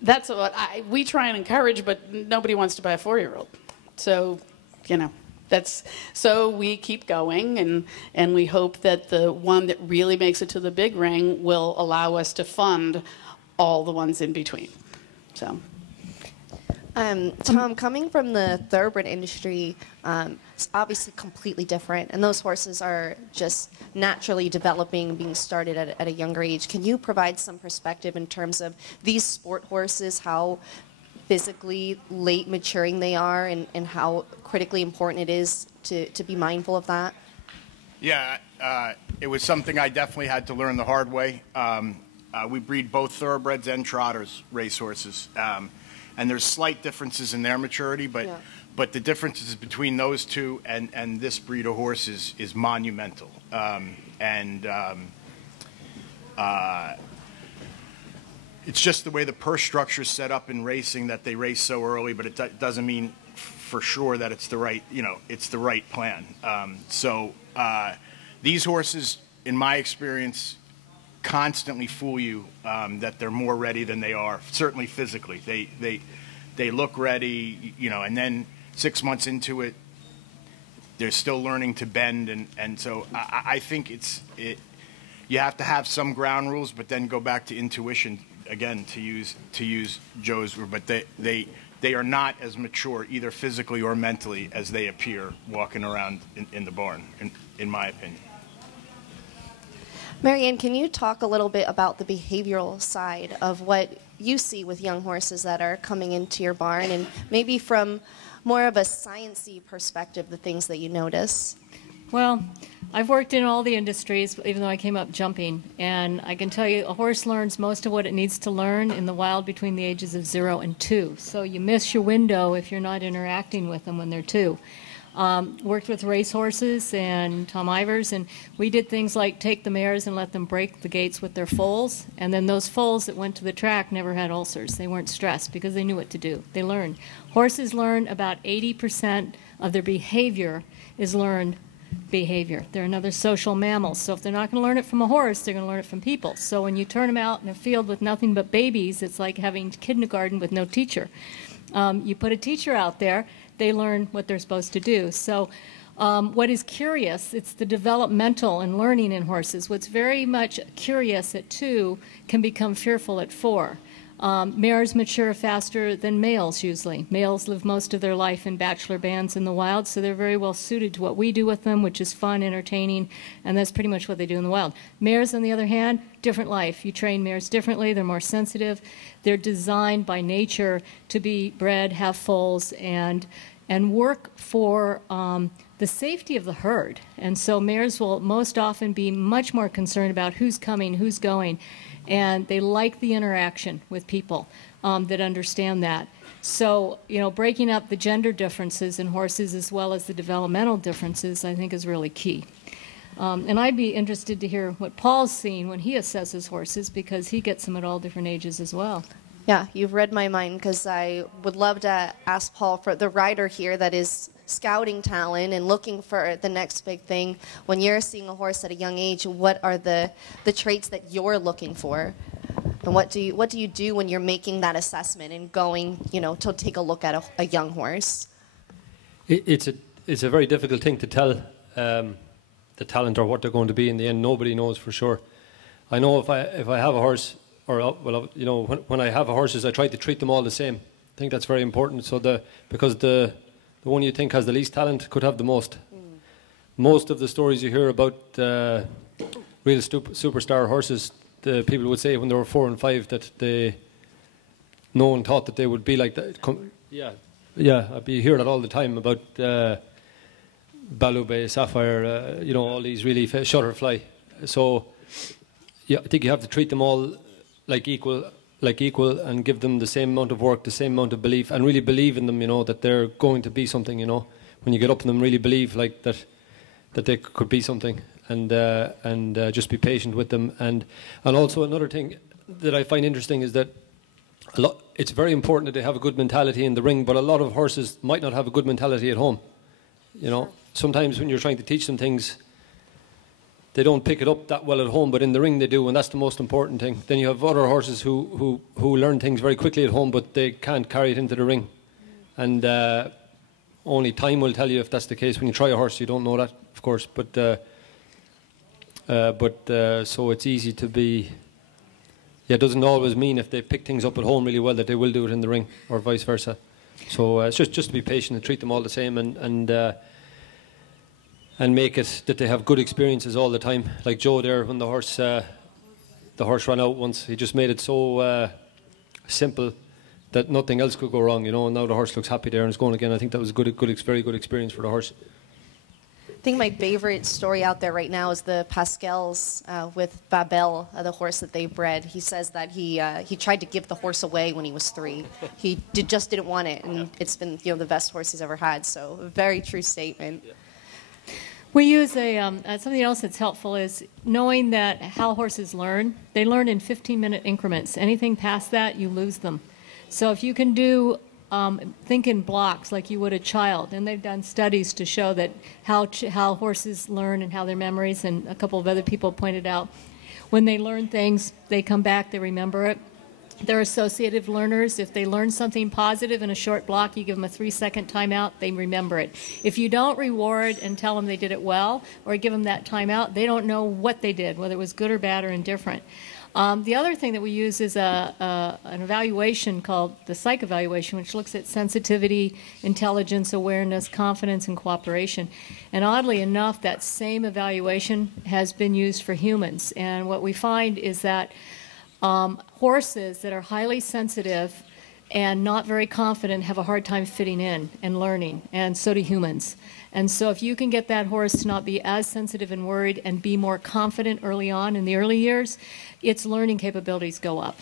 that's what we try and encourage, but nobody wants to buy a 4-year-old. So, so we keep going, and we hope that the one that really makes it to the big ring will allow us to fund all the ones in between. So. Tom, coming from the thoroughbred industry, it's obviously completely different, and those horses are just naturally developing, being started at a younger age. Can you provide some perspective in terms of these sport horses, how physically late maturing they are, and how critically important it is to be mindful of that? Yeah, it was something I definitely had to learn the hard way. We breed both thoroughbreds and trotters racehorses. And there's slight differences in their maturity, but the differences between those two and this breed of horses is monumental. It's just the way the purse structure is set up in racing that they race so early, but it doesn't mean for sure that it's the right, it's the right plan. These horses, in my experience, constantly fool you that they're more ready than they are. Certainly physically, they look ready, and then 6 months into it, they're still learning to bend, and so I think you have to have some ground rules, but then go back to intuition again, to use Joe's word. But they are not as mature either physically or mentally as they appear walking around in the barn, in my opinion. Marianne, can you talk a little bit about the behavioral side of what you see with young horses that are coming into your barn, and maybe from more of a science-y perspective, the things that you notice? Well, I've worked in all the industries, even though I came up jumping, and I can tell you a horse learns most of what it needs to learn in the wild between the ages of 0 and 2. So you miss your window if you're not interacting with them when they're 2. Worked with racehorses and Tom Ivers, and we did things like take the mares and let them break the gates with their foals, and then those foals that went to the track never had ulcers. They weren't stressed because they knew what to do. They learned. Horses learn about 80% of their behavior is learned behavior. They're another social mammal. So if they're not going to learn it from a horse, they're going to learn it from people. So when you turn them out in a field with nothing but babies, it's like having kindergarten with no teacher. You put a teacher out there, they learn what they're supposed to do. So what is curious, it's the developmental and learning in horses. What's very much curious at 2 can become fearful at 4. Mares mature faster than males usually. Males live most of their life in bachelor bands in the wild, so they're very well suited to what we do with them, which is fun, entertaining, and that's pretty much what they do in the wild. Mares, on the other hand, different life. You train mares differently. They're more sensitive. They're designed by nature to be bred, have foals, and work for the safety of the herd. And so mares will most often be much more concerned about who's coming, who's going, and they like the interaction with people that understand that. So, breaking up the gender differences in horses as well as the developmental differences, I think, is really key. And I'd be interested to hear what Paul's seen when he assesses horses, because he gets them at all different ages as well. Yeah, you've read my mind, because I would love to ask Paul, for the rider here that is scouting talent and looking for the next big thing. When you're seeing a horse at a young age, what are the traits that you're looking for? And what do you do when you're making that assessment and going, to take a look at a young horse? It's a very difficult thing to tell the talent or what they're going to be in the end. Nobody knows for sure. I know if I have a horse, or when I have horses, I try to treat them all the same. I think that's very important. So because the one you think has the least talent could have the most. Most of the stories you hear about real superstar horses, the people would say when they were 4 and 5 that no one thought that they would be like that. You hear that all the time about Balubay, Sapphire, all these really Shutterfly. So I think you have to treat them all like equal, and give them the same amount of work, the same amount of belief, and really believe in them, that they're going to be something, when you get up in them, really believe like that they could be something, and just be patient with them. And also another thing that I find interesting is that it's very important that they have a good mentality in the ring, but a lot of horses might not have a good mentality at home. Sometimes when you're trying to teach them things, they don't pick it up that well at home, but in the ring they do, and that's the most important thing. Then you have other horses who learn things very quickly at home, but they can't carry it into the ring. And only time will tell you if that's the case. When you try a horse, you don't know that, of course. But so it's easy to be... it doesn't always mean if they pick things up at home really well that they will do it in the ring, or vice versa. So it's just to be patient and treat them all the same, and make it that they have good experiences all the time. Like Joe there, when the horse ran out once, he just made it so simple that nothing else could go wrong, and now the horse looks happy there and is going again. I think that was a very good experience for the horse. I think my favorite story out there right now is the Pascals with Babel, the horse that they bred. He says that he tried to give the horse away when he was 3. He just didn't want it, and it's been the best horse he's ever had. So a very true statement. Yeah. We use something else that's helpful is knowing that how horses learn. They learn in 15-minute increments. Anything past that, you lose them. So if you can think in blocks like you would a child, and they've done studies to show that how horses learn and how their memories, and a couple of other people pointed out, when they learn things, they come back, they remember it. They're associative learners. If they learn something positive in a short block, you give them a 3-second timeout, they remember it. If you don't reward and tell them they did it well, or give them that timeout, they don't know what they did, whether it was good or bad or indifferent. The other thing that we use is an evaluation called the psych evaluation, which looks at sensitivity, intelligence, awareness, confidence, and cooperation. And oddly enough, that same evaluation has been used for humans. And what we find is that horses that are highly sensitive and not very confident have a hard time fitting in and learning, and so do humans. And so if you can get that horse to not be as sensitive and worried and be more confident early on in the early years, its learning capabilities go up.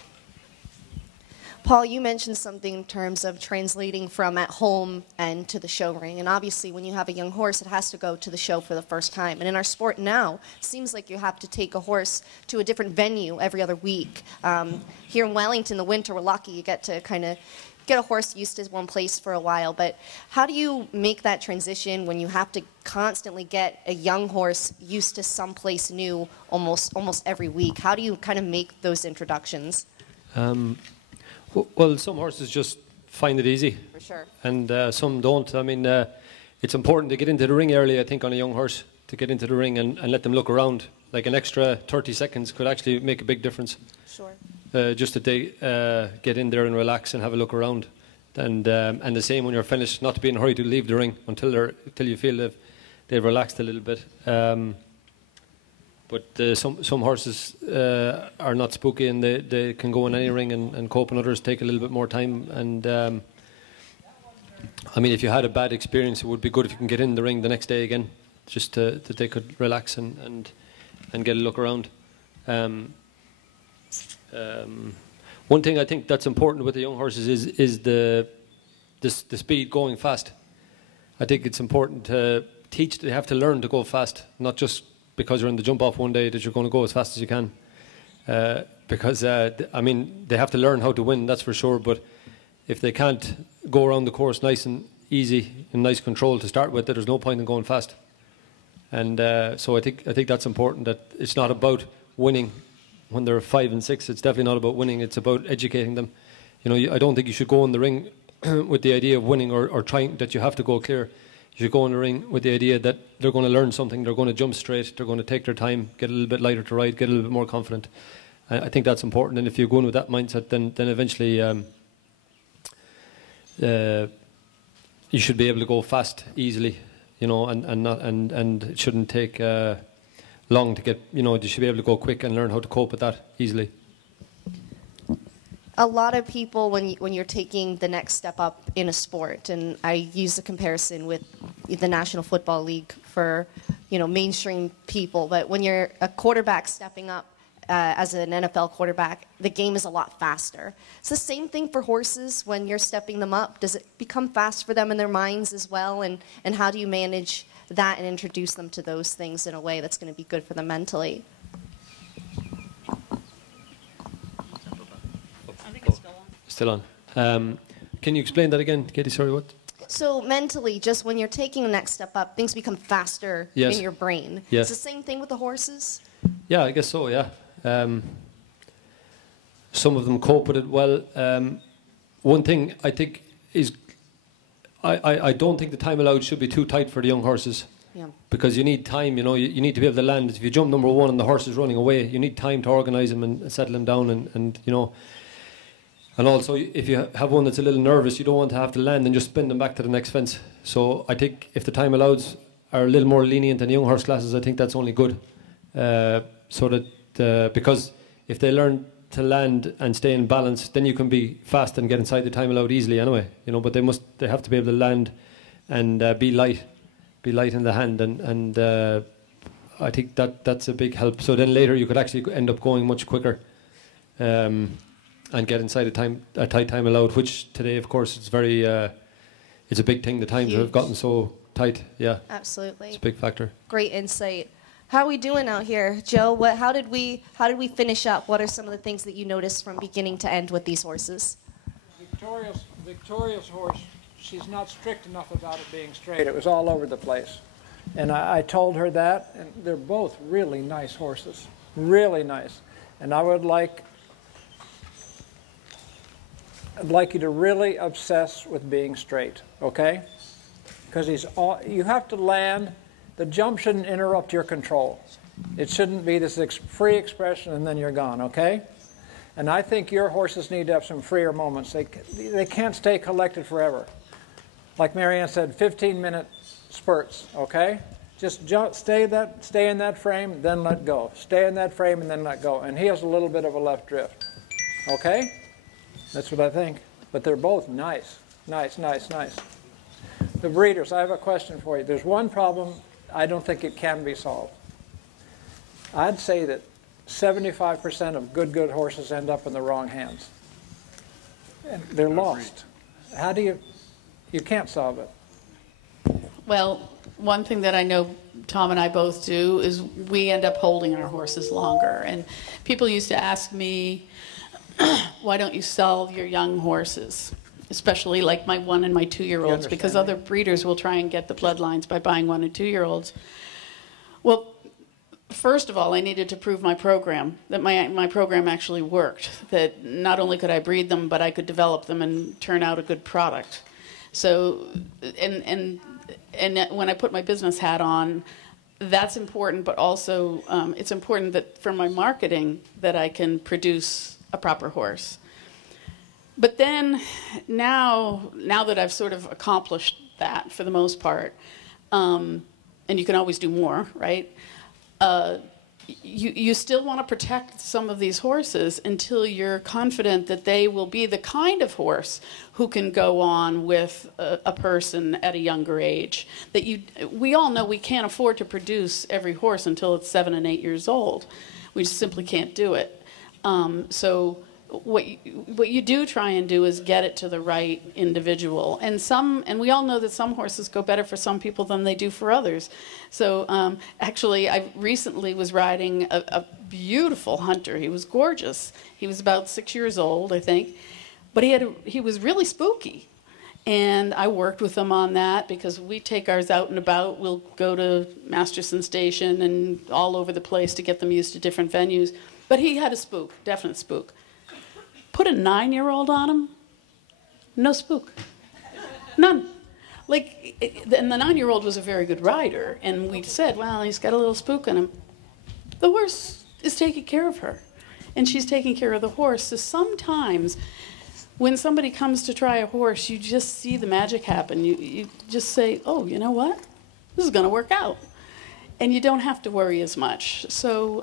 Paul, you mentioned something in terms of translating from at home and to the show ring. And obviously, when you have a young horse, it has to go to the show for the first time. And in our sport now, it seems like you have to take a horse to a different venue every other week. Here in Wellington, the winter, we're lucky. You get to kind of get a horse used to one place for a while, but how do you make that transition when you have to constantly get a young horse used to someplace new almost every week? How do you kind of make those introductions? Well, some horses just find it easy. For sure. And some don't. I mean, it's important to get into the ring early, I think, on a young horse, to get into the ring and let them look around. Like an extra 30 seconds could actually make a big difference. Sure. Just that they get in there and relax and have a look around. And the same when you're finished, not to be in a hurry to leave the ring until you feel they've relaxed a little bit. But some horses are not spooky, and they can go in any ring and cope, and others take a little bit more time. And I mean, if you had a bad experience, it would be good if you can get in the ring the next day again, just that they could relax and get a look around. One thing I think that's important with the young horses is the speed, going fast. I think it's important to teach. They have to learn to go fast, not just because you're in the jump off one day that you're going to go as fast as you can. Because I mean, they have to learn how to win, that's for sure. But if they can't go around the course nice and easy and nice control to start with, there's no point in going fast. And so I think that's important. That it's not about winning when they're 5 and 6. It's definitely not about winning. It's about educating them. You know, I don't think you should go in the ring with the idea of winning or trying that you have to go clear. You should go in the ring with the idea that they're going to learn something. They're going to jump straight. They're going to take their time, get a little bit lighter to ride, get a little bit more confident. I think that's important. And if you go in with that mindset, then eventually you should be able to go fast, easily. You know, and it shouldn't take long to get. You know, you should be able to go quick and learn how to cope with that easily. A lot of people, when you're taking the next step up in a sport, and I use the comparison with the National Football League for, you know, mainstream people, but when you're a quarterback stepping up as an NFL quarterback, the game is a lot faster. It's the same thing for horses when you're stepping them up. Does it become fast for them in their minds as well? And how do you manage that and introduce them to those things in a way that's going to be good for them mentally? Still on. Can you explain that again, Katie? Sorry, what? So mentally, just when you're taking the next step up, things become faster in your brain. Yes. It's the same thing with the horses? Yeah, I guess so, yeah. Some of them cope with it well. One thing I think is I don't think the time allowed should be too tight for the young horses. Yeah. Because you need time, you know, you need to be able to land. If you jump number 1 and the horse is running away, you need time to organise him and settle him down and you know. And also, if you have one that's a little nervous, you don't want to have to land and just spin them back to the next fence. So I think if the time allows are a little more lenient in young horse classes, I think that's only good. So that because if they learn to land and stay in balance, then you can be fast and get inside the time allowed easily anyway. You know, but they have to be able to land and be light in the hand, and I think that's a big help. So then later you could actually end up going much quicker. And get inside a tight time allowed, which today, of course, it's very, it's a big thing. The times have gotten so tight. Yeah, absolutely, it's a big factor. Great insight. How are we doing out here, Joe? How did we finish up? What are some of the things that you noticed from beginning to end with these horses? Victoria's horse, she's not strict enough about it being straight. It was all over the place, and I told her that, and they're both really nice horses, really nice, and I'd like you to really obsess with being straight, okay? Because you have to land. The jump shouldn't interrupt your control. It shouldn't be this free expression and then you're gone, okay? And I think your horses need to have some freer moments. They can't stay collected forever. Like Marianne said, 15-minute spurts, okay? Just stay in that frame, then let go. Stay in that frame and then let go. And he has a little bit of a left drift, okay? That's what I think. But they're both nice. Nice, nice, nice. The breeders, I have a question for you. There's one problem I don't think it can be solved. I'd say that 75% of good horses end up in the wrong hands. And they're lost. How do you can't solve it. Well, one thing that I know Tom and I both do is we end up holding our horses longer. And people used to ask me, why don't you sell your young horses? especially like my 1 and my 2-year-olds, because other breeders will try and get the bloodlines by buying 1 and 2-year-olds. Well, first of all, I needed to prove my program, that my program actually worked, that not only could I breed them, but I could develop them and turn out a good product. So, and when I put my business hat on, that's important, but also it's important that for my marketing that I can produce a proper horse. But then now that I've sort of accomplished that for the most part, and you can always do more, right? You still want to protect some of these horses until you're confident that they will be the kind of horse who can go on with a person at a younger age. We all know we can't afford to produce every horse until it's 7 and 8 years old. We just simply can't do it. So what you do try and do is get it to the right individual. And we all know that some horses go better for some people than they do for others. So actually, I recently was riding a beautiful hunter. He was gorgeous. He was about 6 years old, I think. But he was really spooky. And I worked with him on that because we take ours out and about. We'll go to Masterson Station and all over the place to get them used to different venues. But he had a spook, definite spook. Put a 9-year-old on him, no spook, none. And the 9-year-old was a very good rider, and we said, well, he's got a little spook on him. The horse is taking care of her, and she's taking care of the horse. So sometimes when somebody comes to try a horse, you just see the magic happen. You just say, oh, you know what? This is going to work out. And you don't have to worry as much. So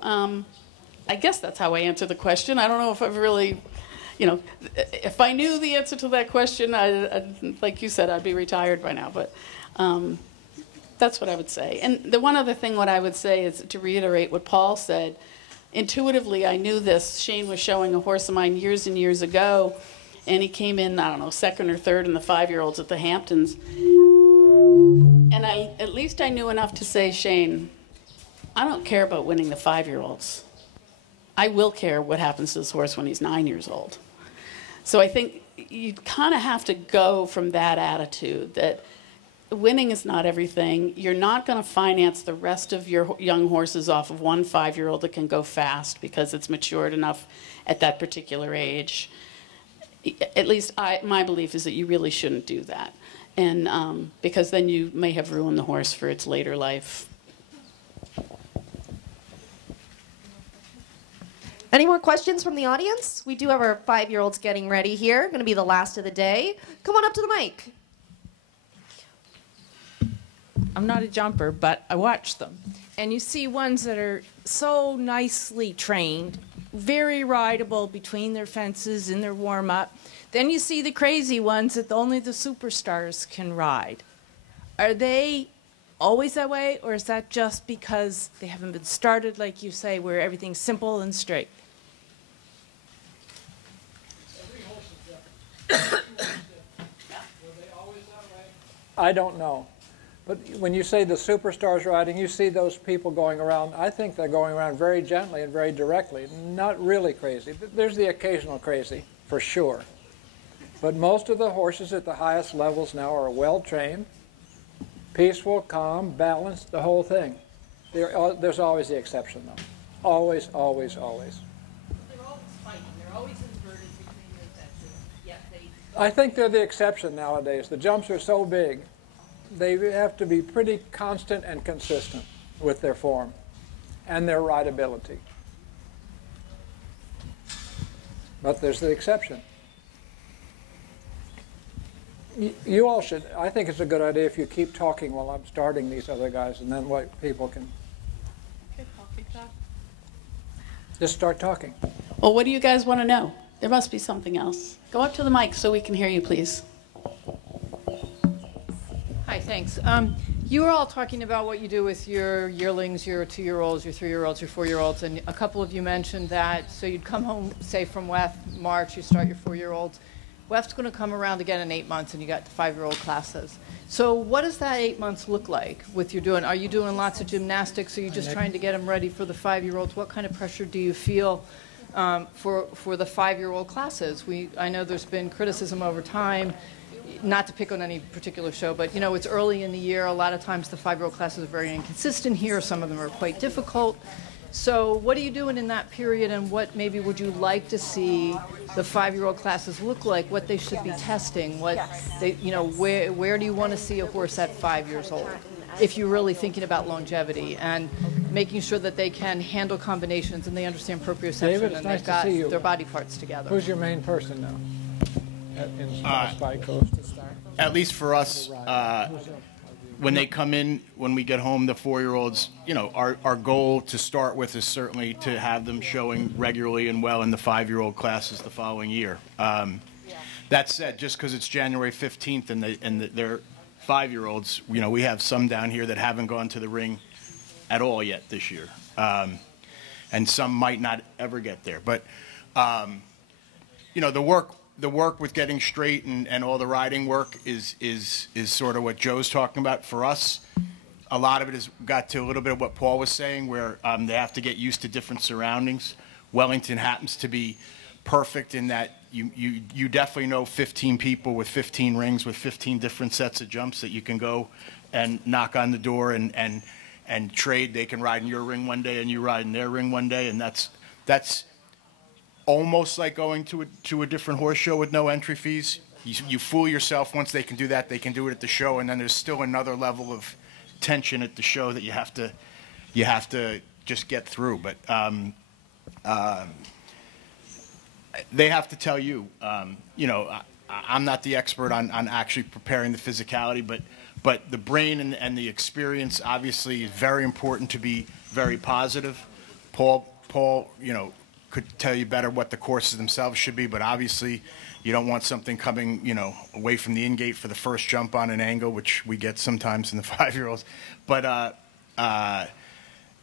I guess that's how I answer the question. I don't know if I've really... if I knew the answer to that question, like you said, I'd be retired by now. But that's what I would say. And the one other thing what I would say is to reiterate what Paul said. Intuitively, I knew this. Shane was showing a horse of mine years and years ago, and he came in, I don't know, 2nd or 3rd in the 5-year-olds at the Hamptons. And at least I knew enough to say, Shane, I don't care about winning the 5-year-olds. I will care what happens to this horse when he's 9 years old. So I think you kind of have to go from that attitude that winning is not everything. You're not going to finance the rest of your young horses off of one 5-year-old that can go fast because it's matured enough at that particular age. At least my belief is that you really shouldn't do that. And because then you may have ruined the horse for its later life. Any more questions from the audience? We do have our 5-year-olds getting ready here. Going to be the last of the day. Come on up to the mic. I'm not a jumper, but I watch them. And you see ones that are so nicely trained, very rideable between their fences in their warm-up. Then you see the crazy ones that only the superstars can ride. Are they always that way, or is that just because they haven't been started, like you say, where everything's simple and straight? I don't know. But when you say the superstars riding, you see those people going around. I think they're going around very gently and very directly, not really crazy. There's the occasional crazy, for sure. But most of the horses at the highest levels now are well trained, peaceful, calm, balanced, the whole thing. There's always the exception, though. Always, always, always. They're always fighting. They're always inverted between their fences. Yet they... I think they're the exception nowadays. The jumps are so big. They have to be pretty constant and consistent with their form and their rideability. But there's the exception. You all should, I think it's a good idea if you keep talking while I'm starting these other guys, and then what people can just start talking. Well, what do you guys want to know? There must be something else. Go up to the mic so we can hear you, please. Hi, thanks. You were all talking about what you do with your yearlings, your 2-year-olds, your 3-year-olds, your 4-year-olds, and a couple of you mentioned that, so you'd come home, say, from WEF, March, you start your 4-year-olds. WEF's going to come around again in 8 months, and you got the 5-year-old classes. So what does that 8 months look like with you doing? Are you doing lots of gymnastics? Are you just trying to get them ready for the 5-year-olds? What kind of pressure do you feel for the 5-year-old classes. I know there's been criticism over time, not to pick on any particular show, but you know, it's early in the year. A lot of times the 5-year-old classes are very inconsistent here. Some of them are quite difficult. So what are you doing in that period, and what maybe would you like to see the 5-year-old classes look like, what they should be testing, what they, you know, where do you want to see a horse at 5 years old, if you're really thinking about longevity and making sure that they can handle combinations and they understand proprioception David, it's and nice they've got to see you. their body parts together. Who's your main person now in Spy Coast? At least for us, when they come in, when we get home, the 4-year-olds, you know, our goal to start with is certainly to have them showing regularly and well in the 5-year-old classes the following year. That said, just because it's January 15th and they're 5-year-olds, you know, we have some down here that haven't gone to the ring at all yet this year, and some might not ever get there. But you know, the work with getting straight and all the riding work is sort of what Joe's talking about. For us, a lot of it has got to a little bit of what Paul was saying, where they have to get used to different surroundings. Wellington happens to be perfect in that you definitely know 15 people with 15 rings with 15 different sets of jumps that you can go and knock on the door and trade. They can ride in your ring one day and you ride in their ring one day, and that's almost like going to a different horse show with no entry fees. You fool yourself. Once they can do that, they can do it at the show, and then there's still another level of tension at the show that you have to just get through. But they have to tell you. You know, I'm not the expert on actually preparing the physicality, but the brain and the experience obviously is very important to be very positive. Paul, you know, could tell you better what the courses themselves should be, but obviously you don't want something coming, you know, away from the in-gate for the first jump on an angle, which we get sometimes in the 5-year-olds. But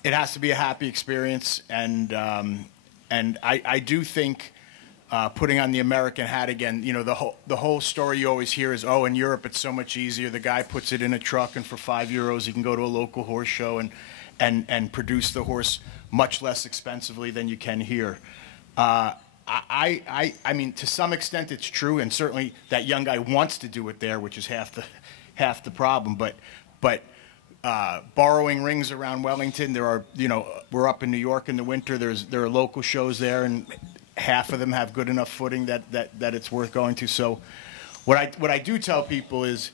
it has to be a happy experience, and I do think putting on the American hat again, you know, the whole story you always hear is, oh, in Europe it's so much easier. The guy puts it in a truck, and for €5 he can go to a local horse show and produce the horse much less expensively than you can here. I mean, to some extent it's true, and certainly that young guy wants to do it there, which is half the problem. But borrowing rings around Wellington, there are, you know, we're up in New York in the winter. There are local shows there, and half of them have good enough footing that it's worth going to. So, what I do tell people is,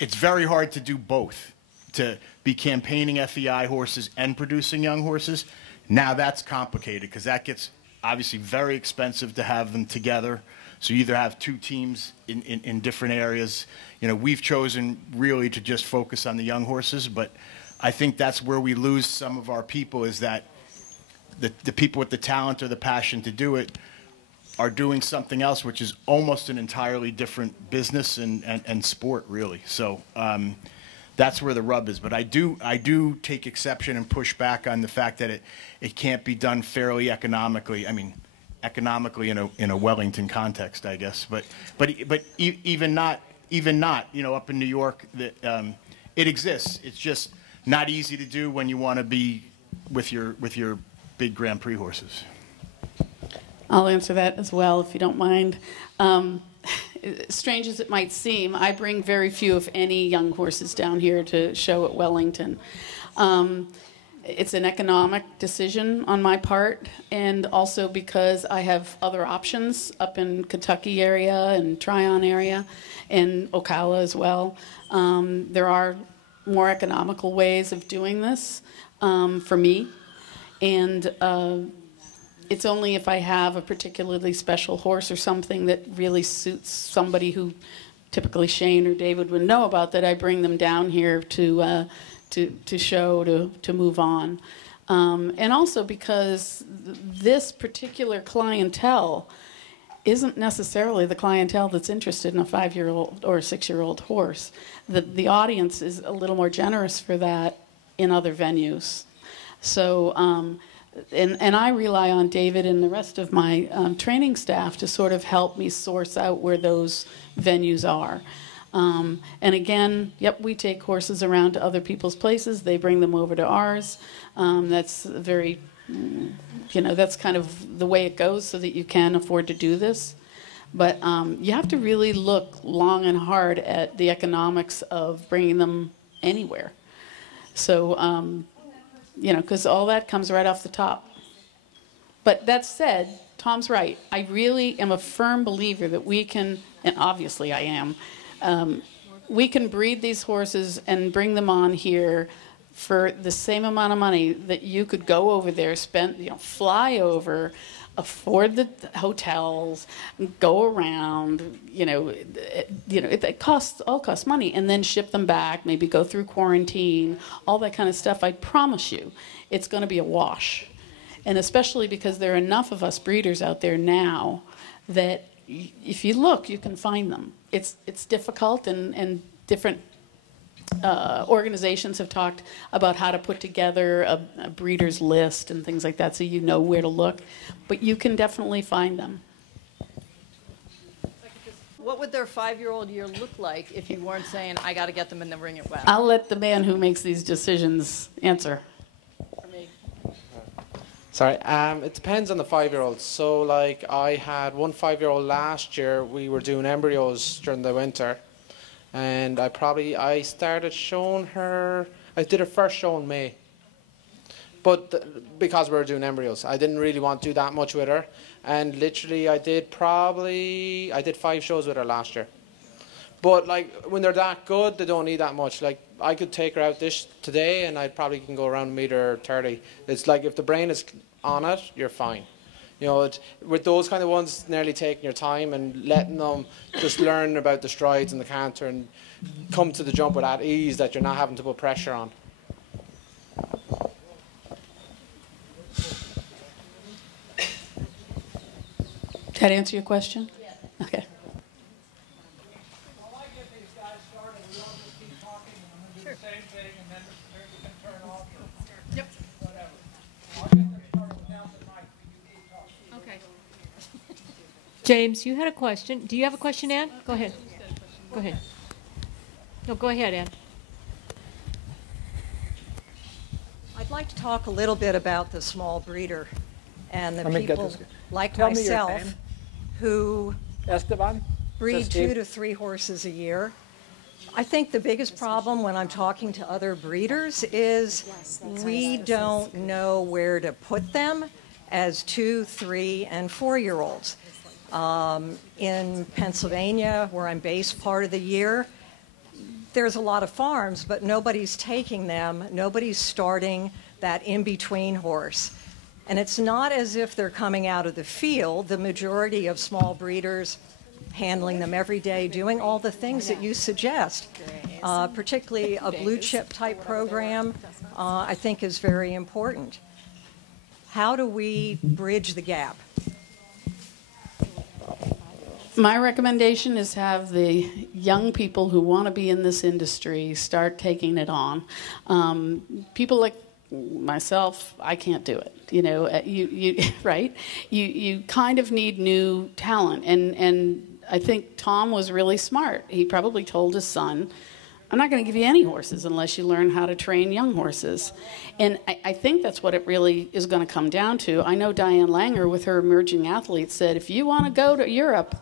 it's very hard to do both, to be campaigning FEI horses and producing young horses. Now that's complicated, because that gets obviously very expensive to have them together. So you either have two teams in different areas. You know, we've chosen really to just focus on the young horses, but I think that's where we lose some of our people, is that the people with the talent or the passion to do it are doing something else, which is almost an entirely different business and sport, really. So that's where the rub is. But I do take exception and push back on the fact that it can't be done fairly economically. I mean, economically in a Wellington context, I guess. But even not, you know, up in New York, that it exists. It's just not easy to do when you want to be with your big Grand Prix horses. I'll answer that as well, if you don't mind. Strange as it might seem, I bring very few, if any, young horses down here to show at Wellington. It's an economic decision on my part, and also because I have other options up in Kentucky area and Tryon area and Ocala as well. There are more economical ways of doing this for me, and it's only if I have a particularly special horse or something that really suits somebody who typically Shane or David would know about that I bring them down here to show, to move on. And also because this particular clientele isn't necessarily the clientele that's interested in a 5-year-old or a 6-year-old horse. The audience is a little more generous for that in other venues. So, and I rely on David and the rest of my training staff to sort of help me source out where those venues are. And again, yep, we take horses around to other people's places. They bring them over to ours. That's very you know, that's kind of the way it goes so that you can afford to do this. But you have to really look long and hard at the economics of bringing them anywhere. So, you know, because all that comes right off the top. But that said, Tom's right. I really am a firm believer that we can, and obviously I am, we can breed these horses and bring them on here for the same amount of money that you could go over there, spend, you know, fly over, afford the hotels, go around, it all costs money, and then ship them back, maybe go through quarantine, all that kind of stuff. I promise you, it's going to be a wash. And especially because there are enough of us breeders out there now that if you look, you can find them. It's difficult, and different organizations have talked about how to put together a breeder's list and things like that so you know where to look. But you can definitely find them. What would their 5-year-old year look like if you weren't saying, I got to get them and then bring it back? I'll let the man who makes these decisions answer. For me. Sorry, it depends on the 5-year-old. So, like, I had one 5-year-old last year. We were doing embryos during the winter. And I started showing her, I did her first show in May. But because we were doing embryos, I didn't really want to do that much with her. And literally I did 5 shows with her last year. But like, when they're that good, they don't need that much. Like, I could take her out today and I probably can go around 1.30 meters. It's like, if the brain is on it, you're fine. You know, with those kind of ones, nearly taking your time and letting them just learn about the strides and the canter and come to the jump with that ease that you're not having to put pressure on. Did that answer your question? Yes. Okay. James, you had a question. Do you have a question, Ann? Go ahead. Go ahead. No, go ahead, Ann. I'd like to talk a little bit about the small breeder and the people like Tell me your myself name. who Esteban? breed 2 to 3 horses a year. I think the biggest problem when I'm talking to other breeders is we don't know where to put them as 2, 3, and 4-year-olds. In Pennsylvania, where I'm based part of the year, there's a lot of farms, but nobody's taking them. Nobody's starting that in-between horse. And it's not as if they're coming out of the field. The majority of small breeders handling them every day, doing all the things that you suggest, particularly a blue chip type program, I think is very important. How do we bridge the gap? My recommendation is have the young people who want to be in this industry start taking it on. People like myself, I can't do it. You know, right? You kind of need new talent, and I think Tom was really smart. He probably told his son, I'm not going to give you any horses unless you learn how to train young horses. And I think that's what it really is going to come down to. I know Diane Langer with her emerging athletes said, if you want to go to Europe,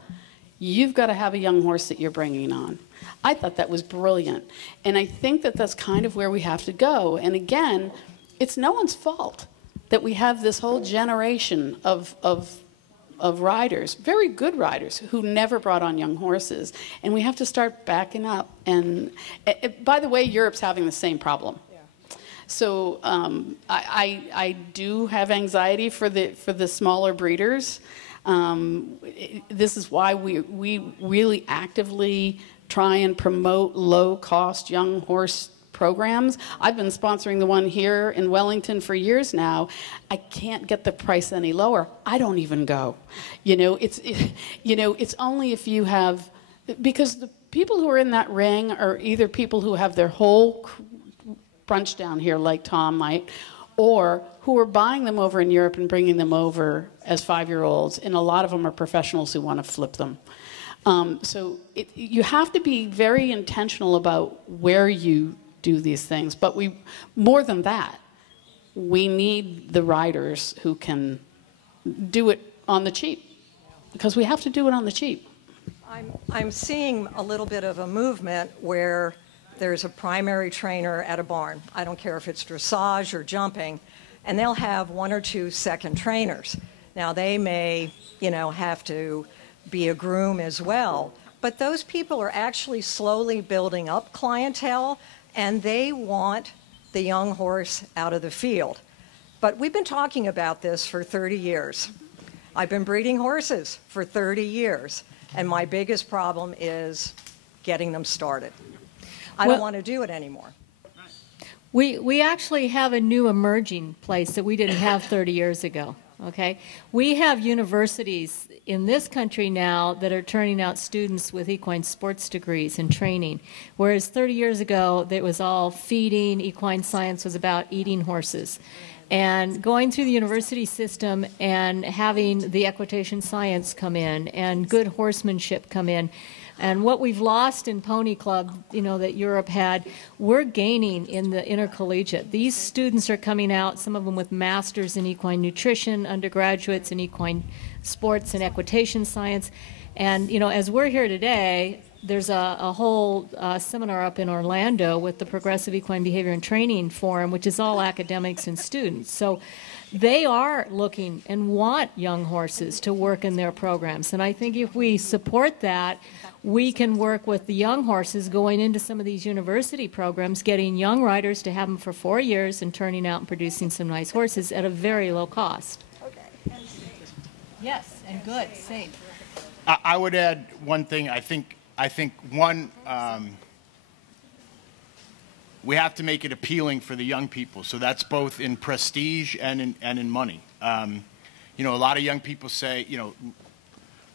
you've got to have a young horse that you're bringing on. I thought that was brilliant. And I think that that's kind of where we have to go. And again, it's no one's fault that we have this whole generation of riders, very good riders, who never brought on young horses. And we have to start backing up. And by the way, Europe's having the same problem. Yeah. So I do have anxiety for the smaller breeders. This is why we really actively try and promote low-cost young horse programs. I've been sponsoring the one here in Wellington for years now. I can't get the price any lower. I don't even go. You know, it's only if you have, because the people who are in that ring are either people who have their whole bunch down here, like Tom might, or who are buying them over in Europe and bringing them over as 5-year-olds, and a lot of them are professionals who want to flip them. So you have to be very intentional about where you do these things, but more than that, we need the riders who can do it on the cheap, because we have to do it on the cheap. I'm seeing a little bit of a movement where there's a primary trainer at a barn. I don't care if it's dressage or jumping, and they'll have 1 or 2 second trainers. Now, they may, have to be a groom as well, but those people are actually slowly building up clientele, and they want the young horse out of the field. But we've been talking about this for 30 years. I've been breeding horses for 30 years, and my biggest problem is getting them started. I don't want to do it anymore. We actually have a new emerging place that we didn't have 30 years ago, okay? We have universities in this country now that are turning out students with equine sports degrees and training, whereas 30 years ago, it was all feeding. Equine science was about eating horses. And going through the university system and having the equitation science come in and good horsemanship come in, and what we've lost in Pony Club, that Europe had, we're gaining in the intercollegiate. These students are coming out, some of them with masters in equine nutrition, undergraduates in equine sports and equitation science. And, as we're here today, there's a whole seminar up in Orlando with the Progressive Equine Behavior and Training Forum, which is all academics and students. So they are looking and want young horses to work in their programs. And I think if we support that, we can work with the young horses going into some of these university programs, getting young riders to have them for 4 years and turning out and producing some nice horses at a very low cost. Okay. Yes, and good, safe. I would add one thing. I think one, we have to make it appealing for the young people. So that's both in prestige and in money. A lot of young people say,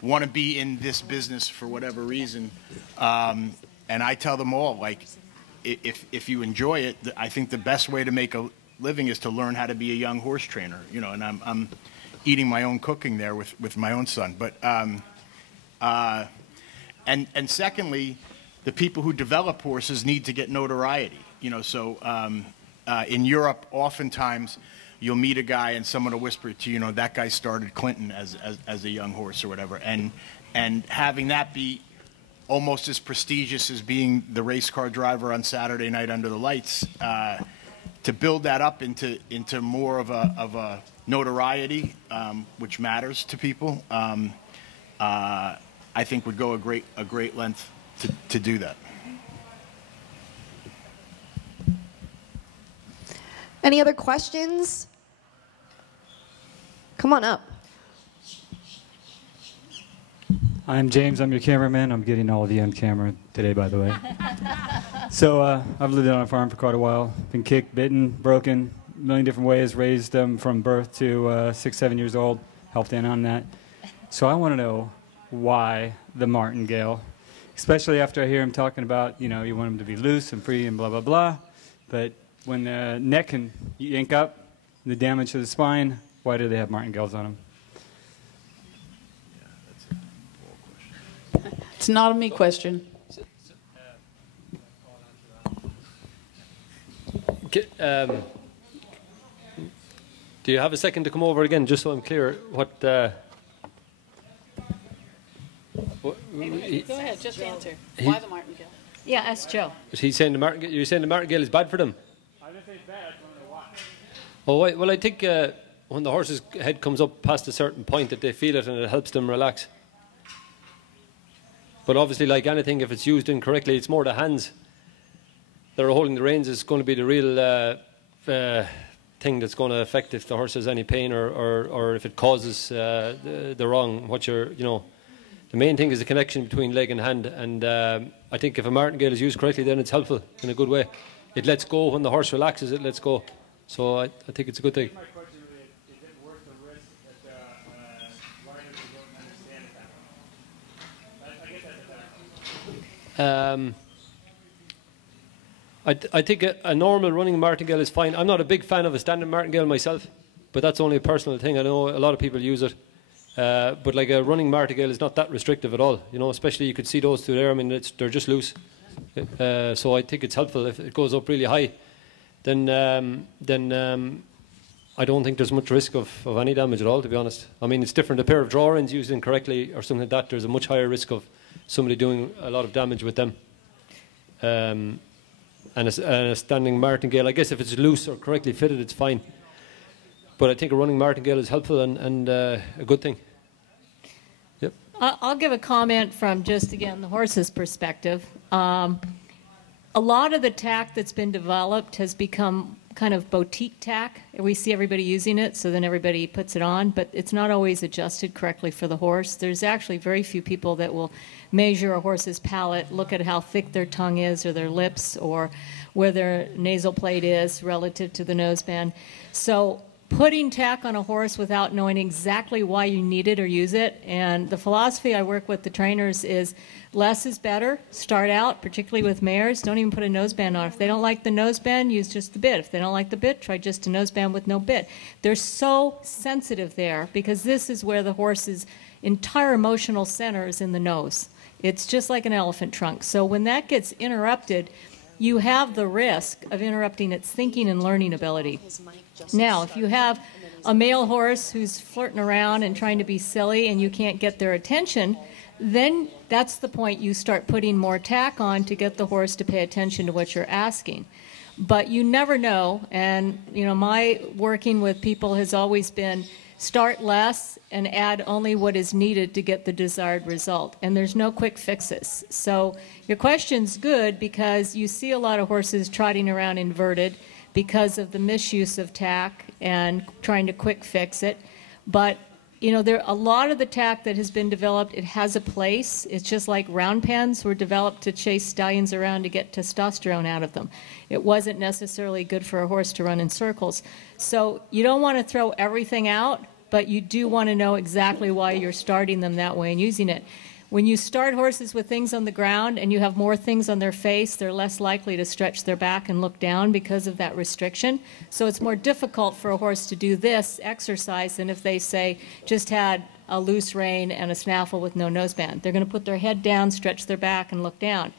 want to be in this business for whatever reason, and I tell them all, like, if you enjoy it, I think the best way to make a living is to learn how to be a young horse trainer. And I'm eating my own cooking there with my own son, but. And secondly, the people who develop horses need to get notoriety. So in Europe, oftentimes you'll meet a guy and someone will whisper to you, that guy started Clinton as a young horse or whatever. And having that be almost as prestigious as being the race car driver on Saturday night under the lights, to build that up into more of a notoriety, which matters to people. I think would go a great length to do that. Any other questions? Come on up. I'm James. I'm your cameraman. I'm getting all of you on camera today, by the way. So I've lived on a farm for quite a while. Been kicked, bitten, broken, a million different ways. Raised them from birth to 6, 7 years old. Helped in on that. So I want to know why the martingale, especially after I hear him talking about, you want him to be loose and free and blah, blah, blah. But when the neck can yank up, the damage to the spine, why do they have martingales on them? It's not a me question. Do you have a second to come over again, just so I'm clear what... Go ahead, just answer. Why the martingale? Yeah, ask Joe. You're saying the martingale is bad for them? I didn't say it's bad, I just want to know why. Oh, well, I think when the horse's head comes up past a certain point that they feel it and it helps them relax. But obviously, like anything, if it's used incorrectly, it's more the hands that are holding the reins is going to be the real thing that's going to affect if the horse has any pain or if it causes the wrong, the main thing is the connection between leg and hand, and I think if a martingale is used correctly, then it's helpful in a good way. It lets go when the horse relaxes, it lets go. So I think it's a good thing. My question is it worth the risk that riders who don't understand it that way? I guess that's I think a normal running martingale is fine. I'm not a big fan of a standing martingale myself, but that's only a personal thing. I know a lot of people use it. But like a running martingale is not that restrictive at all, especially you could see those two there. I mean, they're just loose. So I think it's helpful if it goes up really high. Then I don't think there's much risk of any damage at all, to be honest. I mean, it's different. A pair of draw ends used incorrectly or something like that, there's a much higher risk of somebody doing a lot of damage with them. And a standing martingale, I guess if it's loose or correctly fitted, it's fine. But I think a running martingale is helpful and a good thing. Yep. I'll give a comment from just, again, the horse's perspective. A lot of the tack that's been developed has become kind of boutique tack. We see everybody using it, so then everybody puts it on, but it's not always adjusted correctly for the horse. There's actually very few people that will measure a horse's palate, look at how thick their tongue is or their lips or where their nasal plate is relative to the noseband. So putting tack on a horse without knowing exactly why you need it or use it, and the philosophy I work with the trainers is less is better. Start out, particularly with mares, don't even put a noseband on. If they don't like the noseband, use just the bit. If they don't like the bit, try just a noseband with no bit. They're so sensitive there because this is where the horse's entire emotional center is in the nose. It's just like an elephant trunk. So when that gets interrupted, you have the risk of interrupting its thinking and learning ability. Now, if you have a male horse who's flirting around and trying to be silly and you can't get their attention, then that's the point you start putting more tack on to get the horse to pay attention to what you're asking. But you never know, and my working with people has always been start less and add only what is needed to get the desired result. And there's no quick fixes. So your question's good because you see a lot of horses trotting around inverted because of the misuse of tack and trying to quick fix it. But there a lot of the tack that has been developed, it has a place. It's just like round pens were developed to chase stallions around to get testosterone out of them. It wasn't necessarily good for a horse to run in circles. So you don't want to throw everything out, but you do want to know exactly why you're starting them that way and using it. When you start horses with things on the ground and you have more things on their face, they're less likely to stretch their back and look down because of that restriction. So it's more difficult for a horse to do this exercise than if they, say, just had a loose rein and a snaffle with no noseband. They're going to put their head down, stretch their back, and look down.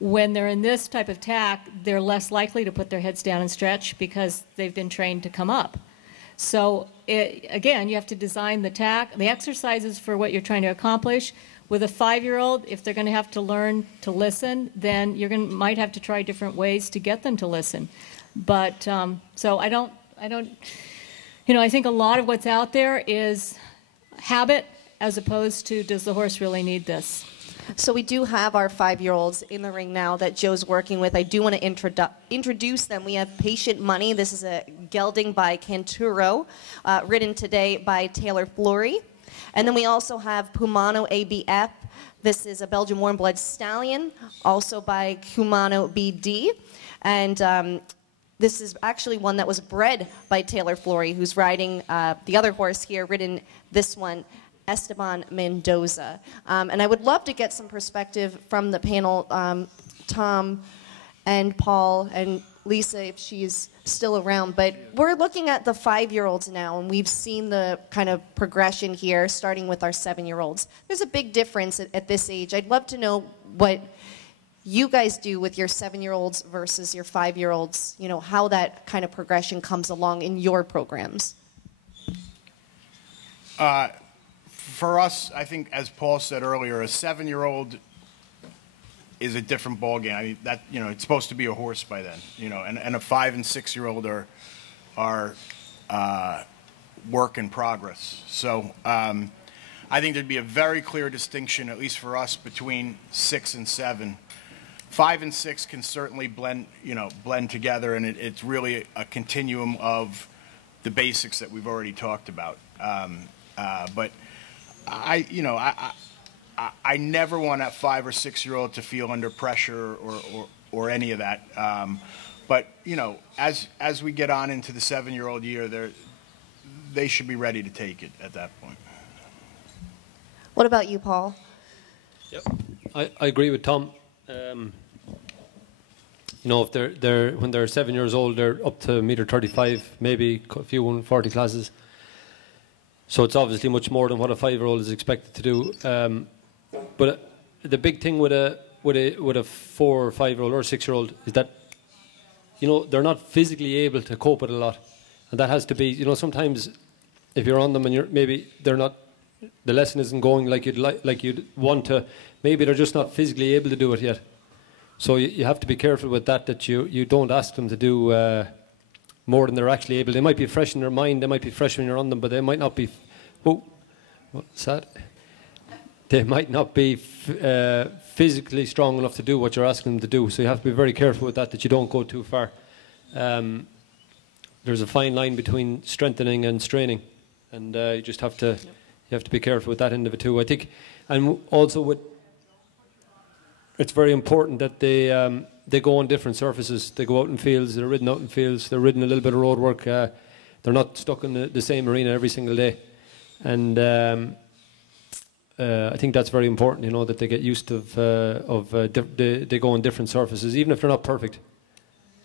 When they're in this type of tack, they're less likely to put their heads down and stretch because they've been trained to come up. So, again, you have to design the tack, the exercises for what you're trying to accomplish. With a 5-year-old, if they're going to have to learn to listen, then might have to try different ways to get them to listen. But so I think a lot of what's out there is habit as opposed to does the horse really need this? So we do have our 5-year-olds in the ring now that Joe's working with. I do want to introduce them. We have Patient Money. This is a gelding by Canturo, ridden today by Taylor Flory. And then we also have Pumano ABF. This is a Belgian warm blood stallion, also by Kumano BD. And this is actually one that was bred by Taylor Flory, who's riding the other horse here, ridden this one, Esteban Mendoza. And I would love to get some perspective from the panel, Tom and Paul and Lisa, if she's still around. But we're looking at the 5-year-olds now, and we've seen the kind of progression here, starting with our 7-year-olds. There's a big difference at this age. I'd love to know what you guys do with your 7-year-olds versus your 5-year-olds, how that kind of progression comes along in your programs. For us, I think, as Paul said earlier, a 7-year-old is a different ballgame. I mean, that it's supposed to be a horse by then, and a 5- and 6-year-old are work in progress. So I think there'd be a very clear distinction, at least for us, between 6 and 7. 5 and 6 can certainly blend together, and it's really a continuum of the basics that we've already talked about. But I never want that 5 or 6-year-old to feel under pressure or any of that. But as we get on into the 7-year-old year, they should be ready to take it at that point. What about you, Paul? Yep, I agree with Tom. If they're when they're 7 years old, they're up to -35, maybe a few 140 classes. So it's obviously much more than what a 5-year-old is expected to do. But the big thing with a 4 or 5-year-old or 6-year-old is that they're not physically able to cope with a lot. And that has to be, you know, sometimes if you're on them and they're not, the lesson isn't going like you'd want to, maybe they're just not physically able to do it yet. So you have to be careful with that you don't ask them to do more than they're actually able. They might be fresh in their mind, they might be fresh when you're on them, but they might not be, what's that? They might not be physically strong enough to do what you're asking them to do. So you have to be very careful with that you don't go too far. There's a fine line between strengthening and straining, and you just have to be careful with that end of it too, I think. And also it's very important that they go on different surfaces. They go out in fields, they're ridden out in fields, they're ridden a little bit of road work. They're not stuck in the same arena every single day. And I think that's very important, you know, that they get used to they go on different surfaces, even if they're not perfect.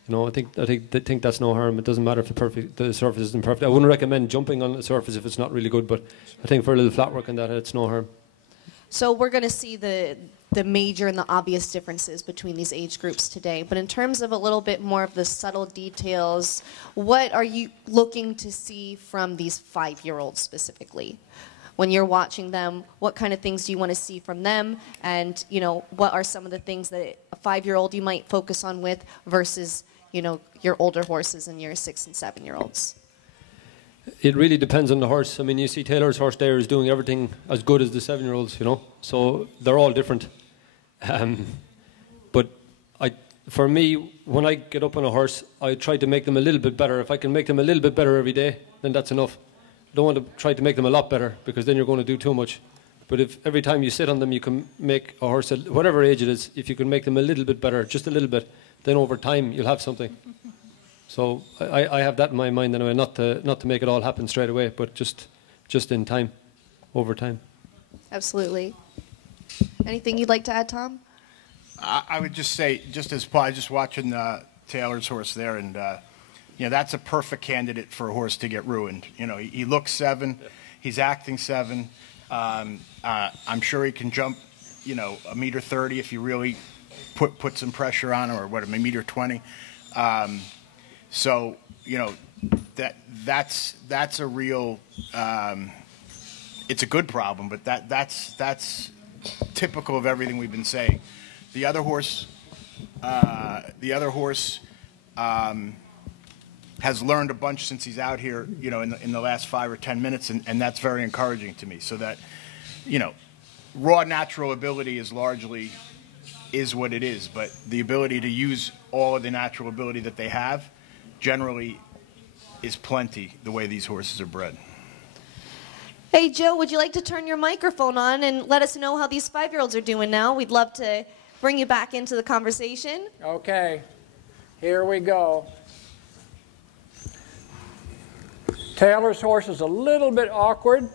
You know, I think that's no harm. It doesn't matter if the surface isn't perfect. I wouldn't recommend jumping on the surface if it's not really good, but I think for a little flat work on that, it's no harm. So we're going to see the major and the obvious differences between these age groups today. But in terms of a little bit more of the subtle details, what are you looking to see from these 5-year-olds specifically? When you're watching them, what kind of things do you want to see from them? And, you know, what are some of the things that a 5-year-old you might focus on with versus, you know, your older horses and your 6- and 7-year-olds? It really depends on the horse. I mean, you see Taylor's horse there is doing everything as good as the 7-year-olds, you know. So they're all different. But for me, when I get up on a horse, I try to make them a little bit better. If I can make them a little bit better every day, then that's enough. I don't want to try to make them a lot better, because then you're going to do too much. But if every time you sit on them, you can make a horse, at whatever age it is, if you can make them a little bit better, just a little bit, then over time you'll have something. So I have that in my mind anyway, not to make it all happen straight away, but just in time, over time. Absolutely. Anything you'd like to add, Tom? I would just say, just as Paul, just watching Taylor's horse there, and you know, that's a perfect candidate for a horse to get ruined. You know, he looks 7, he's acting 7. I'm sure he can jump, you know, 1.30 meters if you really put some pressure on him, or what, 1.20 meters. So, you know, that's a real. It's a good problem, but that's typical of everything we've been saying. The other horse has learned a bunch since he's out here, you know, in the last 5 or 10 minutes, and that's very encouraging to me. So that, you know, raw natural ability is largely what it is, but the ability to use all of the natural ability that they have generally is plenty the way these horses are bred. Hey, Joe, would you like to turn your microphone on and let us know how these 5-year-olds are doing now? We'd love to bring you back into the conversation. Okay, here we go. Taylor's horse is a little bit awkward,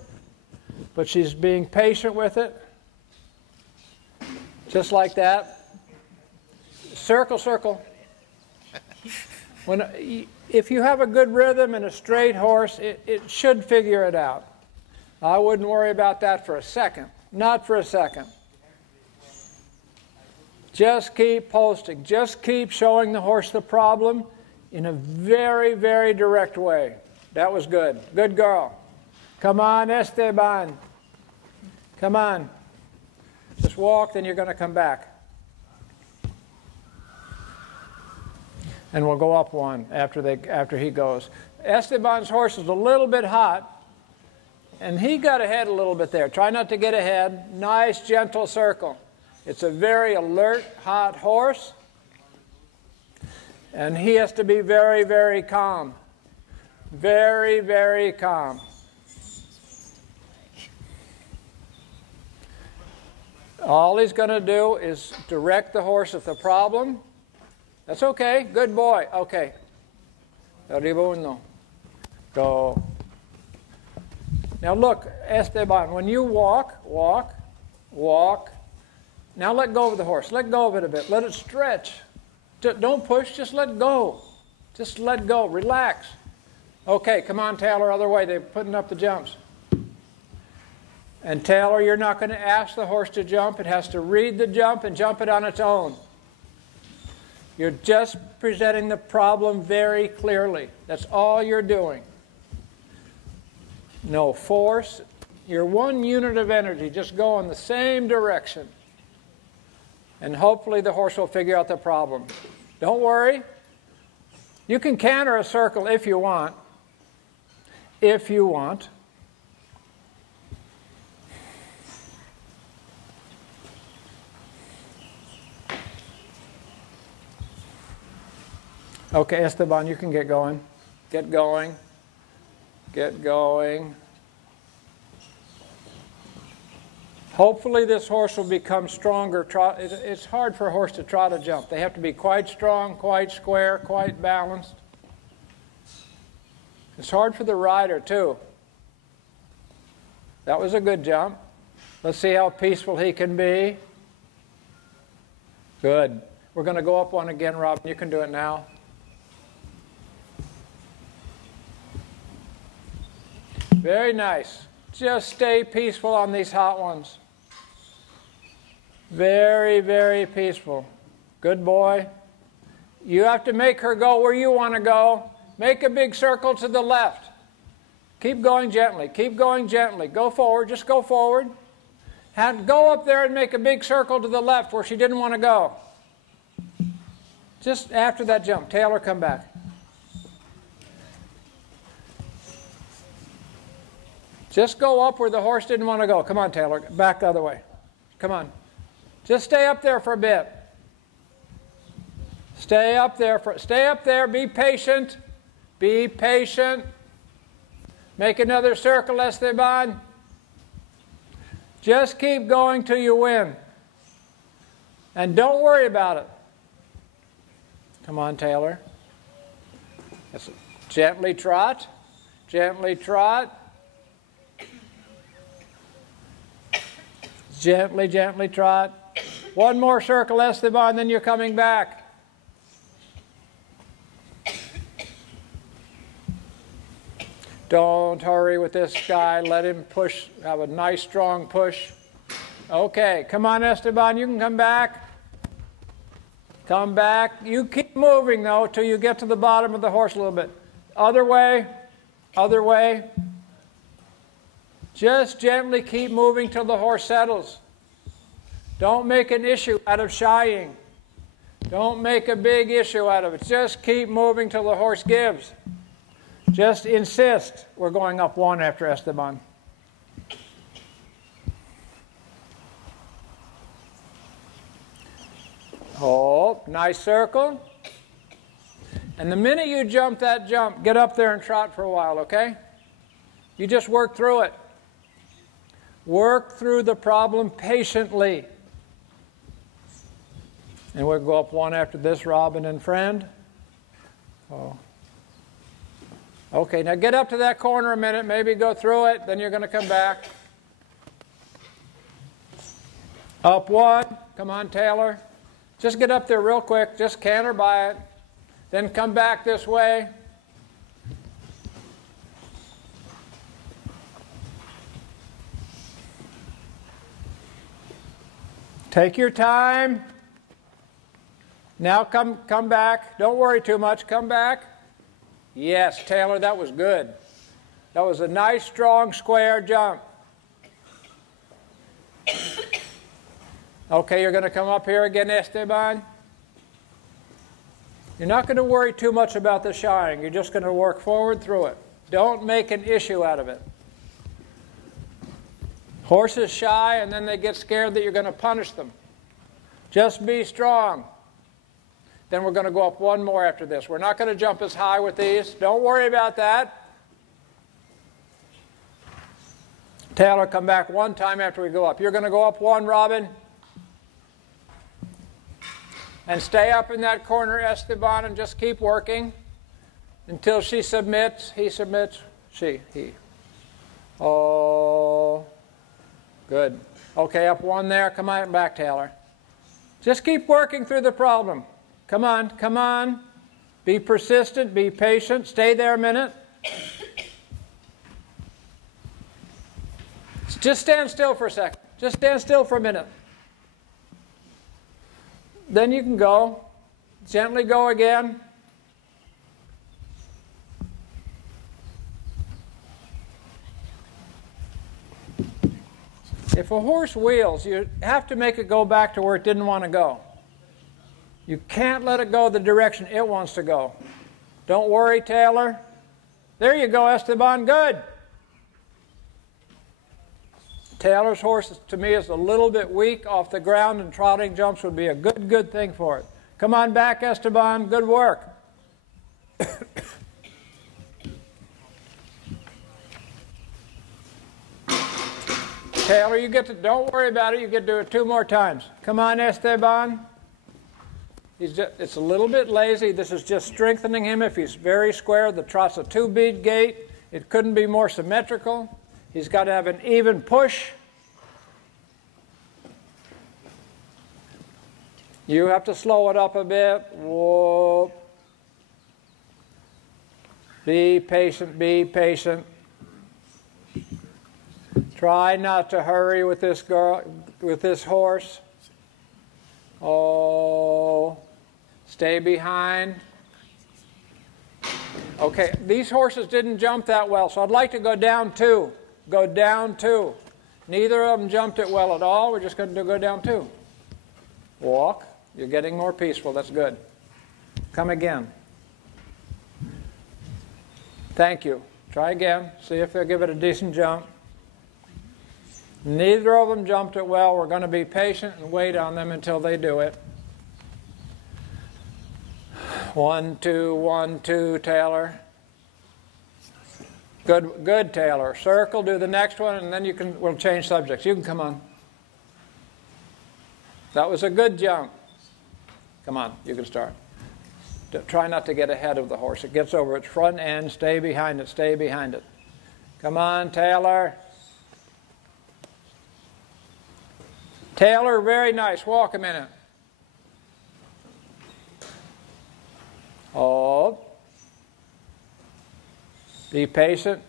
but she's being patient with it. Just like that. Circle, circle. If you have a good rhythm and a straight horse, it should figure it out. I wouldn't worry about that for a second. Not for a second. Just keep posting. Just keep showing the horse the problem in a very, very direct way. That was good. Good girl. Come on, Esteban. Come on. Just walk, then you're going to come back. And we'll go up one after he goes. Esteban's horse is a little bit hot, and he got ahead a little bit there. Try not to get ahead. Nice, gentle circle. It's a very alert, hot horse, and he has to be very, very calm. Very, very calm. All he's going to do is direct the horse at the problem. That's okay. Good boy. Okay. Arriba uno. Go. Now look, Esteban, when you walk, walk, walk. Now let go of the horse. Let go of it a bit. Let it stretch. Don't push. Just let go. Just let go. Relax. Okay, come on, Taylor, other way. They're putting up the jumps. And Taylor, you're not going to ask the horse to jump. It has to read the jump and jump it on its own. You're just presenting the problem very clearly. That's all you're doing. No force. You're one unit of energy. Just go in the same direction. And hopefully the horse will figure out the problem. Don't worry. You can canter a circle if you want. If you want. Okay, Esteban, you can get going. Get going. Get going. Hopefully this horse will become stronger. It's hard for a horse to trot a jump. They have to be quite strong, quite square, quite balanced. It's hard for the rider, too. That was a good jump. Let's see how peaceful he can be. Good. We're going to go up one again, Robin. You can do it now. Very nice. Just stay peaceful on these hot ones. Very, very peaceful. Good boy. You have to make her go where you want to go. Make a big circle to the left. Keep going gently. Keep going gently. Go forward. Just go forward. And go up there and make a big circle to the left where she didn't want to go. Just after that jump. Taylor, come back. Just go up where the horse didn't want to go. Come on, Taylor. Back the other way. Come on. Just stay up there for a bit. Stay up there. Stay up there. Be patient. Be patient. Make another circle, Esteban. Just keep going till you win. And don't worry about it. Come on, Taylor. Gently trot. Gently trot. Gently, gently trot. One more circle, Esteban, then you're coming back. Don't hurry with this guy. Let him push. Have a nice, strong push. Okay, come on, Esteban. You can come back. Come back. You keep moving, though, till you get to the bottom of the horse a little bit. Other way. Other way. Just gently keep moving till the horse settles. Don't make an issue out of shying. Don't make a big issue out of it. Just keep moving till the horse gives. Just insist. We're going up one after Esteban. Oh, nice circle. And the minute you jump that jump, get up there and trot for a while, okay? You just work through it. Work through the problem patiently. And we'll go up one after this, Robin and friend. Oh. Okay, now get up to that corner a minute, maybe go through it, then you're going to come back. Up one. Come on, Taylor. Just get up there real quick. Just canter by it. Then come back this way. Take your time. Now come back. Don't worry too much. Come back. Yes, Taylor, that was good. That was a nice, strong, square jump. Okay, you're going to come up here again, Esteban. You're not going to worry too much about the shying. You're just going to work forward through it. Don't make an issue out of it. Horses shy and then they get scared that you're going to punish them. Just be strong. Then we're going to go up one more after this. We're not going to jump as high with these. Don't worry about that. Taylor, come back one time after we go up. You're going to go up one, Robin. And stay up in that corner, Esteban, and just keep working until she submits, he submits, he. Oh, good. Okay, up one there. Come on back, Taylor. Just keep working through the problem. Come on, come on. Be persistent, be patient. Stay there a minute. Just stand still for a second. Just stand still for a minute. Then you can go. Gently go again. If a horse wheels, you have to make it go back to where it didn't want to go. You can't let it go the direction it wants to go. Don't worry, Taylor. There you go, Esteban. Good. Taylor's horse, to me, is a little bit weak off the ground, and trotting jumps would be a good thing for it. Come on back, Esteban. Good work. Taylor, you get to, don't worry about it. You get to do it 2 more times. Come on, Esteban. It's a little bit lazy. This is just strengthening him. If he's very square, the trot's a 2-beat gait. It couldn't be more symmetrical. He's got to have an even push. You have to slow it up a bit. Whoa. Be patient, be patient. Try not to hurry with this girl, with this horse. Oh, stay behind. Okay, these horses didn't jump that well, so I'd like to go down 2. Go down 2. Neither of them jumped it well at all. We're just going to go down 2. Walk. You're getting more peaceful. That's good. Come again. Thank you. Try again. See if they'll give it a decent jump. Neither of them jumped it well. We're going to be patient and wait on them until they do it. 1, 2, 1, 2, Taylor. Good, Taylor. Circle, do the next one, and then we'll change subjects. You can come on. That was a good jump. Come on, you can start. Try not to get ahead of the horse. It gets over its front end. Stay behind it. Stay behind it. Come on, Taylor. Taylor, very nice. Walk a minute. Hold. Be patient.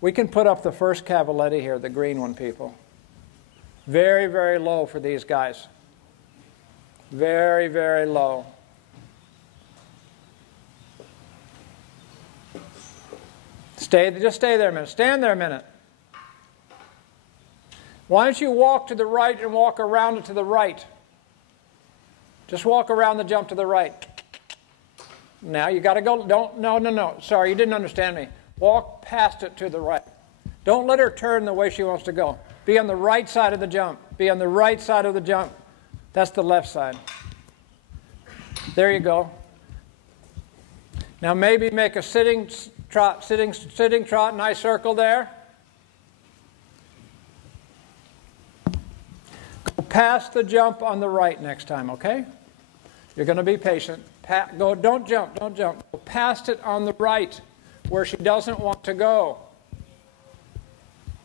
We can put up the first Cavaletti here, the green one, people. Very, very low for these guys. Very, very low. Just stay there a minute. Stand there a minute. Why don't you walk to the right and walk around it to the right? Just walk around the jump to the right. Now you got to go. No. Sorry, you didn't understand me. Walk past it to the right. Don't let her turn the way she wants to go. Be on the right side of the jump. Be on the right side of the jump. That's the left side. There you go. Now maybe make a sitting trot, nice circle there. Go past the jump on the right next time, okay? You're going to be patient. Don't jump. Go past it on the right where she doesn't want to go.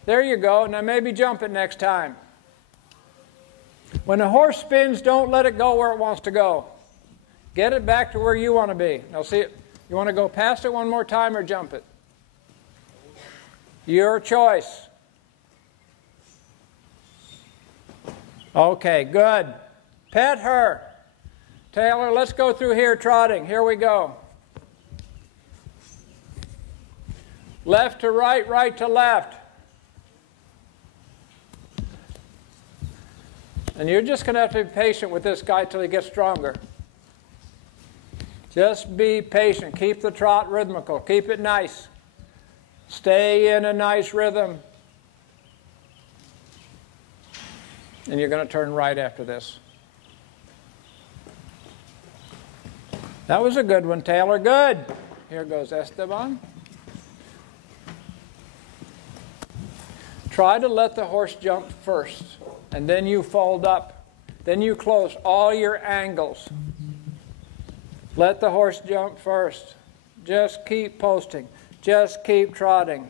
There you go. Now maybe jump it next time. When a horse spins, don't let it go where it wants to go. Get it back to where you want to be. Now see, you want to go past it one more time or jump it? Your choice. Okay, good. Pet her. Taylor, let's go through here trotting. Here we go. Left to right, right to left. And you're just going to have to be patient with this guy till he gets stronger. Just be patient. Keep the trot rhythmical. Keep it nice. Stay in a nice rhythm. And you're going to turn right after this. That was a good one, Taylor. Good. Here goes Esteban. Try to let the horse jump first, and then you fold up. Then you close all your angles. Let the horse jump first. Just keep posting. Just keep trotting.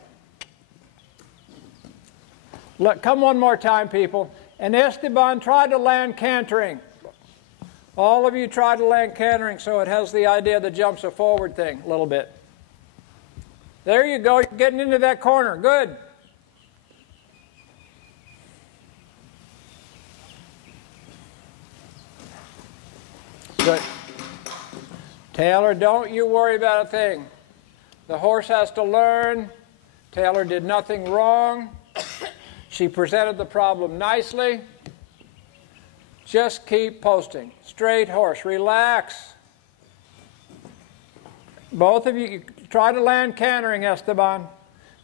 Come one more time, people. And Esteban, try to land cantering. All of you try to land cantering so it has the idea the jump's a forward thing a little bit. There you go. You're getting into that corner. Good. Good. Taylor, don't you worry about a thing. The horse has to learn. Taylor did nothing wrong. She presented the problem nicely. Just keep posting. Straight horse. Relax. Both of you, try to land cantering, Esteban.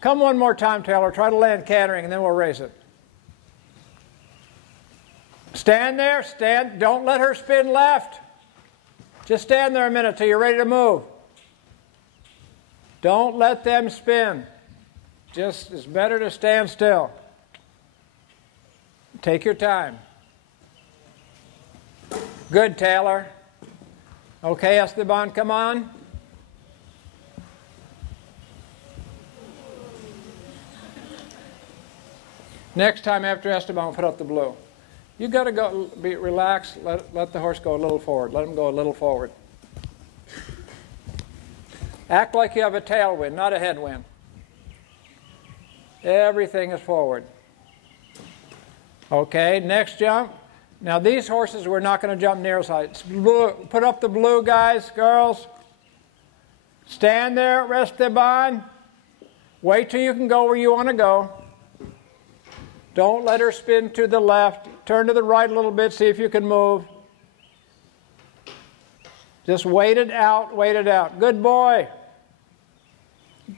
Come one more time, Taylor. Try to land cantering, and then we'll race it. Stand there. Stand. Don't let her spin left. Just stand there a minute till you're ready to move. Don't let them spin. Just, it's better to stand still. Take your time. Good, Taylor. Okay, Esteban, come on. Next time after Esteban, put up the blue. You got to go, be relaxed, let the horse go a little forward. Let him go a little forward. Act like you have a tailwind, not a headwind. Everything is forward. Okay, next jump. Now these horses, we're not going to jump near sight. Put up the blue, guys, girls. Stand there, Esteban. Wait till you can go where you want to go. Don't let her spin to the left. Turn to the right a little bit, see if you can move. Just wait it out, wait it out. Good boy.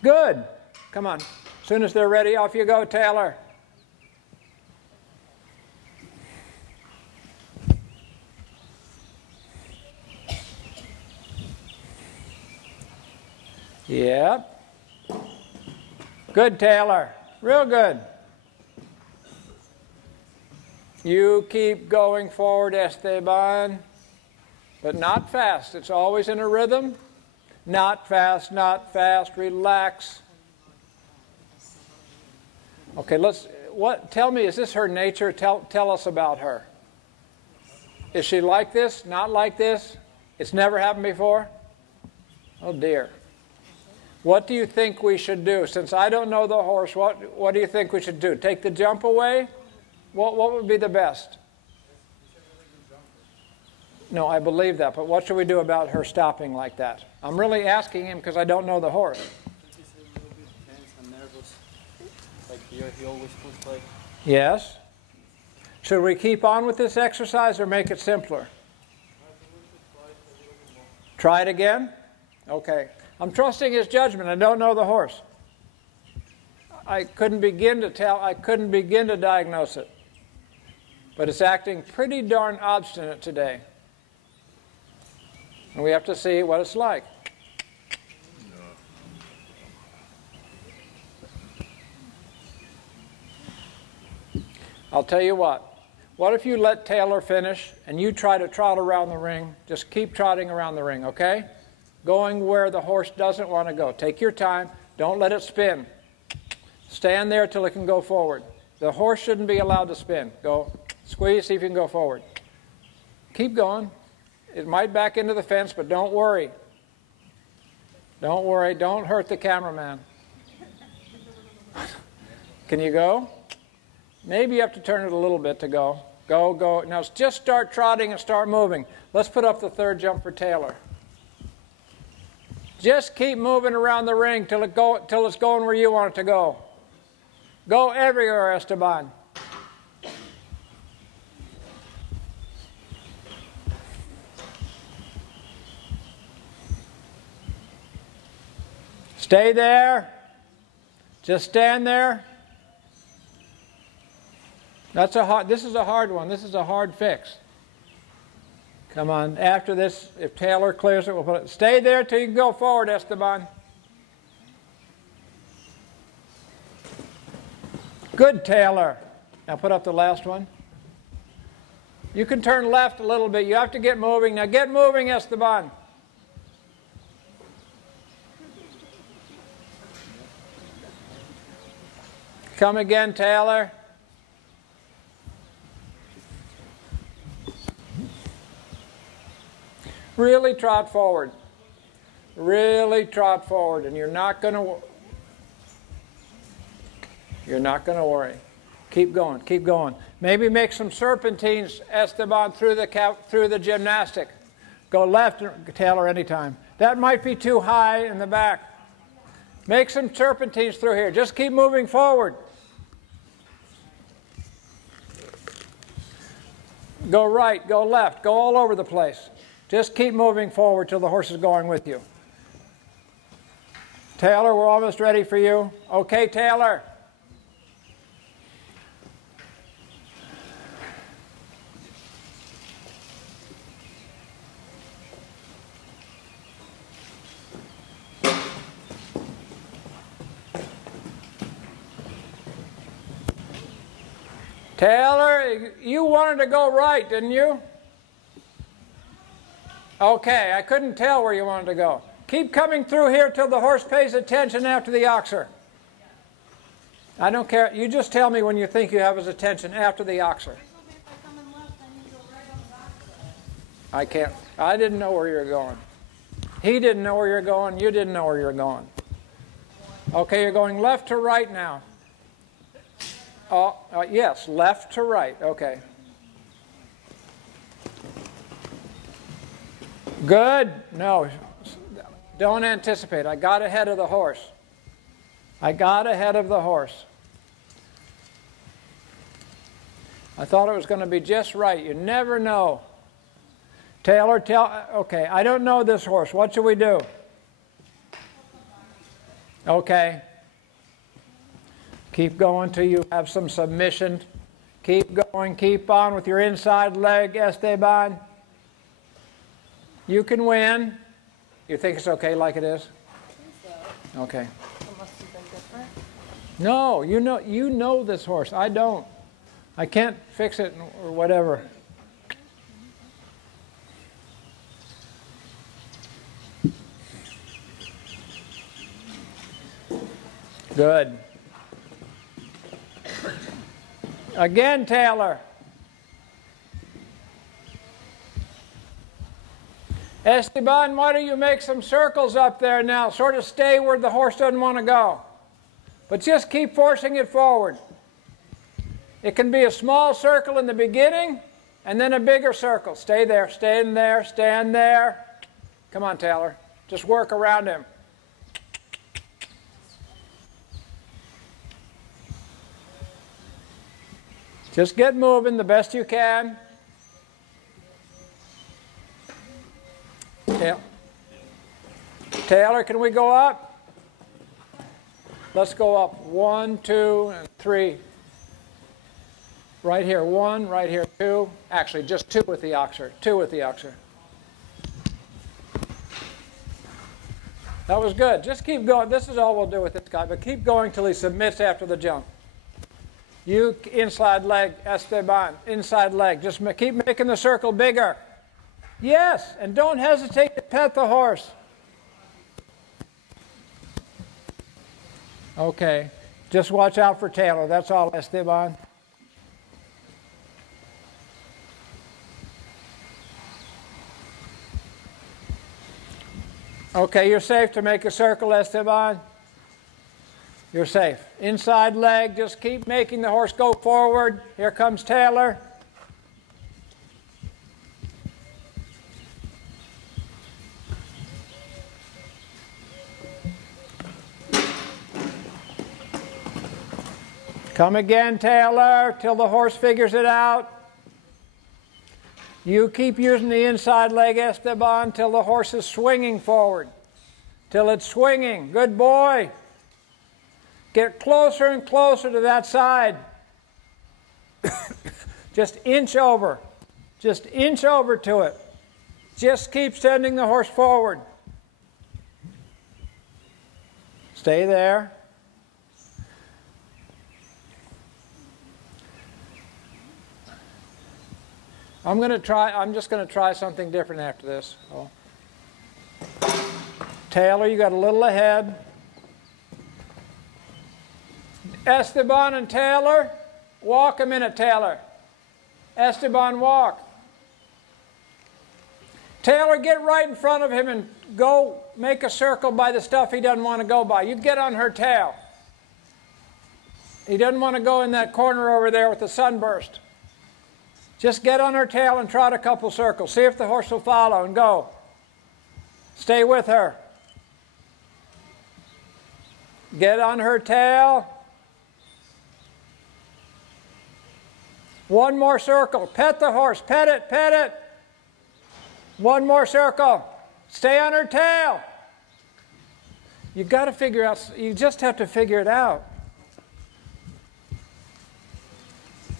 Good. Come on. As soon as they're ready, off you go, Taylor. Yep. Good, Taylor. Real good. You keep going forward, Esteban, but not fast. It's always in a rhythm. Not fast, not fast. Relax. Okay, tell me, is this her nature? Tell us about her. Is she like this? Not like this? It's never happened before? Oh, dear. What do you think we should do? Since I don't know the horse, what do you think we should do? Take the jump away? What would be the best? No, I believe that, but what should we do about her stopping like that? I'm really asking him because I don't know the horse. Yes. Should we keep on with this exercise or make it simpler? Try it again? Okay. I'm trusting his judgment. I don't know the horse. I couldn't begin to tell. I couldn't begin to diagnose it. But it's acting pretty darn obstinate today. And we have to see what it's like. I'll tell you what. What if you let Taylor finish and you try to trot around the ring? Just keep trotting around the ring, okay? Going where the horse doesn't want to go. Take your time. Don't let it spin. Stand there till it can go forward. The horse shouldn't be allowed to spin. Go. Squeeze, see if you can go forward. Keep going. It might back into the fence, but don't worry. Don't worry. Don't hurt the cameraman. Can you go? Maybe you have to turn it a little bit to go. Go, go. Now just start trotting and start moving. Let's put up the third jump for Taylor. Just keep moving around the ring till it's going where you want it to go. Go everywhere, Esteban. Stay there. Just stand there. This is a hard one. This is a hard fix. Come on. After this, if Taylor clears it, we'll put it. Stay there till you can go forward, Esteban. Good, Taylor. Now put up the last one. You can turn left a little bit. You have to get moving. Now get moving, Esteban. Come again, Taylor. Really trot forward. Really trot forward, and you're not going to worry. Keep going, keep going. Maybe make some serpentines, Esteban, through the gymnastic. Go left, Taylor, anytime. That might be too high in the back. Make some serpentines through here. Just keep moving forward. Go right, go left, go all over the place. Just keep moving forward till the horse is going with you. Taylor, we're almost ready for you. Okay, Taylor. Taylor, you wanted to go right, didn't you? Okay, I couldn't tell where you wanted to go. Keep coming through here till the horse pays attention after the oxer. I don't care. You just tell me when you think you have his attention after the oxer. I can't. I didn't know where you were going. He didn't know where you're going. You didn't know where you're going. Okay, you're going left to right now. Oh, yes, left to right. Okay. Good. No, don't anticipate. I got ahead of the horse. I got ahead of the horse. I thought it was going to be just right. You never know. Taylor, okay, I don't know this horse. What should we do? Okay. Keep going till you have some submission. Keep going. Keep on with your inside leg, Esteban. You can win. You think it's okay like it is? I think so. Okay. Unless you've been different. No, you know this horse. I don't. I can't fix it or whatever. Good. Again, Taylor. Esteban, why don't you make some circles up there now? Sort of stay where the horse doesn't want to go. But just keep forcing it forward. It can be a small circle in the beginning and then a bigger circle. Stay there, stand there, stand there. Come on, Taylor. Just work around him. Just get moving the best you can. Taylor, can we go up? Let's go up. 1, 2, and 3. Right here, 1. Right here, 2. Actually, just 2 with the oxer. 2 with the oxer. That was good. Just keep going. This is all we'll do with this guy, but keep going till he submits after the jump. You inside leg, Esteban, inside leg. Just keep making the circle bigger. Yes, and don't hesitate to pet the horse. Okay, just watch out for Taylor. That's all, Esteban. Okay, you're safe to make a circle, Esteban. You're safe. Inside leg, just keep making the horse go forward. Here comes Taylor. Come again, Taylor, till the horse figures it out. You keep using the inside leg, Esteban, till the horse is swinging forward. Till it's swinging. Good boy. Get closer and closer to that side. Just inch over. Just inch over to it. Just keep sending the horse forward. Stay there. I'm just going to try something different after this. Oh. Taylor, you got a little ahead. Esteban and Taylor, walk a minute, Taylor. Esteban, walk. Taylor, get right in front of him and go make a circle by the stuff he doesn't want to go by. You get on her tail. He doesn't want to go in that corner over there with the sunburst. Just get on her tail and trot a couple circles. See if the horse will follow and go. Stay with her. Get on her tail. One more circle. Pet the horse. Pet it, pet it. One more circle. Stay on her tail. You've got to figure out, you just have to figure it out.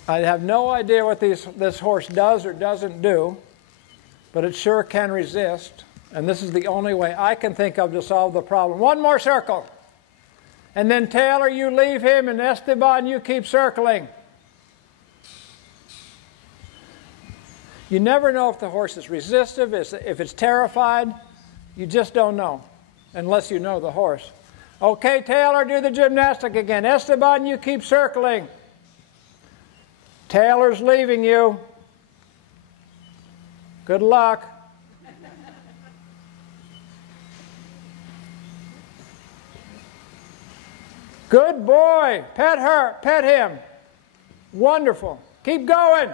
I have no idea what this horse does or doesn't do, but it sure can resist. And this is the only way I can think of to solve the problem. One more circle. And then Taylor, you leave him, and Esteban, you keep circling. You never know if the horse is resistive, if it's terrified. You just don't know, unless you know the horse. Okay, Taylor, do the gymnastic again. Esteban, you keep circling. Taylor's leaving you. Good luck. Good boy. Pet her. Pet him. Wonderful. Keep going.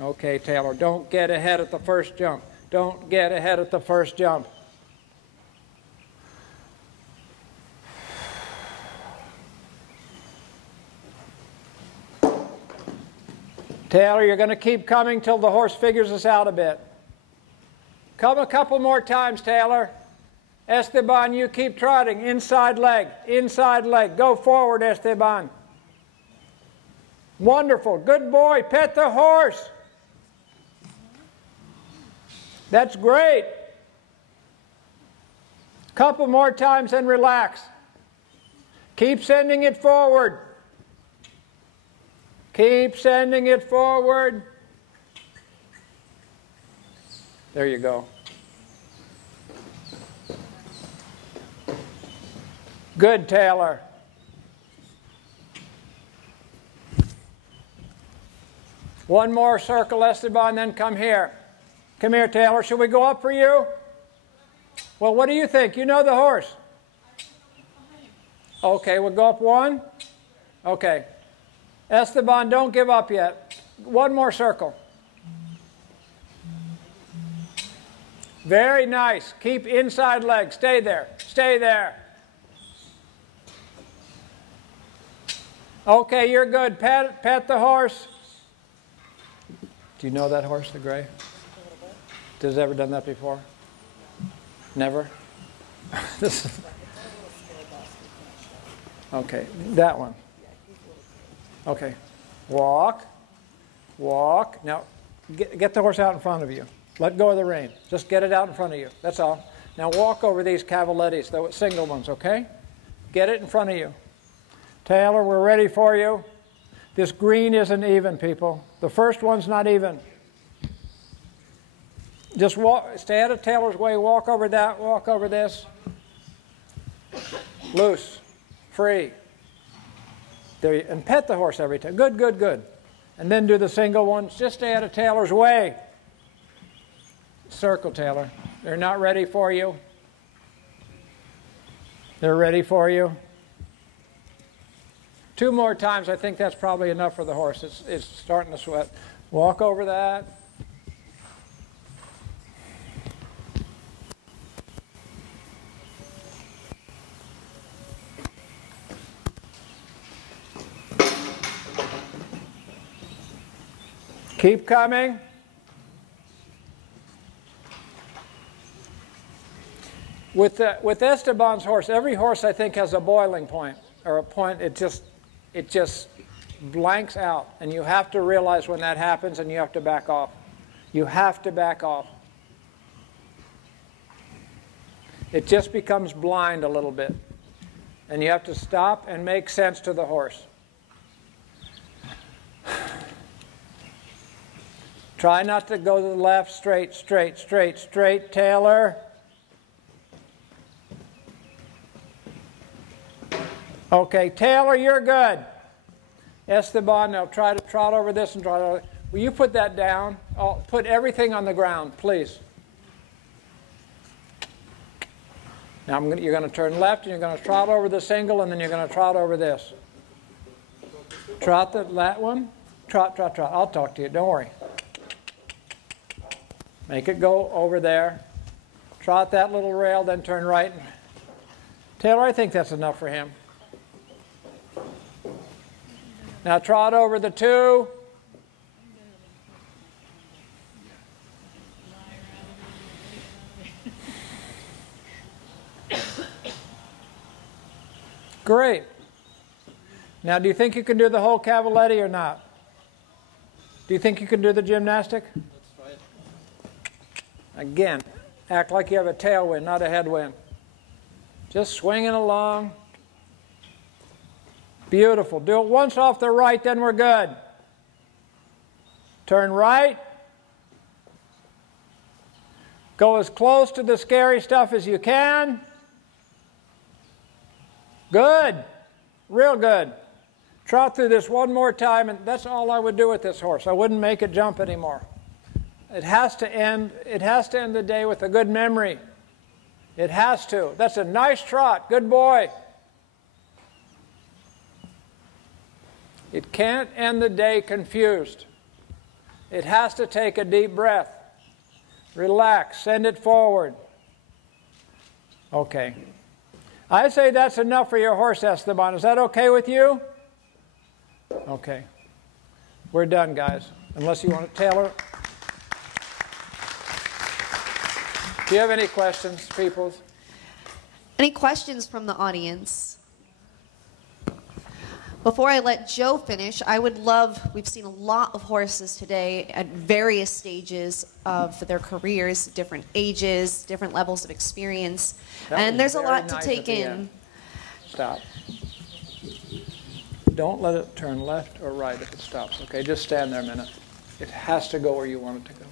Okay, Taylor, don't get ahead at the first jump. Don't get ahead at the first jump. Taylor, you're going to keep coming till the horse figures us out a bit. Come a couple more times, Taylor. Esteban, you keep trotting. Inside leg, inside leg. Go forward, Esteban. Wonderful. Good boy. Pet the horse. That's great. Couple more times and relax. Keep sending it forward. Keep sending it forward. There you go. Good, Taylor. One more circle, Esteban, then come here. Come here, Taylor. Should we go up for you? Well, what do you think? You know the horse. Okay, we'll go up one. Okay. Esteban, don't give up yet. One more circle. Very nice. Keep inside leg. Stay there. Stay there. Okay, you're good. Pet the horse. Do you know that horse, the gray? Has it ever done that before? Never? Okay, that one. Okay, walk, walk. Now, get the horse out in front of you. Let go of the rein. Just get it out in front of you. That's all. Now walk over these cavalettis, the single ones, okay? Get it in front of you. Taylor, we're ready for you. This green isn't even, people. The first one's not even. Just walk, stay out of Taylor's way. Walk over that, walk over this. Loose, free. There you, and pet the horse every time. Good, good, good. And then do the single ones. Just stay out of Taylor's way. Circle, Taylor. They're not ready for you. They're ready for you. 2 more times, I think that's probably enough for the horse. It's starting to sweat. Walk over that. Keep coming. With Esteban's horse, every horse I think has a boiling point, or a point it just blanks out, and you have to realize when that happens, and you have to back off. You have to back off. It just becomes blind a little bit, and you have to stop and make sense to the horse. Try not to go to the left. Straight, straight, straight, straight. Taylor. Okay, Taylor, you're good. Esteban, now try to trot over this and trot over. Will you put that down? Oh, put everything on the ground, please. Now you're going to turn left, and you're going to trot over the single, and then you're going to trot over this. Trot that one. Trot, trot, trot. I'll talk to you. Don't worry. Make it go over there. Trot that little rail, then turn right. Taylor, I think that's enough for him. Now trot over the 2. Great. Now, do you think you can do the whole cavaletti or not? Do you think you can do the gymnastic? Again, act like you have a tailwind, not a headwind. Just swinging along. Beautiful. Do it once off the right, then we're good. Turn right. Go as close to the scary stuff as you can. Good. Real good. Trot through this one more time, and that's all I would do with this horse. I wouldn't make it jump anymore. It has to end the day with a good memory. It has to. That's a nice trot. Good boy. It can't end the day confused. It has to take a deep breath. Relax. Send it forward. Okay. I say that's enough for your horse, Esteban. Is that okay with you? Okay. We're done, guys. Unless you want to, Taylor. Do you have any questions, people? Any questions from the audience? Before I let Joe finish, I would love, we've seen a lot of horses today at various stages of their careers, different ages, different levels of experience, and there's a lot to take in. Stop. Don't let it turn left or right if it stops, okay? Just stand there a minute. It has to go where you want it to go.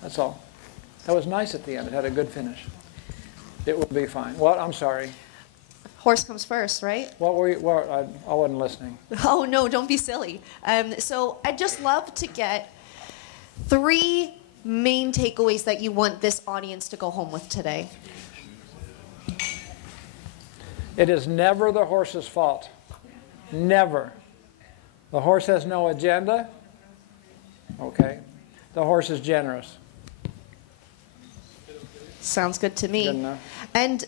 That's all. That was nice at the end. It had a good finish. It will be fine. What? I'm sorry. Horse comes first, right? What were you, I wasn't listening. Oh, no, don't be silly. So I'd just love to get 3 main takeaways that you want this audience to go home with today. It is never the horse's fault. Never. The horse has no agenda. Okay. The horse is generous. Sounds good to me. Good enough. And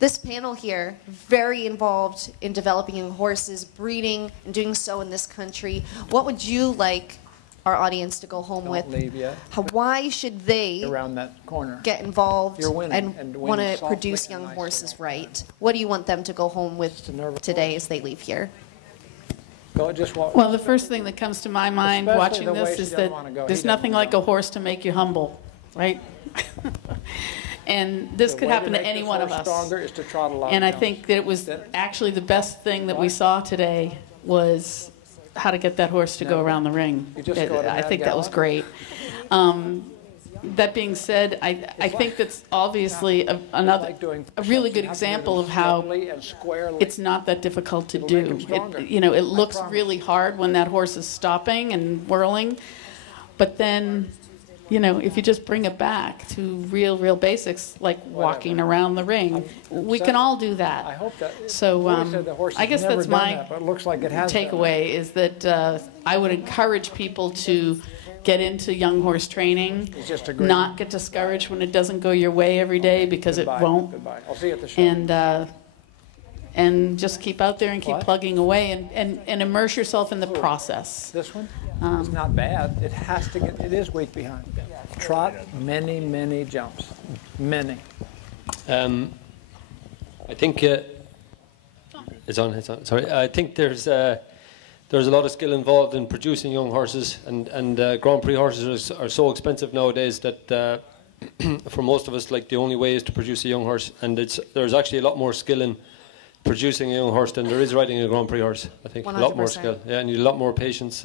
this panel here, very involved in developing young horses, breeding, and doing so in this country. What would you like our audience to go home with? Don't leave yet. Why should they Around that corner. get involved You're winning, and winning want to softly produce and young nicely. horses right? What do you want them to go home with today as they leave here? Go, just walk. Well, the first thing that comes to my mind Especially watching the way this she is doesn't that wanna go. He there's doesn't nothing like a horse to make you humble, right? And this The could way happen to make any this one of horse us. Stronger is to trot a lot. And I Jones. think that it was actually the best thing that we saw today was how to get that horse to go around the ring. You just go to I that think that was gallop? great. That being said, I think that's obviously a really good example of how Slowly and squarely. it's not that difficult to It'll make do. him stronger. It looks promise. really hard when that horse is stopping and whirling, but then, if you just bring it back to real basics like walking around the ring, we can all do that. I hope that. So Lori said the horse I has guess never that's done my that, but it looks like it has done takeaway is that I would encourage people to get into young horse training, It's just a great- not get discouraged when it doesn't go your way every day because Goodbye. it won't. Goodbye. I'll see you at the show. And just keep out there and keep What? plugging away and immerse yourself in the process. This one? It's not bad. It has to get. It is weak behind. Trot many jumps. Many. I think it's on. Sorry, I think there's a lot of skill involved in producing young horses, and Grand Prix horses are so expensive nowadays that for most of us, like the only way is to produce a young horse, and there's actually a lot more skill in producing a young horse than there is riding a Grand Prix horse. I think 100%. a lot more skill. Yeah, and you need a lot more patience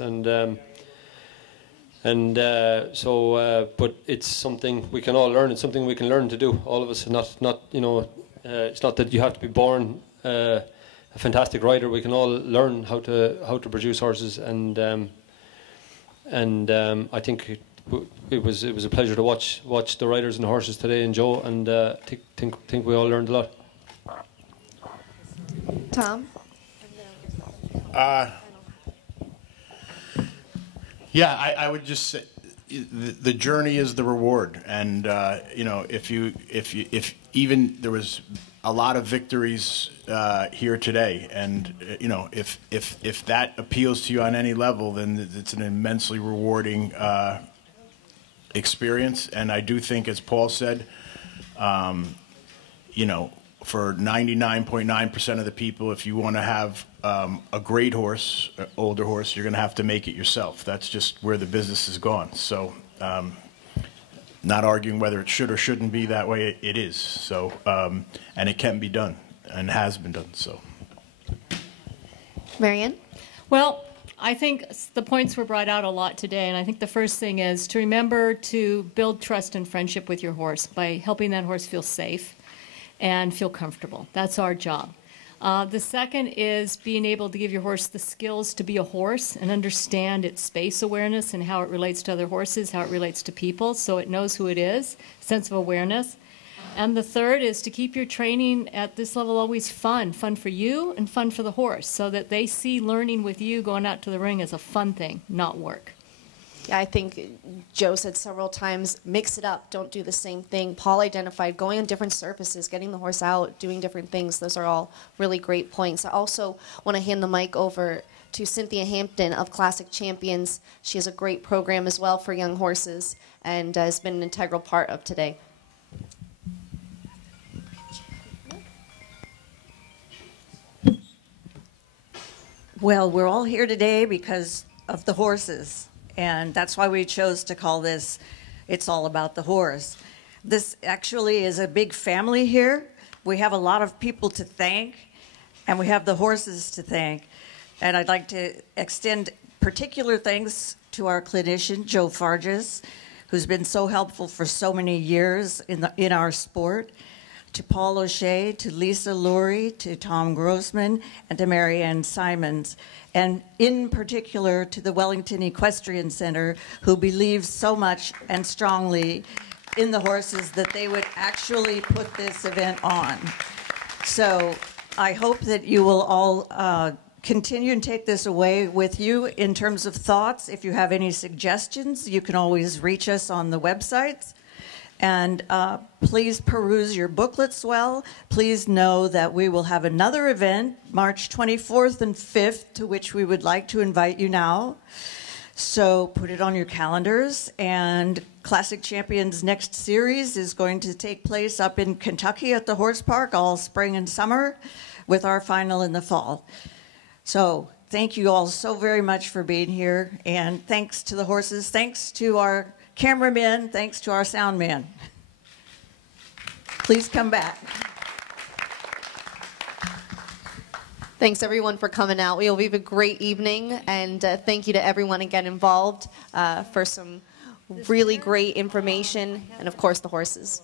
but it's something we can all learn. It's something we can learn to do, all of us. It's not that you have to be born a fantastic rider. We can all learn how to produce horses, and I think it was a pleasure to watch the riders and the horses today, and Joe, and think we all learned a lot. Tom? Yeah, I would just say, the journey is the reward, and you know, if even there was a lot of victories here today, and you know, if that appeals to you on any level, then it's an immensely rewarding experience. And I do think, as Paul said, you know, for 99.9% of the people, if you want to have a great horse, older horse, you're going to have to make it yourself. That's just where the business has gone. So, not arguing whether it should or shouldn't be that way, it is. So, and it can be done and has been done. So, Marianne? Well, I think the points were brought out a lot today, and I think the first thing is to remember to build trust and friendship with your horse by helping that horse feel safe and feel comfortable. That's our job. The second is being able to give your horse the skills to be a horse and understand its space awareness and how it relates to other horses, how it relates to people, so it knows who it is, sense of awareness. And the third is to keep your training at this level always fun for you and fun for the horse, so that they see learning with you going out to the ring as a fun thing, not work. Yeah, I think Joe said several times, mix it up, don't do the same thing. Paul identified going on different surfaces, getting the horse out, doing different things. Those are all really great points. I also want to hand the mic over to Cynthia Hampton of Classic Champions. She has a great program as well for young horses and has been an integral part of today. Well, we're all here today because of the horses. And that's why we chose to call this It's All About the Horse. This actually is a big family here. We have a lot of people to thank, and we have the horses to thank. And I'd like to extend particular thanks to our clinician, Joe Farges, who's been so helpful for so many years in our sport, to Paul O'Shea, to Lisa Lurie, to Tom Grossman, and to Marianne Simons, and in particular to the Wellington Equestrian Center, who believes so much and strongly in the horses that they would actually put this event on. So I hope that you will all continue and take this away with you in terms of thoughts. If you have any suggestions, you can always reach us on the websites. And please peruse your booklets well. Please know that we will have another event, March 24th and 5th, to which we would like to invite you now. So put it on your calendars. And Classic Champions' next series is going to take place up in Kentucky at the Horse Park all spring and summer, with our final in the fall. So thank you all so very much for being here. And thanks to the horses. Thanks to our cameramen, thanks to our sound man. Please come back. Thanks everyone for coming out. We hope you have a great evening, and thank you to everyone again involved for some really great information, and of course the horses.